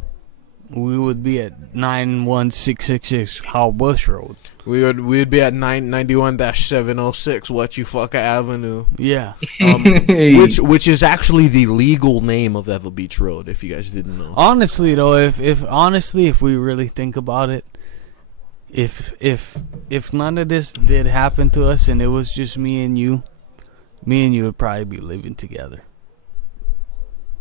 We would be at 91666 Howbush Road. We'd be at 91-706 What You Fucka Avenue. Yeah. Which is actually the legal name of Eva Beach Road, if you guys didn't know. Honestly though, if we really think about it, if none of this did happen to us and it was just me and you would probably be living together.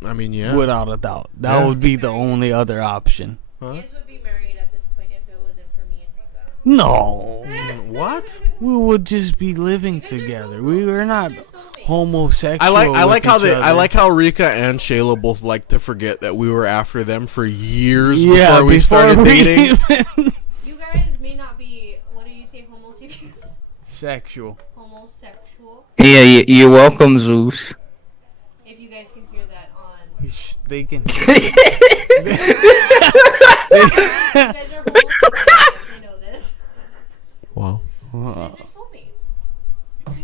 I mean, yeah. Without a doubt. That would be the only other option. Huh? You guys would be married at this point if it wasn't for me and Rika. No. What? We would just be living together. We were not homosexual. I like with how each they other. I like how Rika and Shayla both like to forget that we were after them for years Yeah, before we started dating. You guys may not be, what do you say, homosexual? Sexual. Homosexual. Yeah, you're welcome, Zeus. If you guys can hear that on. They can. You guys are homosexuals. You know this. Wow. You guys are soulmates.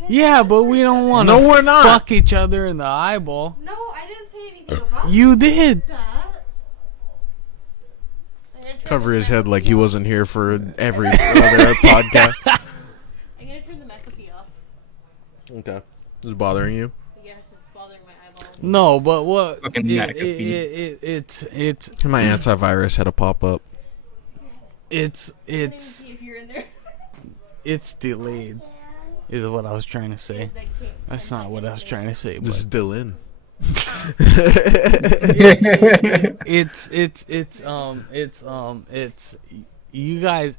Yeah, but we don't want to No, we're not. fuck each other in the eyeball. No, I didn't say anything about You did. that. I'm gonna turn Cover this his head like he microphone wasn't here for every other podcast. off. I'm gonna turn the microphone off. Okay. This is bothering you? Yes, it's bothering my eyeball. No, but what? Fucking It's My antivirus had a pop up. it's See if you're in there. it's delayed. Is what I was trying to say. Like, That's not what I was trying to say. This is But still in. it's you guys.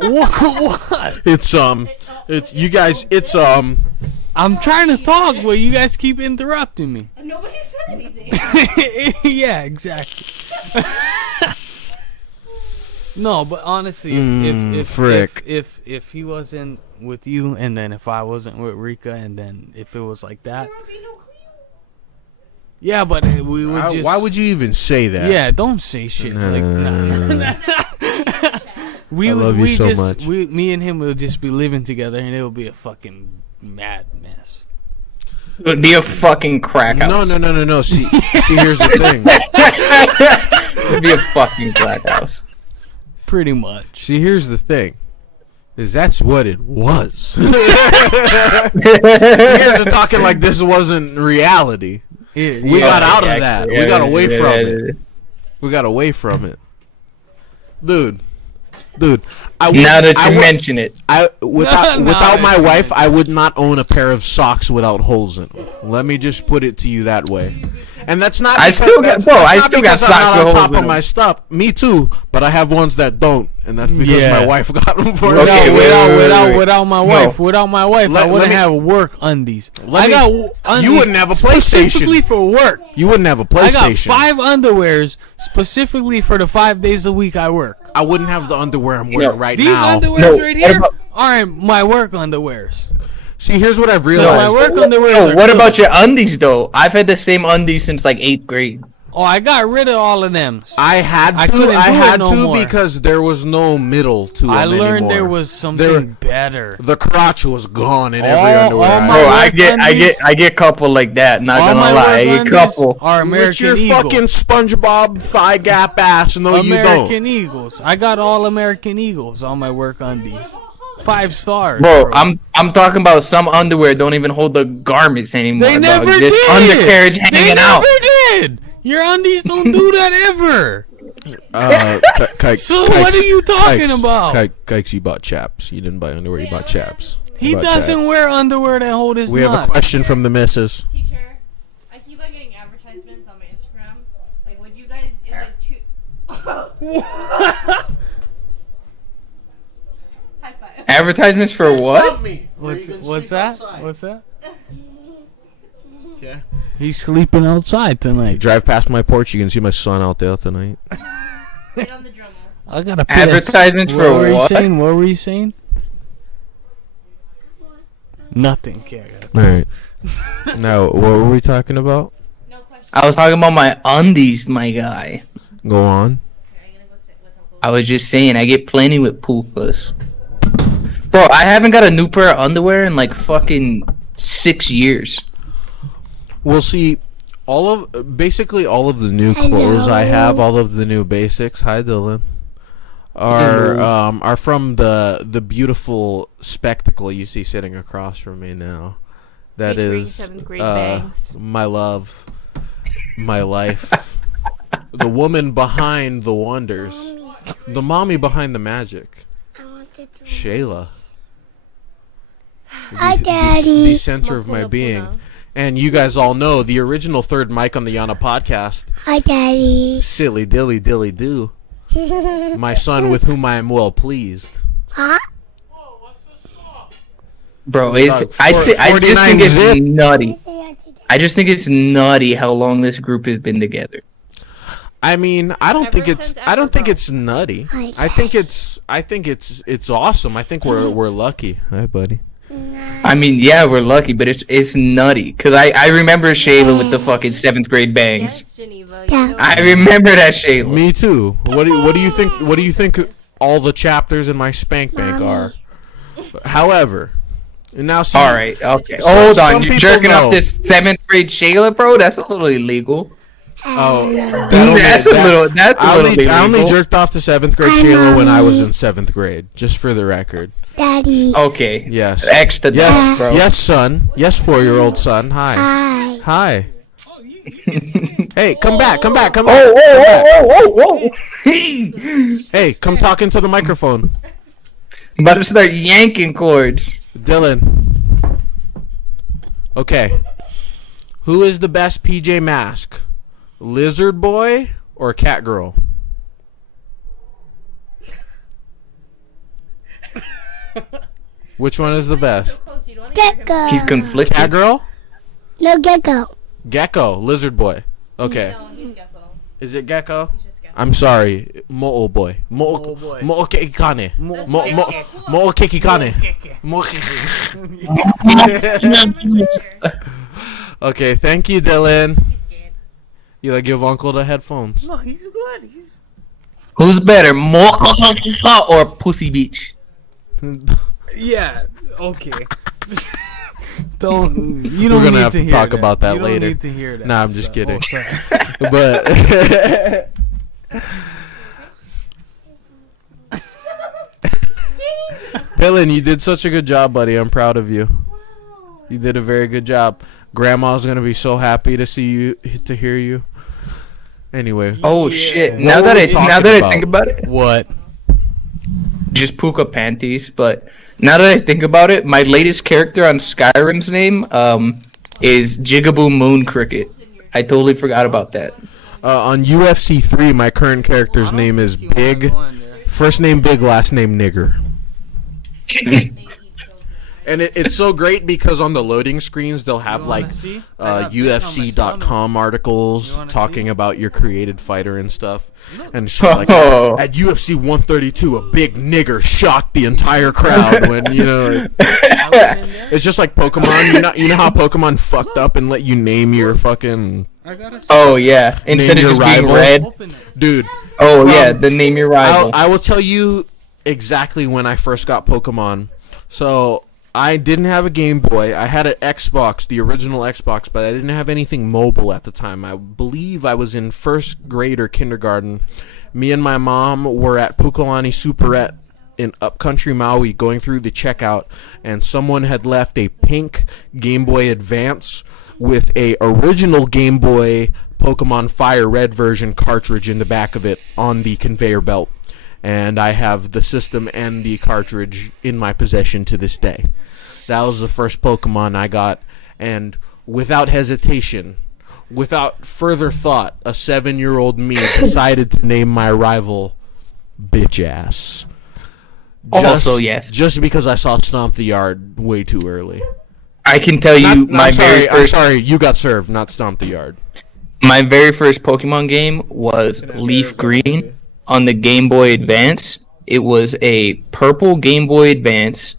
What? It's you guys. It's I'm trying to talk, but you guys keep interrupting me. Nobody said anything. Yeah, exactly. No, but honestly, if he wasn't with you, and then if I wasn't with Rika, and then if it was like that, There would be no clue. yeah, but we would just. Why would you even say that? Yeah, don't say shit like nah. We I would, love you we so just, much. me and him would just be living together, and it would be a fucking mad mess. It would be a fucking crack house. No. See, here's the thing. It would be a fucking crack house. Pretty much. See, here's the thing. Is that's what it was. You guys are talking like this wasn't reality. We got out of that. We got away from it. We got away from it. Dude. Now that you mention it. Without my wife, I would not own a pair of socks without holes in them. Let me just put it to you that way. And that's not. I still got socks with I'm holes not on top in of them. my stuff. Me too, but I have ones that don't, and that's because Yeah. my wife got them for me. Okay, wait. Without my wife, Let- I let wouldn't me- have work undies. Let I me- got undies You wouldn't have a PlayStation. specifically for work. You wouldn't have a I got PlayStation. 5 underwears specifically for the 5 days a week I work. I wouldn't have the underwear I'm wearing right These now. underwears No, right what here about- aren't my work underwears. See, here's what I've My realized. work underwears Yo, are what good. about your undies though? I've had the same undies since like 8th grade. Oh, I got rid of all of them. I had I to. couldn't I do it had no to more. because there was no middle to them I learned anymore. there was something better. The crotch was gone in every All underwear. I my Bro, had. I get couple like that. Not All gonna my lie, I work get undies couple. are With American your Eagle. fucking SpongeBob thigh gap ass. No, you American don't. Eagles. I got all American Eagles on my work undies. 5 stars. Bro, I'm talking about some underwear don't even hold the garments anymore. They bro. never Just did. undercarriage They hanging never out. did. Your undies don't do that ever. So what are you talking about? Kikes, you bought chaps. You didn't buy underwear. You bought chaps. He You bought doesn't chaps. wear underwear that hold his We have a nuts. question from the missus. Teacher, I keep on getting advertisements on my Instagram. Like, would you guys, it's like High five. Advertisements for what? What's that? What's that? Okay. He's sleeping outside tonight. Drive past my porch, you can see my son out there tonight. Right on the Dremel. I got a Advertisements for What were you what? saying? What were you saying? Nothing, Kara. All right. Now, what were we talking about? No question. I was talking about my undies, my guy. Go on. Okay, I'm gonna go sit with Uncle. I was just saying, I get plenty with pukas. Bro, I haven't got a new pair of underwear in like fucking 6 years. We'll see. Basically all of the new clothes I have, all of the new basics. Hi, Dylan. Are from the beautiful spectacle you see sitting across from me now. That Featuring is 7th grade bangs. my love, my life, the woman behind the wonders, the mommy behind the magic, Shayla. Hi, The Daddy. center of my being. And you guys all know the original third mic on the Yana podcast, Hi, Daddy. Silly Dilly Dilly Doo, my son with whom I am well pleased. Huh? Bro, it's, Dog, I just 49 think it's zip. nutty. I just think it's nutty how long this group has been together. I mean, I don't think since it's Ever nutty. Hi, I think it's awesome. I think we're lucky. Hi, buddy. I mean, yeah, we're lucky, but it's nutty. Cause I remember Shayla with the fucking 7th grade bangs. Yes, Geneva. Yeah. You know I remember that Shayla. Me too. What do you think? What do you think all the chapters in my spank bank are? However, now see, All right, okay. Some- Hold some on, you're people jerking know. off this 7th grade Shayla, bro? That's a little illegal. Oh, That's a little bit I only illegal. jerked off to 7th grade Shayla when I was in 7th grade, just for the record. Daddy. Okay. Yes. Extra Yes, dust, bro. yes, son. Yes, 4-year-old son. Hi. Hi. Hi. Hey, come back. Oh, whoa. Hey, come talk into the microphone. I'm about to start yanking cords. Dylan. Okay. Who is the best PJ Mask? Lizard Boy or Cat Girl? Which one is the best? Close, you don't wanna hear him. Gecko. He's conflicted. Cat Girl? No gecko. Gecko. Lizard Boy. Okay. No, he's Gecko. Is it Gecko? He's just Gecko. I'm sorry. Mo'o boy. Mo'o boy. Mo'o keikane. Mo- Mo'o keikane. Okay, thank you, Dylan. He's scared. You like give Uncle the headphones? No, he's good. He's Who's better, Mocha or Pussy Beach? yeah. Okay. don't you We're don't gonna need have to hear talk about that you later. Don't need to hear that. Nah, I'm just stuff. kidding. Oh, sorry. But Dylan, you did such a good job, buddy. I'm proud of you. You did a very good job. Grandma's gonna be so happy to see you, to hear you. Anyway, Oh shit! What Now were that we I talking think about it, What? just puka panties. But now that I think about it, my latest character on Skyrim's name is Jigaboo Moon Cricket. I totally forgot about that. on UFC 3, my current character's name is Big. First name Big, last name Nigger. And it's so great because on the loading screens they'll have like see? I got this on my UFC.com articles You wanna talking see? about your created fighter and stuff. And shit like Oh. at UFC 132, a big nigger shocked the entire crowd when it's just like Pokemon. You know how Pokemon fucked up and let you name your fucking I gotta Oh yeah, instead of your just being rival? red. open it. dude. Oh From- yeah, the name your rival. I will tell you exactly when I first got Pokemon. So I didn't have a Game Boy. I had an Xbox, the original Xbox, but I didn't have anything mobile at the time. I believe I was in first grade or kindergarten. Me and my mom were at Pukalani Superette in upcountry Maui going through the checkout, and someone had left a pink Game Boy Advance with a original Game Boy Pokemon Fire Red version cartridge in the back of it on the conveyor belt. And I have the system and the cartridge in my possession to this day. That was the first Pokemon I got, and without hesitation, without further thought, a 7-year-old me decided to name my rival bitch ass. Also, yes. Just because I saw Stomp the Yard way too early. I can tell you I'm very sorry, first. you got served, not Stomp the Yard. My very first Pokemon game was Leaf Green on the Game Boy Advance. It was a purple Game Boy Advance,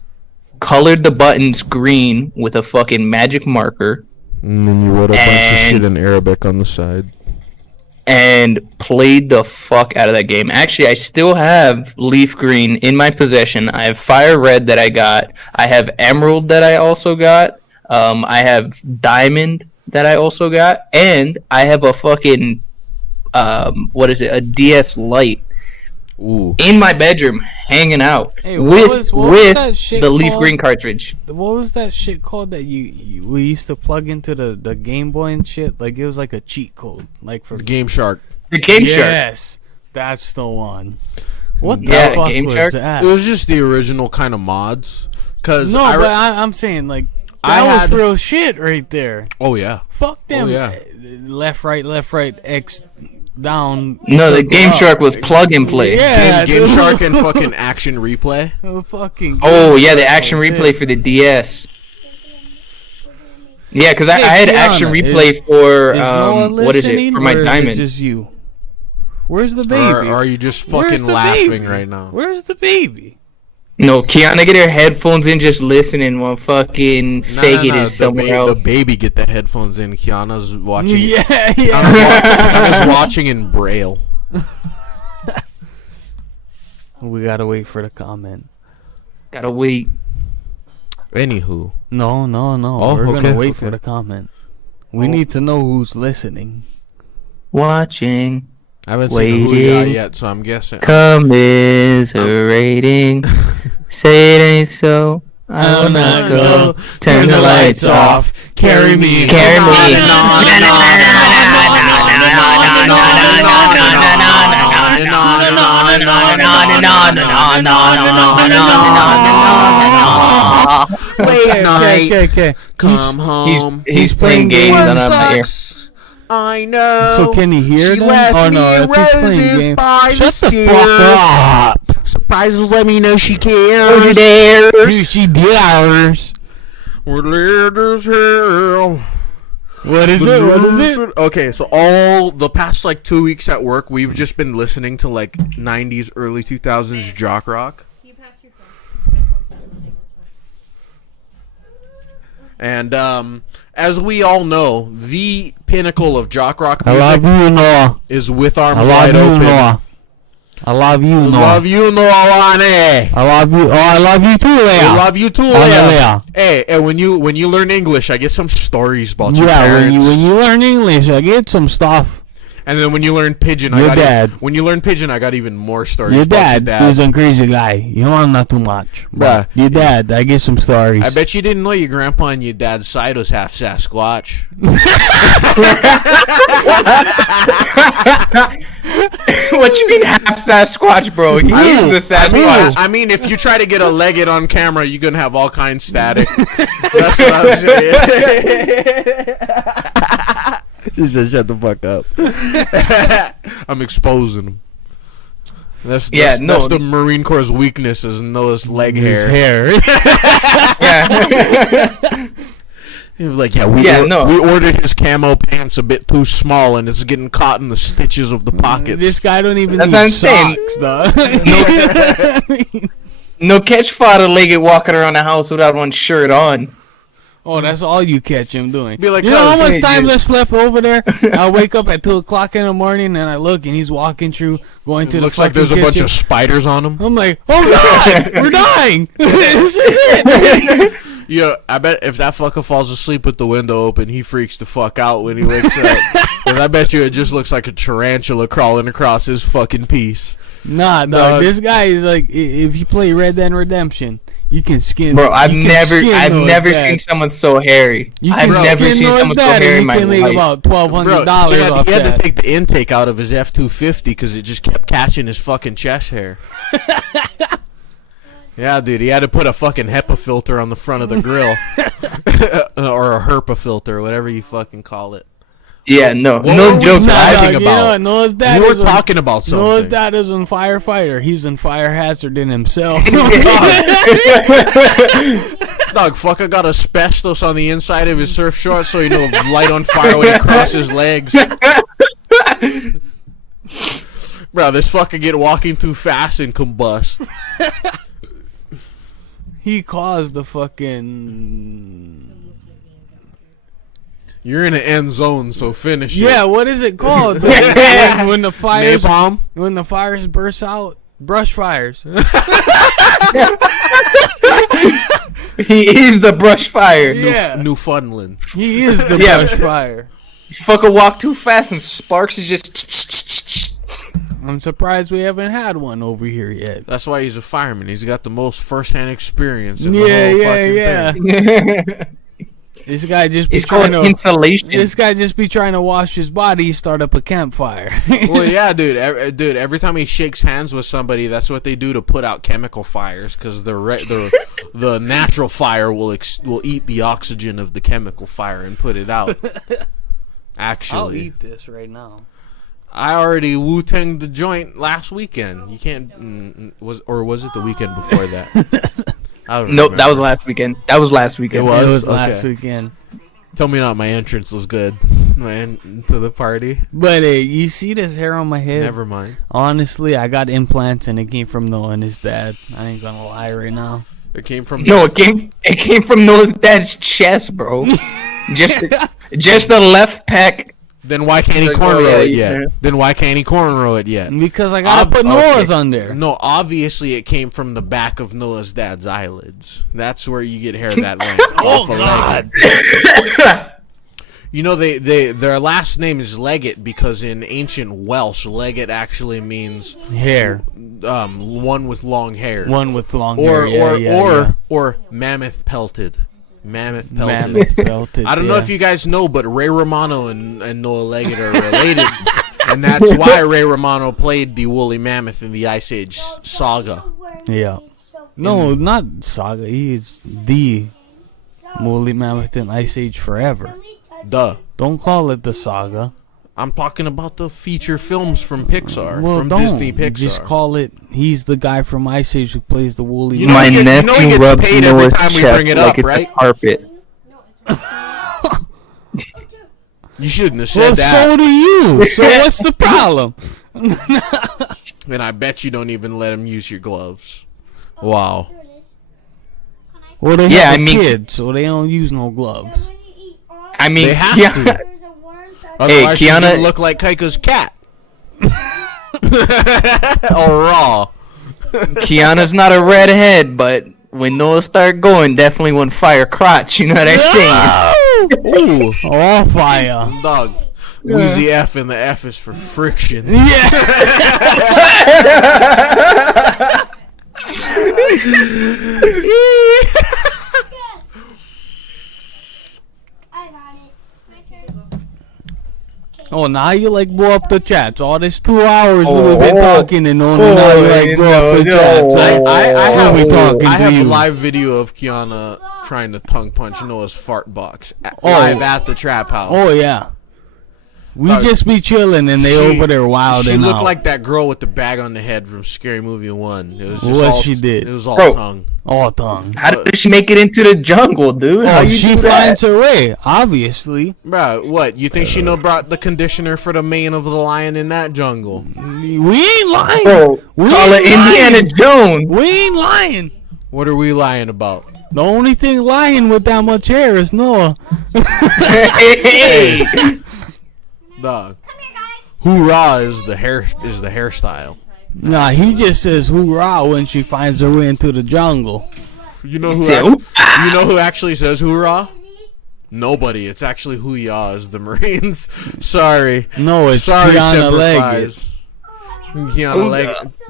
colored the buttons green with a fucking magic marker, And then you wrote a bunch of shit in Arabic on the side. and played the fuck out of that game. Actually, I still have Leaf Green in my possession. I have Fire Red that I got. I have Emerald that I also got. I have Diamond that I also got, and I have a fucking a DS Lite Ooh. in my bedroom hanging out Hey, with what was that shit the Leaf called? Green cartridge. What was that shit called that we used to plug into the Game Boy and shit? Like, it was like a cheat code, like for Game Shark. The Game Shark. Yes, that's the one. What the Yeah, fuck Game was Shark. that? It was just the original kind of mods. Cause No, but I'm saying, like, I that had- was real shit right there. oh yeah. Fuck them. yeah. Left, right, X, down. No, the circle Game up. Shark was plug and play. Yeah, Game dude. Shark and fucking Action Replay. Fucking. Oh Game yeah, the Shark action was replay it. for the DS. Yeah, because I Hey, had Kiana, action replay for Is Noah what is it listening, for my or is it diamond? just you? Where's the baby? Or are you just Where's fucking the laughing baby? right now? Where's the baby? No, Kiana get her headphones in, just listening while fucking Faggot is somewhere the else. baby get the headphones in. Kiana's watching. Yeah, yeah. Kiana's watching in Braille. We gotta wait for the comment. Gotta wait. Anywho, No. Oh, We're okay, gonna wait okay. for the comment. We need to know who's listening. Watching, I haven't seen the Hooyah Waiting. yet, so I'm guessing. commiserating. Say it ain't so. I'll not go. Turn the lights off. Carry me. Carry me. Late night. Okay. Come home. He's playing games on my ear. I know. So can he hear She them? left Oh no, me if he's playing roses games. by Shut the stairs. fuck up. Surprises let me know she cares. Dude, she dares. We're lit as hell. What is it? What is it? Okay, so all the past like 2 weeks at work, we've just been listening to like 90s, early 2000s jock rock. You pass your phone. My phone's not moving, that's why. And as we all know, the pinnacle of jock rock I music love you, Noah. is With I Arms love Wide you, Open. Noah. I love you, Noah. Love you, Noelani. I love you. Oh, I love you too, We Leah. love you too, Oh, Leah. Leah. Hey, and when you learn English, I get some stories about your Yeah, parents. when you learn English, I get some stuff. And then when you learn Pidgin, Your I got dad. when you learn Pidgin, I got even more stories Your about dad your is a crazy guy. You know, not too much. But Bruh. your dad, I get some stories. I bet you didn't know your grandpa on your dad's side was half Sasquatch. What you mean half Sasquatch, bro? He is a Sasquatch. I mean, if you try to get a Leggett on camera, you're gonna have all kinds of static. That's what I'm saying. She said, "Shut the fuck up." I'm exposing him. That's no. the Marine Corps' weakness is Noah's leg His hair. Yeah. He was like, yeah, we ordered his camo pants a bit too small, and it's getting caught in the stitches of the pockets. This guy don't even That's need what I'm saying. socks, dog. No catch fodder legged walking around the house without one shirt on. Oh, that's all you catch him doing. Be like, you know how "Cuz, much hey, time dude." that's left over there? I wake up at 2 o'clock in the morning and I look and he's walking through, going to It the looks like fucking there's a bunch kitchen. of spiders on him. I'm like, oh god, we're dying. This is it. Yeah, I bet if that fucker falls asleep with the window open, he freaks the fuck out when he wakes up. 'Cause I bet you it just looks like a tarantula crawling across his fucking piece. Nah, dog. This guy is like, if you play Red Dead Redemption, you can skin. Bro, I've you can never skin Noah's dad. seen someone so hairy. You I've can never skin seen Noah's someone so dad and hairy in you my can make life. about Bro, $1,200 he off had to that. take the intake out of his F-250 because it just kept catching his fucking chest hair. Yeah, dude, he had to put a fucking HEPA filter on the front of the grill. Or a HERPA filter, whatever you fucking call it. Yeah, no, What were no we jokes. talking You know about? what Noah's dad We were is talking about something. Noah's dad is a firefighter. He's in fire hazard in himself. Dog, fucker got asbestos on the inside of his surf shorts so he know light on fire when he crosses his legs. Bro, this fucker get walking too fast and combust. He caused the fucking... You're in the end zone, so finish it. Yeah, what is it called? when the fires Napalm? when the fires burst out, brush fires. He is the brush fire. Yeah. Newfoundland. He is the Yeah. brush fire. Fucker walk too fast and sparks is just. I'm surprised we haven't had one over here yet. That's why he's a fireman. He's got the most first-hand experience in Yeah, the whole yeah, fucking yeah. thing. This guy just be It's trying called to. insulation. This guy just be trying to wash his body, start up a campfire. Well, yeah, dude. Every time he shakes hands with somebody, that's what they do to put out chemical fires, because the natural fire will eat the oxygen of the chemical fire and put it out. Actually, I'll eat this right now. I already Wu-Tanged the joint last weekend. You can't was it the weekend before that? I don't Nope, that remember. was last weekend. That was last weekend. It was? It was Okay. last weekend. Tell me not my entrance was good, man, to the party. But you see this hair on my head? Never mind. Honestly, I got implants and it came from Noah and his dad. I ain't gonna lie right now. It came from No, it came from Noah's dad's chest, bro. just the left pec. Then why can't he Like, cornrow oh, yeah, it yeah. yet? Then why can't he cornrow it yet? Because I gotta put Okay. Noah's on there. No, obviously it came from the back of Noah's dad's eyelids. That's where you get hair that length. Oh, God! You know their last name is Leggett because in ancient Welsh, Leggett actually means Hair. one with long hair, One with long or hair. or mammoth pelted. Mammoth pelted. Mammoth belted. I don't know if you guys know, but Ray Romano and Noah Leggett are related, and that's why Ray Romano played the woolly mammoth in the Ice Age saga. Yeah. No, not Saga. He is the woolly mammoth in Ice Age Forever. Duh. Don't call it the Saga. I'm talking about the feature films from Pixar, Well, from don't. Disney Pixar. Just call it. He's the guy from Ice Age who plays the woolly. You know My he gets- you know he nephew gets rubs paid every Noah's time we chest bring it like up, it's right? a carpet. You shouldn't have said Well, that. so do you. So what's the problem? And I bet you don't even let him use your gloves. Wow. Well, they Yeah, have I a mean- kid, so they don't use no gloves. I mean, They have yeah. to. Otherwise, she's Kiana- gonna look like Kaika's cat. Or Raw. Kiana's not a redhead, but when Noah start going, definitely won't fire crotch. You know what I'm saying? Ooh, all fire. Dog. Wheezy F and the F is for friction. Yeah. I got it. Oh, now you like blow up the chats. All this 2 hours we've been Oh. talking and only now you like blow up the no, chats. no. I Who we talking I to have you? a live video of Kiana trying to tongue punch Noah's fart box Oh. live at the trap house. Oh yeah. We Dog, just be chilling and they She- over there wild She and looked out. like that girl with the bag on the head from Scary Movie 1. It was just What all, she did? It was all Bro. tongue. all tongue. How did she make it into the jungle, dude? How Oh, you she do that? finds her way, obviously. Bro, what? You think she know brought the conditioner for the mane of the lion in that jungle? We ain't lying. Bro, We call it ain't lying. Indiana Jones. We ain't lying. What are we lying about? The only thing lying with that much hair is Noah. Hey, Dog. Hoorah is the hairstyle. Nah, he just says hoorah when she finds her way into the jungle. You know who? Say, You know who actually says hoorah? Nobody. It's actually hoo-yah is the Marines. Sorry. No, it's Sorry, Kiana Semper Leggett. Fi's.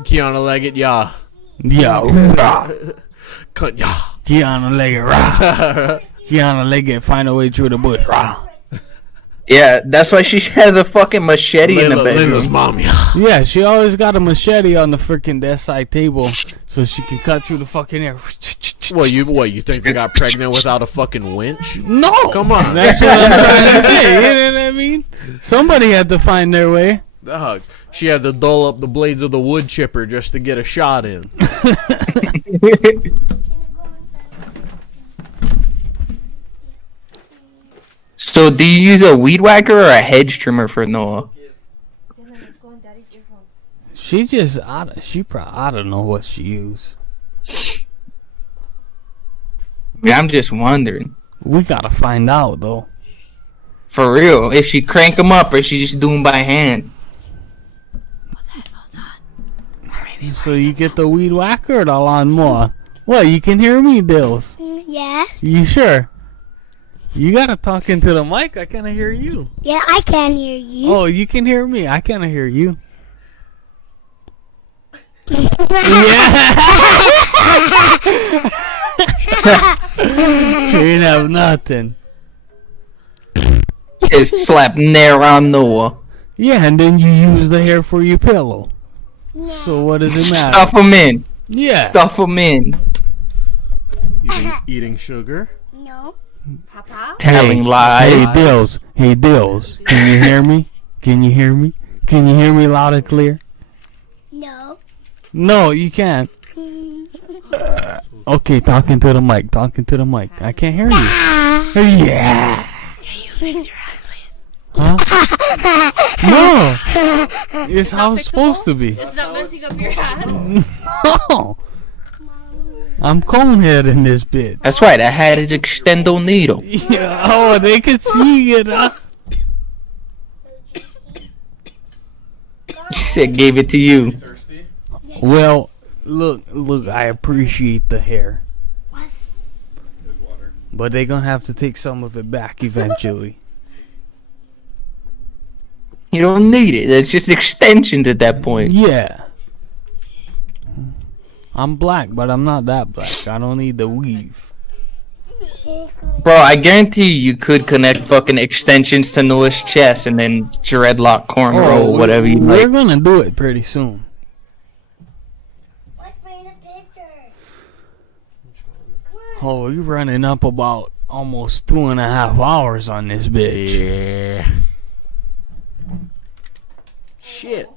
Kiana Leggett, yeah. Yeah, hoorah. Cut, yeah. Kiana Leggett, rah. Kiana Leggett find a way through the bush, rah. Yeah, that's why she has a fucking machete in the bedroom. Layla's mom, Yeah, she always got a machete on the freaking desk side table so she can cut through the fucking air. You think they got pregnant without a fucking winch? No! Come on. That's what I'm trying to say, you know what I mean? Somebody had to find their way. Dog, she had to dull up the blades of the wood chipper just to get a shot in. So, do you use a weed whacker or a hedge trimmer for Noah? Dylan, let's go on Daddy's earphones. She just, I don't know what she used. Yeah, I'm just wondering. We gotta find out, though. For real, if she crank them up or she just do them by hand. So you get the weed whacker or the lawnmower? What, you can hear me, Dills? Yes. You sure? You gotta talk into the mic. I can't hear you. Yeah, I can hear you. Oh, you can hear me. I can't hear you. You ain't have nothing. Just slap nair on Noah. Yeah, and then you use the hair for your pillow. So what does it matter? Stuff them in. Yeah. Stuff them in. Eating sugar. No. Papa? Telling Hey, lies. Dills. Hey, Dills. Can you hear me? Can you hear me? Can you hear me loud and clear? No. No, you can't. Okay, talking to the mic. Talking to the mic. I can't hear you. Yeah. Can you fix your eyes, please? Huh? No. It's how it's supposed to be. It's not messing up your hat. No. I'm conehead in this bit. That's right, I had an extendo needle. Yeah, oh, they could see it. She said gave it to you. Well, look, I appreciate the hair. But they're gonna have to take some of it back eventually. You don't need it. It's just extensions at that point. Yeah. I'm black, but I'm not that black. I don't need the weave. Bro, I guarantee you could connect fucking extensions to Noah's chest and then dreadlock cornrow, whatever you We're like. gonna do it pretty soon. Let's paint a picture. Oh, you're running up about almost 2.5 hours on this bitch. Yeah. Shit.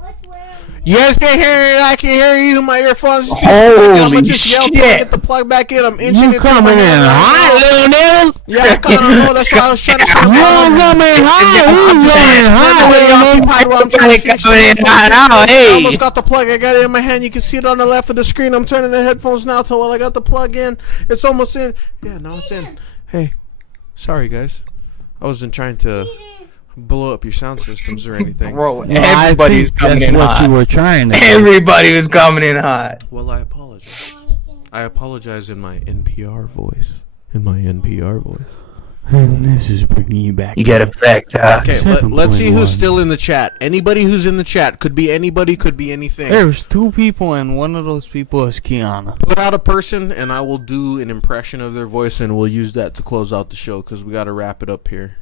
Let's wear You guys can't hear it. I can hear you. My earphones. Holy I'm gonna just yell till I shit. get the plug back in. I'm inching You it. coming in hot, little nigga? Yeah, I kind of know. That's why I was trying to say. You coming hot? You coming hot, little nigga? I'm trying to fix it. I Hey. almost got the plug. I got it in my hand. You can see it on the left of the screen. I'm turning the headphones now till while I got the plug in. It's almost in. Yeah, now it's in. Hey, sorry guys. I wasn't trying to blow up your sound systems or anything. Bro, No, everybody was I think coming that's in what you hot. were trying to do. Everybody was coming in hot. Well, I apologize. I apologize in my NPR voice. In my NPR voice. And this is bringing you back. You get it back, Okay, let's see 7.1. who's still in the chat. Anybody who's in the chat. Could be anybody, could be anything. There's 2 people, and one of those people is Kiana. Put out a person, and I will do an impression of their voice, and we'll use that to close out the show, because we got to wrap it up here.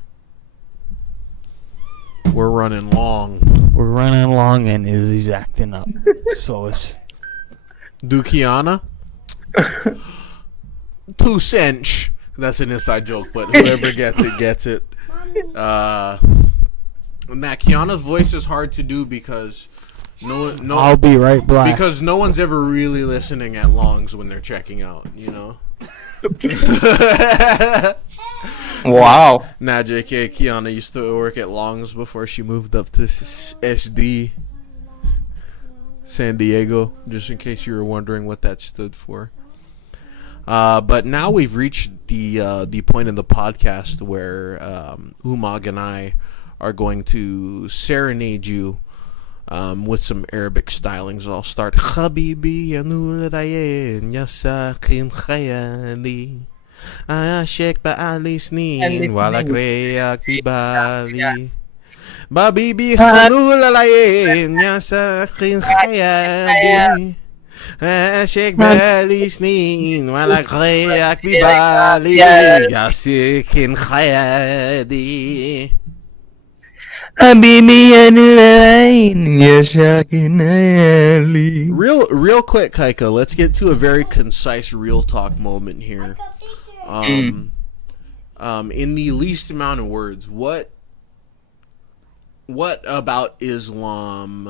We're running long. We're running along, and Izzy's acting up. So it's Do Kiana? 2 cents. That's an inside joke, but whoever gets it, gets it. Matt, Kiana's voice is hard to do because I'll be right back. because no one's ever really listening at longs when they're checking out, you know? Wow. Nah, JK, Kiana used to work at longs before she moved up to SD San Diego, just in case you were wondering what that stood for. But now we've reached the point in the podcast where Umag and I are going to serenade you with some Arabic stylings. I'll start Habibi ya nur rayen ya sakin khayali Ashek ba'ali snin wala kreyak bibali Babibi khanul alayen ya sakin khayali Sheikh Bali snin wala khayak bibali yasikin khayadi. حبيبي يا نور العين يا شاكن ليالي. Real quick, Kaika, let's get to a very concise real talk moment here. In the least amount of words, what about Islam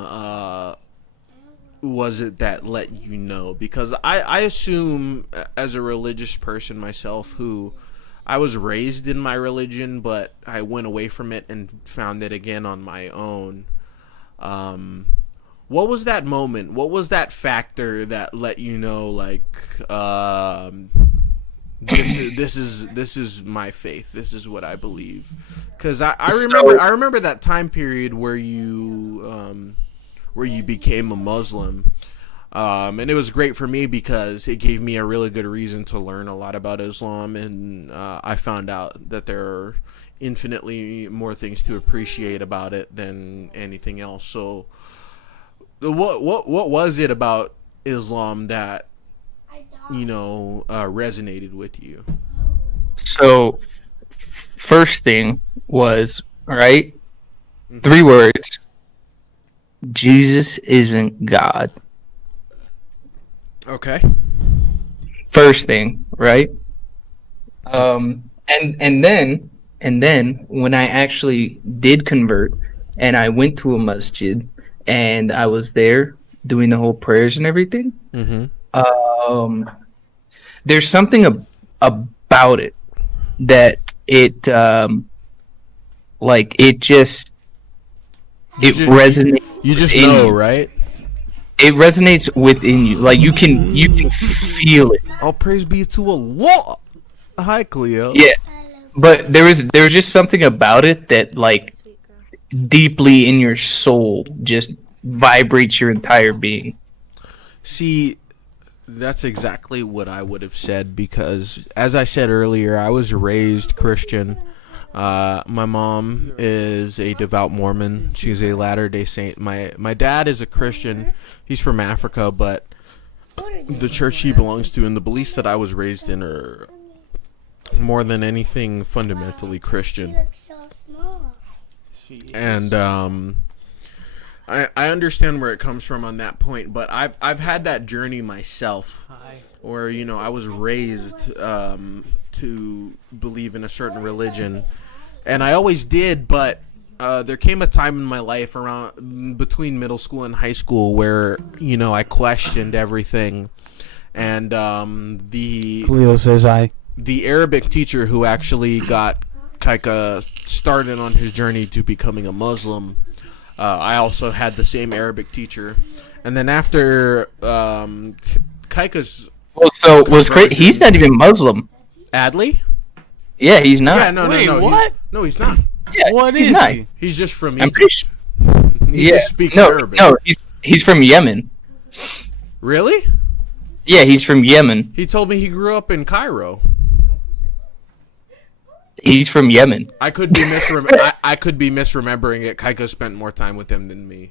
was it that let you know? Because I assume, as a religious person myself, who I was raised in my religion, but I went away from it and found it again on my own. What was that moment? What was that factor that let you know, like, this is my faith. This is what I believe. Because I remember that time period where you became a Muslim. And it was great for me because it gave me a really good reason to learn a lot about Islam, and I found out that there are infinitely more things to appreciate about it than anything else. So, what was it about Islam that resonated with you? So, first thing was, right? 3 words. Jesus isn't God. Okay. First thing, right? And then when I actually did convert and I went to a masjid and I was there doing the whole prayers and everything, there's something about it that it resonates. You just within know, you. right? It resonates within you. Like you can feel it. All praise be to Allah. Hi, Cleo. Yeah. But there was just something about it that like deeply in your soul just vibrates your entire being. See, that's exactly what I would have said because, as I said earlier, I was raised Christian. My mom is a devout Mormon. She's a Latter-day Saint. My dad is a Christian. He's from Africa, but the church he belongs to and the beliefs that I was raised in are more than anything fundamentally Christian. And I understand where it comes from on that point, but I've had that journey myself, where I was raised to believe in a certain religion, and I always did. But there came a time in my life around between middle school and high school where I questioned everything, and Cleo says the Arabic teacher who actually got Kaika started on his journey to becoming a Muslim. I also had the same Arabic teacher, and then after Kaika's what's great? He's not even Muslim. Adley? Yeah, he's not. Yeah, no, Wait, no. what? No, he's not. Yeah, What he's is not. he? He's just from I'm Egypt. pretty sure. He just speaks no, Arabic. no, he's from Yemen. Really? Yeah, he's from Yemen. He told me he grew up in Cairo. He's from Yemen. I could be misremembering it. Kaika spent more time with him than me.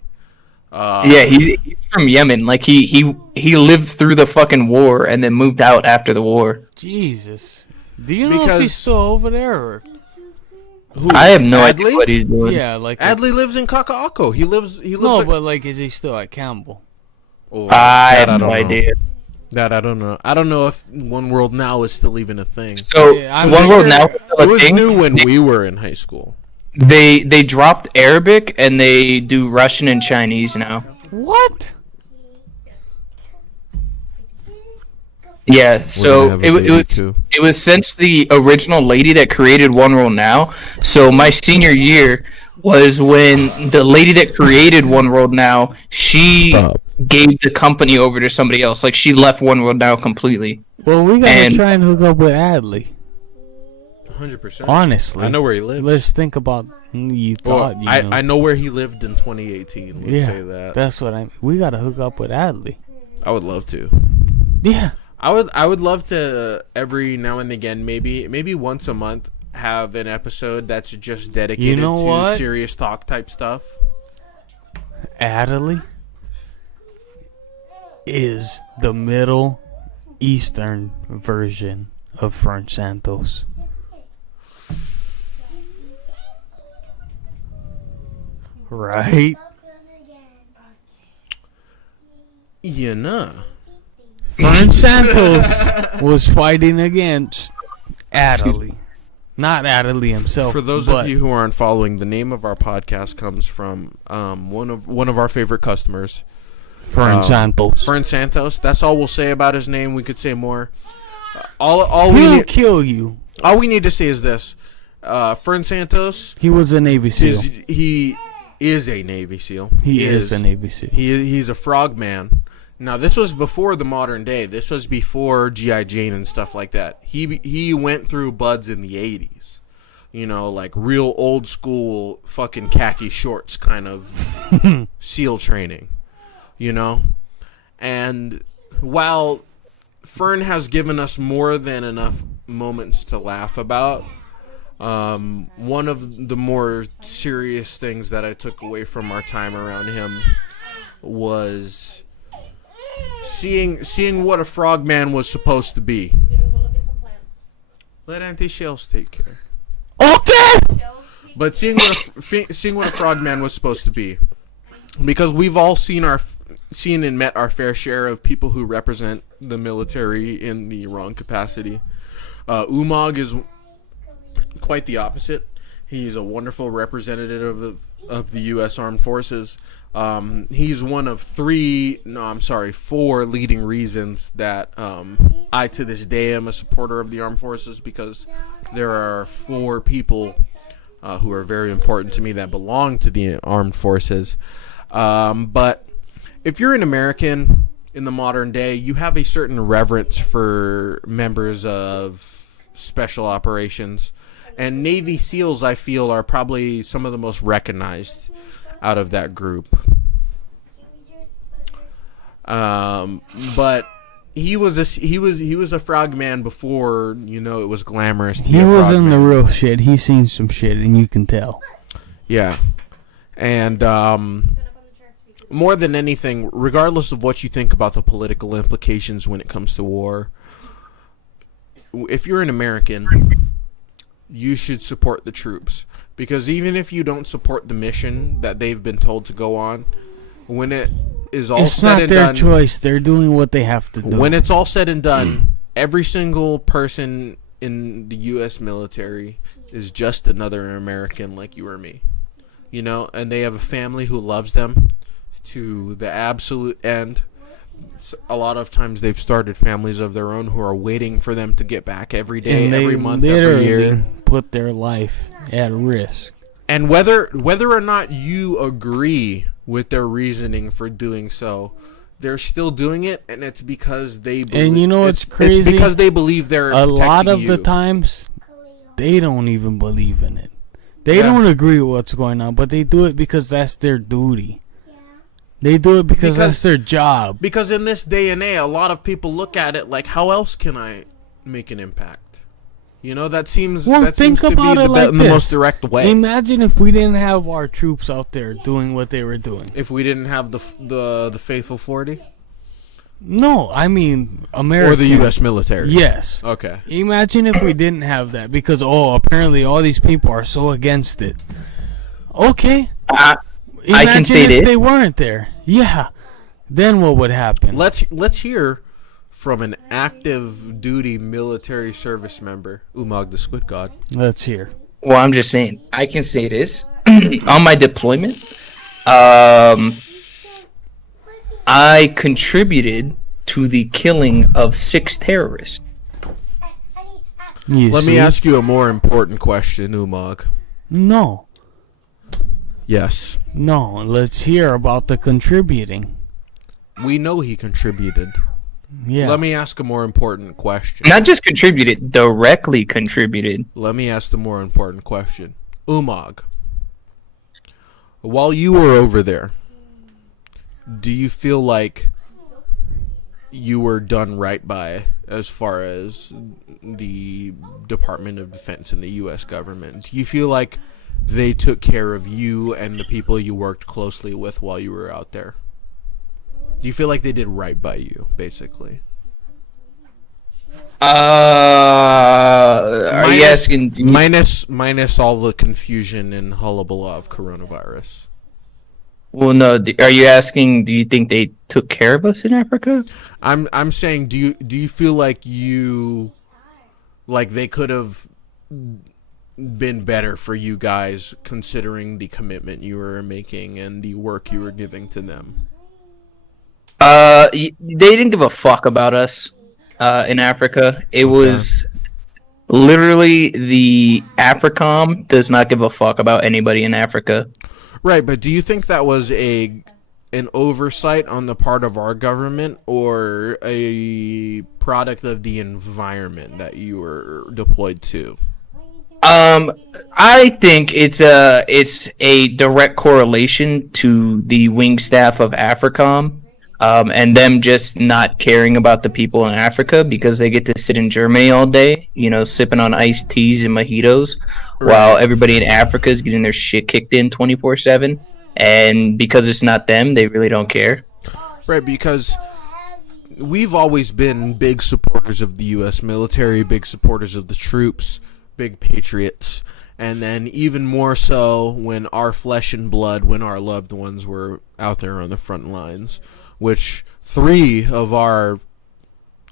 Yeah, he's from Yemen. Like he lived through the fucking war and then moved out after the war. Jesus. Do you know if Because- he's still over there? Or? Who? I have no idea Adley? what he's doing. Yeah, like Adley lives in Kaka'ako. He lives. no, like, but like, is he still at Campbell? Oh, I that have don't no know. idea. That I don't know. I don't know if One World Now is still even a thing. So Yeah, I'm One sure- World Now is still It a was thing. new when we were in high school. They dropped Arabic and they do Russian and Chinese now. What? Yeah, so gonna have a baby too. it was since the original lady that created One World Now. So my senior year was when the lady that created One World Now, she Stop. gave the company over to somebody else. Like she left One World Now completely. Well, we gotta And- try and hook up with Adley. 100%. Honestly, I know where he lives. Let's think about you Well, thought. I know where he lived in 2018. Let's Yeah, say that. that's what I mean. We gotta hook up with Adley. I would love to. Yeah. I would love to every now and again, maybe once a month, have an episode that's just dedicated know to what? serious talk type stuff. Adley? is the Middle Eastern version of Fern Santos. Right? You know. Fern Santos was fighting against Adderley. Not Adderley himself. For those but of you who aren't following, the name of our podcast comes from one of our favorite customers, Fern Santos. Fern Santos. That's all we'll say about his name. We could say more. All He'll kill you. all we need to say is this: Fern Santos. He was a Navy SEAL. He is a Navy SEAL. He is a Navy SEAL. He's a frogman. Now, this was before the modern day. This was before G.I. Jane and stuff like that. He went through buds in the 80s. You know, like real old school fucking khaki shorts kind of SEAL training. You know? And while Fern has given us more than enough moments to laugh about, one of the more serious things that I took away from our time around him was seeing what a frogman was supposed to be. Let Auntie Shells take care. Okay! But seeing what a frogman was supposed to be, because we've all seen and met our fair share of people who represent the military in the wrong capacity. Umag is quite the opposite. He's a wonderful representative of the U.S. Armed Forces. He's one of four leading reasons that I, to this day, am a supporter of the Armed Forces, because there are 4 people who are very important to me that belong to the Armed Forces. But if you're an American in the modern day, you have a certain reverence for members of special operations. And Navy SEALs, I feel, are probably some of the most recognized out of that group. But he was a frogman before, you know, it was glamorous to be He a was in the frogman. real shit. He's seen some shit, and you can tell. Yeah. And more than anything, regardless of what you think about the political implications when it comes to war, if you're an American, you should support the troops. Because even if you don't support the mission that they've been told to go on, when it is all It's said not and their done, choice. They're doing what they have to do. when it's all said and done, every single person in the U.S. military is just another American like you or me. You know, and they have a family who loves them to the absolute end. A lot of times they've started families of their own who are waiting for them to get back every day, and they every month, every year. literally put their life at risk. And whether or not you agree with their reasoning for doing so, they're still doing it, and it's because they believe. And you know what's crazy? It's because they believe they're A lot of protecting the you. times, they don't even believe in it. They Yeah. don't agree with what's going on, but they do it because that's their duty. They do it because that's their job. Because in this day and age, a lot of people look at it like, how else can I make an impact? You know, that seems Well, that think seems to be about it like the this. most direct way. Imagine if we didn't have our troops out there doing what they were doing. If we didn't have the faithful 40 No, I mean America or the U.S. military. Yes. Okay. Imagine if we didn't have that because apparently all these people are so against it. Okay. I can Imagine say if this. they weren't there. Yeah. Then what would happen? Let's hear from an active duty military service member, Umag the Squid God. Let's hear. Well, I'm just saying. I can say this. On my deployment, I contributed to the killing of 6 terrorists. You Let me see? ask you a more important question, Umag. No. Yes. No. Let's hear about the contributing. We know he contributed. Yeah. Let me ask a more important question. Not just contributed, directly contributed. Let me ask the more important question. Umag, while you were over there, do you feel like you were done right by as far as the Department of Defense and the U.S. government? Do you feel like they took care of you and the people you worked closely with while you were out there? Do you feel like they did right by you, basically? Are you asking? Minus all the confusion and hullabaloo of coronavirus. Well, no. Are you asking? Do you think they took care of us in Africa? I'm saying, do you feel like they could have been better for you guys, considering the commitment you were making and the work you were giving to them? They didn't give a fuck about us in Africa. It was literally the AFRICOM does not give a fuck about anybody in Africa. Right, but do you think that was an oversight on the part of our government, or a product of the environment that you were deployed to? I think it's a direct correlation to the wing staff of AFRICOM, and them just not caring about the people in Africa because they get to sit in Germany all day, sipping on iced teas and mojitos, while everybody in Africa is getting their shit kicked in 24/7. And because it's not them, they really don't care. Right, because we've always been big supporters of the U.S. military, big supporters of the troops, big patriots, and then even more so when our flesh and blood, when our loved ones were out there on the front lines, which 3 of our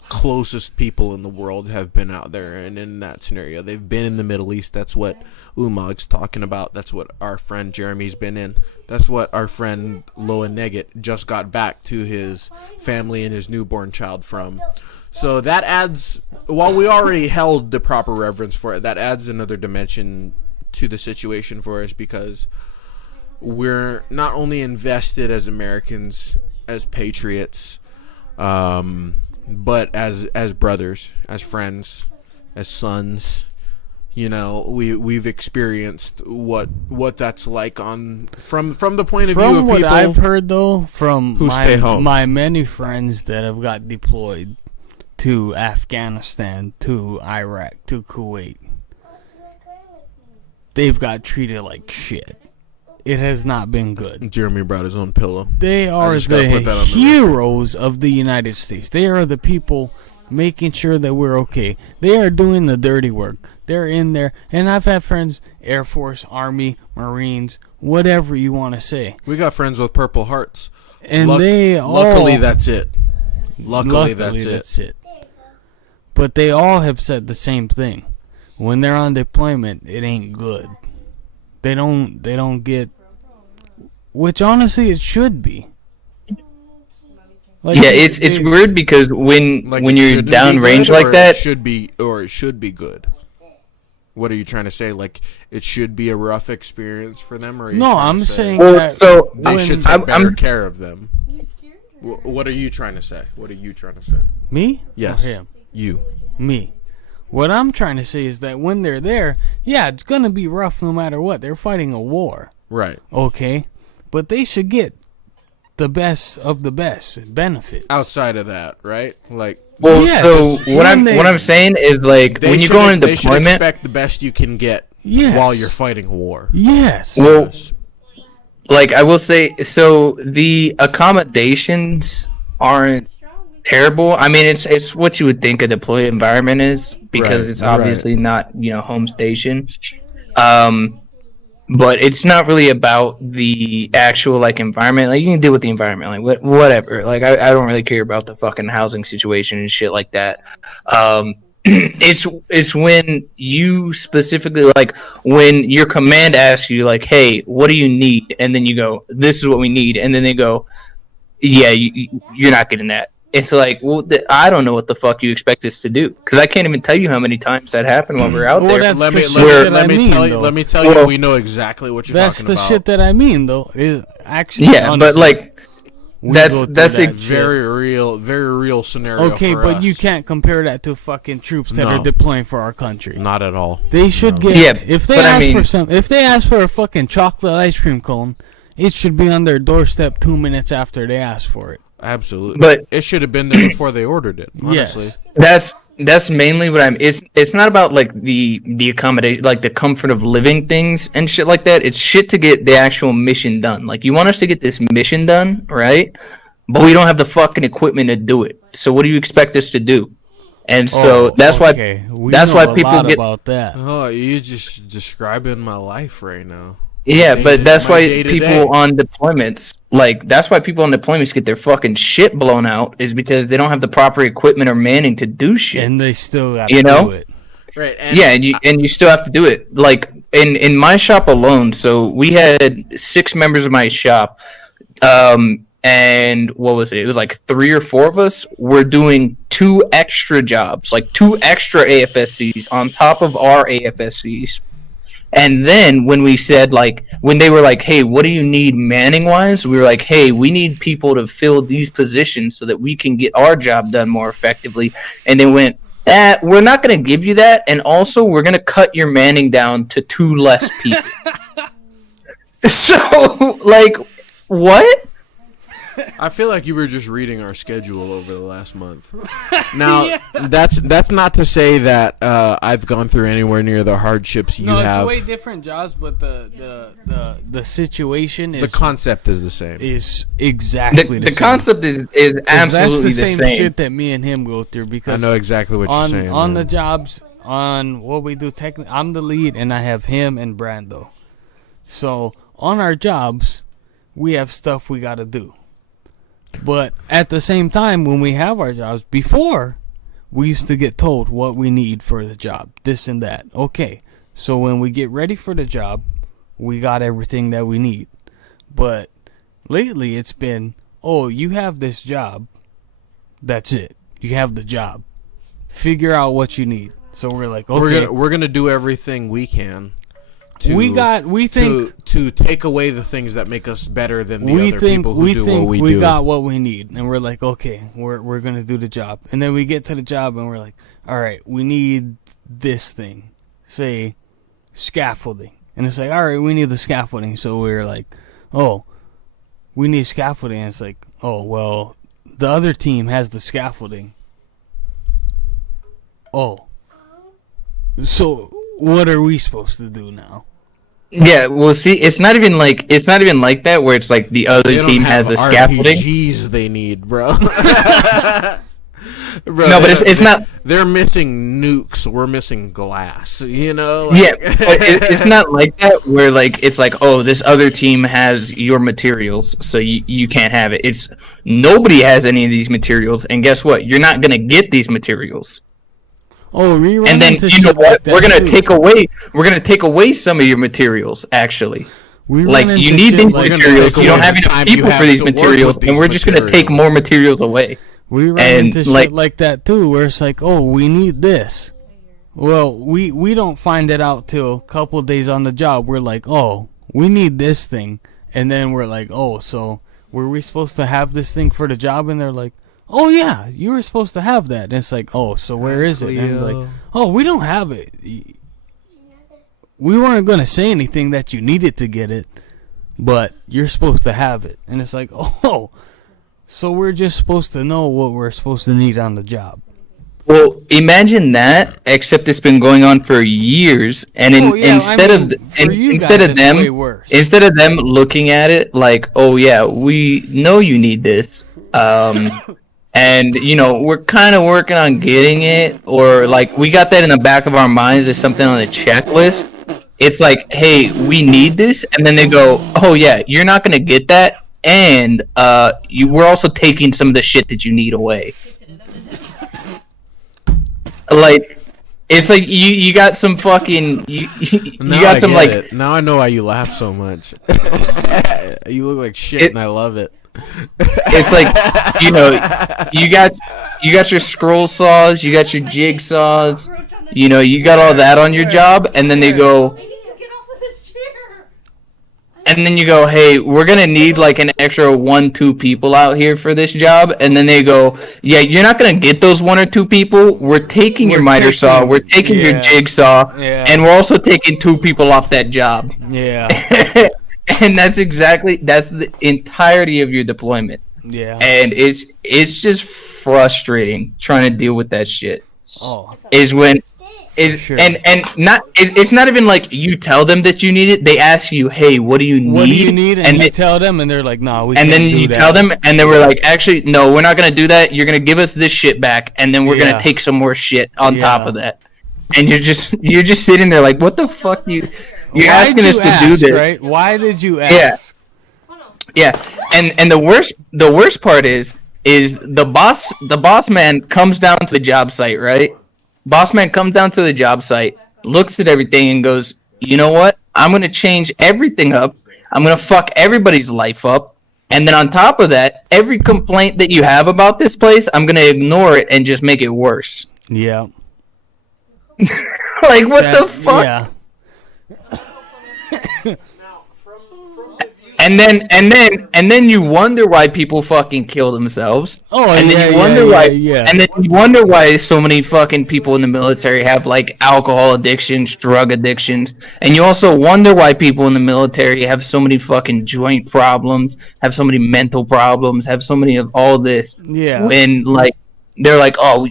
closest people in the world have been out there, and in that scenario they've been in the Middle East. That's what Umag's talking about. That's what our friend Jeremy's been in. That's what our friend Loa Neggett just got back to his family and his newborn child from. So that adds, while we already held the proper reverence for it, that adds another dimension to the situation for us, because we're not only invested as Americans, as patriots, but as brothers, as friends, as sons. We've experienced what that's like from the point of view of people. From what I've heard, though, from who stay home. my many friends that have got deployed to Afghanistan, to Iraq, to Kuwait, they've got treated like shit. It has not been good. Jeremy brought his own pillow. They are the heroes of the United States. They are the people making sure that we're okay. They are doing the dirty work. They're in there. And I've had friends, Air Force, Army, Marines, whatever you want to say. We got friends with Purple Hearts. And luckily, that's it. Luckily, that's it. But they all have said the same thing. When they're on deployment, it ain't good. They don't get, which honestly it should be. Like, it's weird because when you're downrange like that, it should be good. What are you trying to say? Like, it should be a rough experience for them, or I'm saying that they should take better care of them. What are you trying to say? Me? Yes. Or him? You. Me. What I'm trying to say is that when they're there, yeah, it's going to be rough no matter what. They're fighting a war. Right. Okay? But they should get the best of the best benefits. Outside of that, right? Like, well, yeah, so what I'm saying is, like, when you go on deployment, they should expect the best you can get while you're fighting a war. Yes. Well, like, I will say, so the accommodations aren't terrible. I mean, it's what you would think a deployed environment is, because it's obviously not home station. But it's not really about the actual like environment. Like, you can deal with the environment, like whatever. Like, I don't really care about the fucking housing situation and shit like that. It's when you specifically, like, when your command asks you, like, hey, what do you need? And then you go, this is what we need. And then they go, yeah, you're not getting that. It's like, well, I don't know what the fuck you expect us to do, because I can't even tell you how many times that happened while we're out there. Let me tell you, we know exactly what you're talking about. That's the shit that I mean, though. Actually, yeah, honestly, but like, that's a very real scenario. Okay, for but us. You can't compare that to fucking troops that are deploying for our country. Not at all. They should get if they ask for a fucking chocolate ice cream cone, it should be on their doorstep 2 minutes after they ask for it. Absolutely, but it should have been there before they ordered it. Honestly, yes. That's mainly what I'm. It's not about like the accommodation, like the comfort of living things and shit like that. It's shit to get the actual mission done. Like, you want us to get this mission done, right? but we don't have the fucking equipment to do it. So what do you expect us to do? And so that's why people get about that. Oh, you're just describing my life right now. Yeah, but that's my why day-to-day. people on deployments, like, that's why people on deployments get their fucking shit blown out, is because they don't have the proper equipment or manning to do shit. And they still got to You know? do it. Right. Yeah, and you still have to do it. Like, in my shop alone, so we had 6 members of my shop, and what was it? It was like 3 or 4 of us were doing 2 extra jobs, like 2 extra AFSCs on top of our AFSCs. And then when we said, like, when they were like, hey, what do you need manning wise? We were like, hey, we need people to fill these positions so that we can get our job done more effectively. And they went, we're not going to give you that. And also, we're going to cut your manning down to 2 less people. So, like, what? I feel like you were just reading our schedule over the last month. Now, that's not to say that I've gone through anywhere near the hardships you have. No, it's way different jobs, but the situation is the concept is the same. Is exactly The the same. concept is absolutely that's the the same. shit that me and him go through, because I know exactly what you're saying. on man. the jobs, on what we do, technically, I'm the lead, and I have him and Brando. So on our jobs, we have stuff we got to do. But at the same time, when we have our jobs, before, we used to get told what we need for the job, this and that. Okay, so when we get ready for the job, we got everything that we need. But lately, it's been, oh, you have this job. That's it. You have the job. Figure out what you need. So we're like, okay, we're gonna do everything we can. We think to take away the things that make us better than the other people who do what we do. We got what we need, and we're like, okay, we're gonna do the job. And then we get to the job, and we're like, all right, we need this thing, say scaffolding, and it's like, all right, we need the scaffolding. So we're like, oh, we need scaffolding. And it's like, oh, well, the other team has the scaffolding. Oh, so what are we supposed to do now? Yeah, well, see, it's not even like that where it's like the other They don't team have has the scaffolding. RPGs they need, bro. Bro, No, but it's not. They're missing nukes. We're missing glass. You know. Yeah, but it's not like that where like it's like, oh, this other team has your materials, so you can't have it. It's nobody has any of these materials, and guess what? You're not gonna get these materials. Oh, And then you know what? We're gonna take away some of your materials. Actually, like you need these materials. You don't have enough people for these materials, and we're just gonna take more materials away. We run And, into like- shit like that too, where it's like, oh, we need this. Well, we don't find it out till a couple of days on the job. We're like, oh, we need this thing, and then we're like, oh, so were we supposed to have this thing for the job? And they're like, oh yeah, you were supposed to have that. And it's like, oh, so where is it? And I'm like, oh, we don't have it. We weren't gonna say anything that you needed to get it, but you're supposed to have it. And it's like, oh, so we're just supposed to know what we're supposed to need on the job. Well, imagine that, except it's been going on for years, and instead of them looking at it like, oh yeah, we know you need this, and you know we're kind of working on getting it, or like we got that in the back of our minds as something on the checklist. It's like, hey, we need this, and then they go, oh yeah, you're not gonna get that, and we're also taking some of the shit that you need away. Like, it's like you got some fucking you got some like it. Now I know why you laugh so much. You look like shit, and I love it. It's like, you know, you got your scroll saws, you got your jigsaws, you know, you got all that on your job, and then they go, I need to get off of this chair. and then you go, hey, we're gonna need like an extra 1-2 people out here for this job, and then they go, yeah, you're not gonna get those 1 or 2 people. We're taking your miter saw, we're taking your jigsaw, and we're also taking 2 people off that job. Yeah. And that's the entirety of your deployment. Yeah. And it's just frustrating trying to deal with that shit. Oh. Is when is sure. and not it's not even like you tell them that you need it. They ask you, hey, what do you need? What do you need? And you they- tell them, and they're like, no, we and can't then do you that. tell them, and they were like, actually, no, we're not gonna do that. You're gonna give us this shit back, and then we're Yeah. gonna take some more shit on top Yeah. of that. And you're just sitting there like, what the fuck you're Why'd asking you us to ask, do this, right? Why did you Yeah. ask? Yeah, and the worst part is the boss man comes down to the job site, right? Boss man comes down to the job site, looks at everything, and goes, you know what? I'm gonna change everything up. I'm gonna fuck everybody's life up. And then on top of that, every complaint that you have about this place, I'm gonna ignore it and just make it worse. Yeah. Like what the That- fuck? Yeah. And then you wonder why people fucking kill themselves. Oh, And yeah, then you wonder why. yeah. And then you wonder why so many fucking people in the military have like alcohol addictions, drug addictions, and you also wonder why people in the military have so many fucking joint problems, have so many mental problems, have so many of all this. Yeah. When like they're like, oh,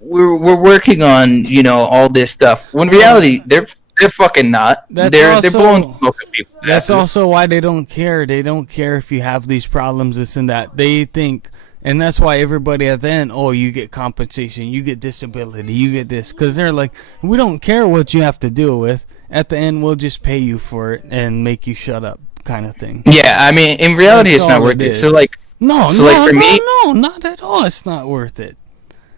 we're working on all this stuff. When in reality they're fucking not. That's They're also- blowing smoke at people. That's also why they don't care. They don't care if you have these problems, this and that. They think, and that's why everybody at the end, oh, you get compensation, you get disability, you get this. Because they're like, we don't care what you have to deal with. At the end, we'll just pay you for it and make you shut up, kind of thing. Yeah, I mean, in reality, That's it's not all worth it it. is. So like, No, So, no, like, for no, me- no, not at all. It's not worth it.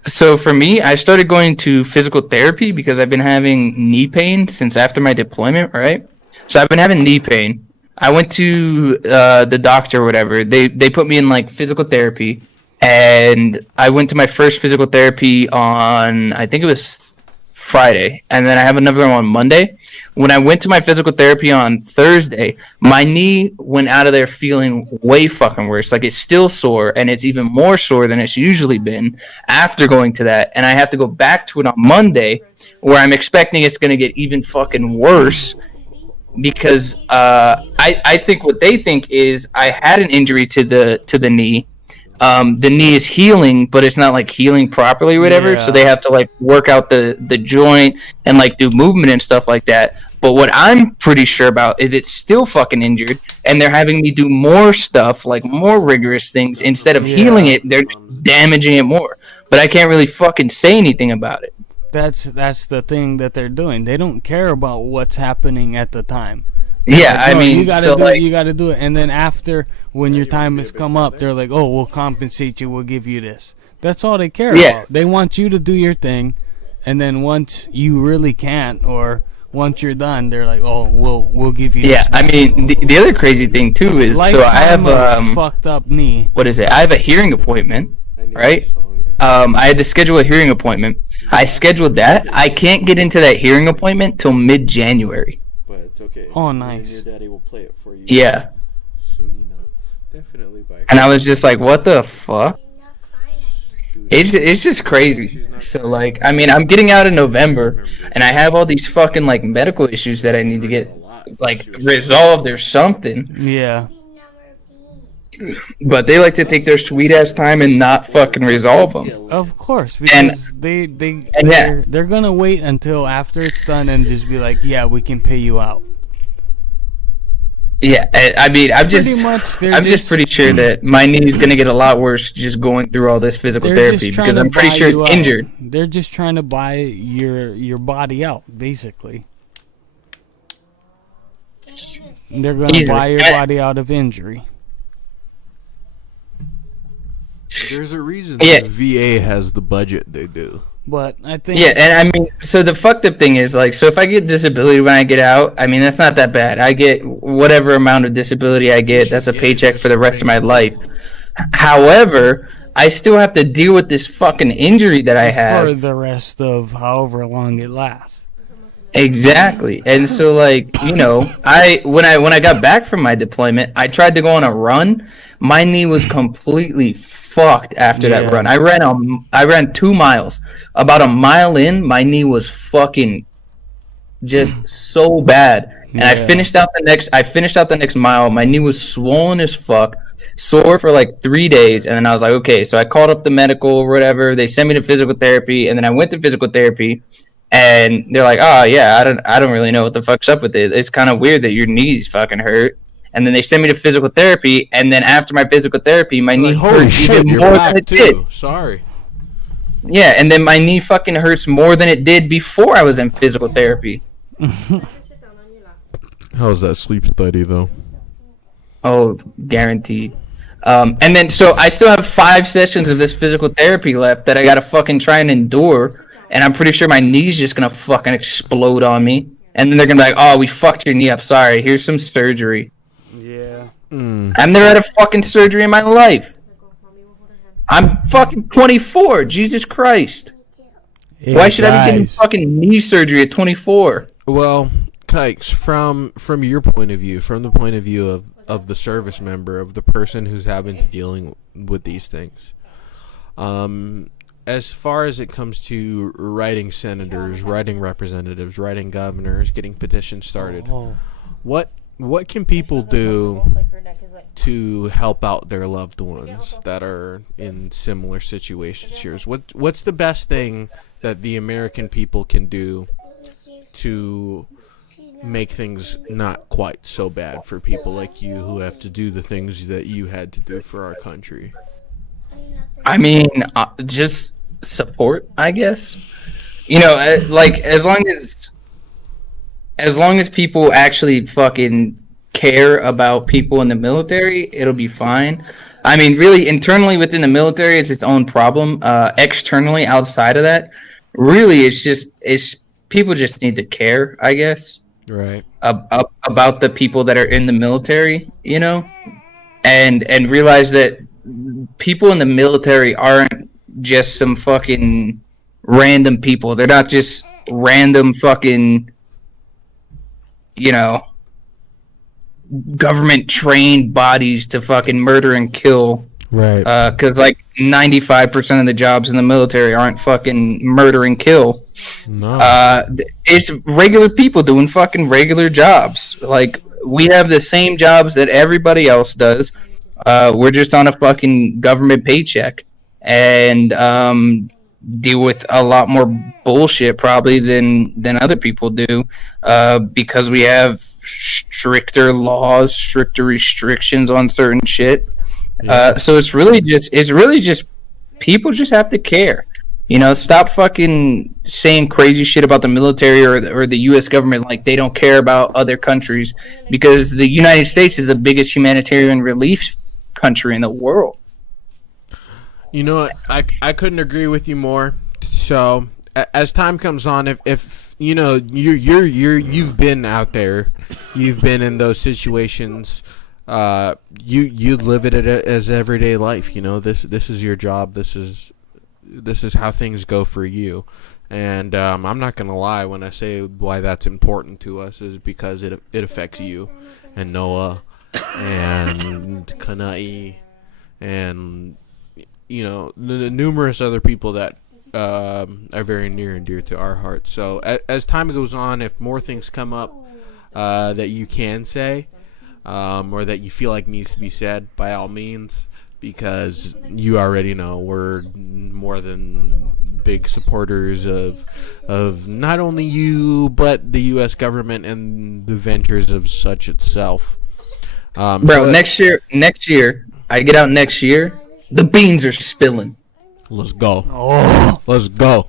So for me, I started going to physical therapy because I've been having knee pain since after my deployment, right? So I've been having knee pain. I went to the doctor or whatever. They put me in like physical therapy, and I went to my first physical therapy on I think it was Friday, and then I have another one on Monday. When I went to my physical therapy on Thursday, my knee went out of there feeling way fucking worse. Like it's still sore, and it's even more sore than it's usually been after going to that. And I have to go back to it on Monday, where I'm expecting it's gonna get even fucking worse because I think what they think is I had an injury to the knee. The knee is healing, but it's not like healing properly or whatever. Yeah. So they have to like work out the joint and like do movement and stuff like that. But what I'm pretty sure about is it's still fucking injured, and they're having me do more stuff, like more rigorous things. Instead of healing Yeah. it, they're just damaging it more. But I can't really fucking say anything about it. That's the thing that they're doing. They don't care about what's happening at the time. Yeah, Like, I no, mean, you gotta so do like, it. You gotta do it, and then after, when your time has come up, they're like, "Oh, we'll compensate you. We'll give you this." That's all they care Yeah. about. They want you to do your thing, and then once you really can't, or once you're done, they're like, "Oh, we'll give you." yeah, this I back." mean, the other crazy thing too is so I have Lifetime of fucked up knee. what is it? I have a hearing appointment, right? I had to schedule a hearing appointment. I scheduled that. I can't get into that hearing appointment till mid-January. But it's okay. Oh, And nice. your daddy will play it for you Yeah, soon enough. Definitely by. and I was just like, "What the fuck?" It's just crazy. So like, I mean, I'm getting out in November, and I have all these fucking like medical issues that I need to get like resolved or something. Yeah. But they like to take their sweet ass time and not fucking resolve them. Of course, And- because yeah. they're gonna wait until after it's done and just be like, "Yeah, we can pay you out." Yeah, I mean, Pretty much, they're I'm just pretty sure that my knee is gonna get a lot worse just going through all this physical They're therapy just trying because to I'm pretty buy sure it's you out. injured. They're just trying to buy your body out, basically. They're gonna Easily. buy your body out of injury. There's a reason Yeah. the VA has the budget they do. But I think Yeah, and I mean, so the fucked up thing is like, so if I get disability when I get out, I mean, that's not that bad. I get whatever amount of disability I get. That's a paycheck for the rest of my life. However, I still have to deal with this fucking injury that I for have. the rest of however long it lasts. Exactly. And so like, when I got back from my deployment, I tried to go on a run. My knee was completely fucked after Yeah. that run. I ran 2 miles. About a mile in, my knee was fucking just so bad. And I Yeah. finished out the next mile. My knee was swollen as fuck, sore for like 3 days, and then I was like, okay, so I called up the medical or whatever. They sent me to physical therapy, and then I went to physical therapy. And they're like, "Oh yeah, I don't really know what the fuck's up with it. It's kind of weird that your knees fucking hurt." And then they send me to physical therapy, and then after my physical therapy, my knee Like, holy hurts shit, even you're more than back it did. too. Sorry. Yeah, and then my knee fucking hurts more than it did before I was in physical therapy. How's that sleep study though? Oh, guaranteed. And then so I still have 5 sessions of this physical therapy left that I gotta fucking try and endure, and I'm pretty sure my knee's just gonna fucking explode on me. And then they're gonna be like, "Oh, we fucked your knee up. Sorry. Here's some surgery." Yeah. I've never had a fucking surgery in my life. I'm fucking 24. Jesus Christ. Hey, Why should I be getting guys. fucking knee surgery at 24? Well, Kikes, from your point of view, from the point of view of the service member, of the person who's having to dealing with these things, as far as it comes to writing senators, writing representatives, writing governors, getting petitions started, Oh. what can people do to help out their loved ones that are in similar situations here? What's the best thing that the American people can do to make things not quite so bad for people like you who have to do the things that you had to do for our country? I mean, just support, I guess. You know, like as long as people actually fucking care about people in the military, it'll be fine. I mean, really, internally within the military, it's its own problem. Externally, outside of that, really, it's people just need to care, I guess, Right. about the people that are in the military, you know, and realize that people in the military aren't just some fucking random people. They're not just random fucking, you know, government trained bodies to fucking murder and kill. Right. Because like 95% of the jobs in the military aren't fucking murder and kill. No. It's regular people doing fucking regular jobs. Like we have the same jobs that everybody else does. We're just on a fucking government paycheck and deal with a lot more bullshit probably than other people do because we have stricter laws, stricter restrictions on certain shit. So it's really just people just have to care. You know, stop fucking saying crazy shit about the military or the U.S. government like they don't care about other countries, because the United States is the biggest humanitarian relief country in the world. You know what? I couldn't agree with you more. So as time comes on, if you know you've been out there, you've been in those situations. You live it as everyday life. You know, this is your job. This is how things go for you. And I'm not gonna lie when I say why that's important to us is because it affects you and Noah and Kanai and you know the numerous other people that are very near and dear to our hearts. So as time goes on, if more things come up that you can say or that you feel like needs to be said, by all means, because you already know we're more than big supporters of not only you but the U.S. government and the ventures of such itself. Bro, so next year, I get out next year, the beans are spilling. let's go. Oh. Let's go.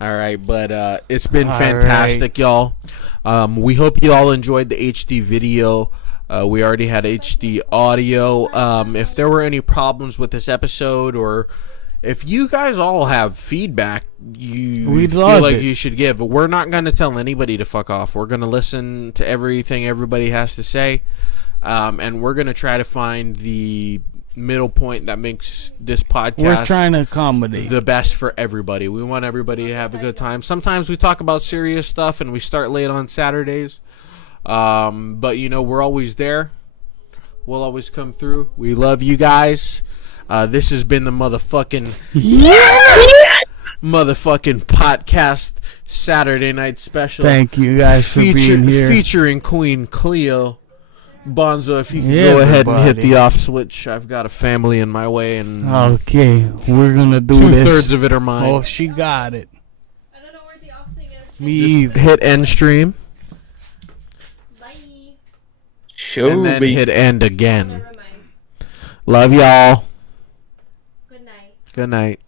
All right, but it's been All fantastic, y'all. We hope you all enjoyed the HD video. We already had HD audio. If there were any problems with this episode, or if you guys all have feedback We'd feel love like it. you should give, we're not going to tell anybody to fuck off. We're going to listen to everything everybody has to say, and we're going to try to find the middle point that makes this podcast We're trying to accommodate. the best for everybody. We want everybody to have a good time. Sometimes we talk about serious stuff and we start late on Saturdays. But you know, we're always there. We'll always come through. We love you guys. This has been the motherfucking podcast Saturday night special. Thank you guys for being here. Featuring Queen Cleo. Bonzo, if you can Yeah, go ahead and hit everybody. the off switch. I've got a family in my way, and Okay, we're gonna do this. 2/3 of it are mine. Oh, she got it. Me either. Hit end stream. Bye. Show And then me. hit end again. Never mind. Love y'all. Good night. Good night.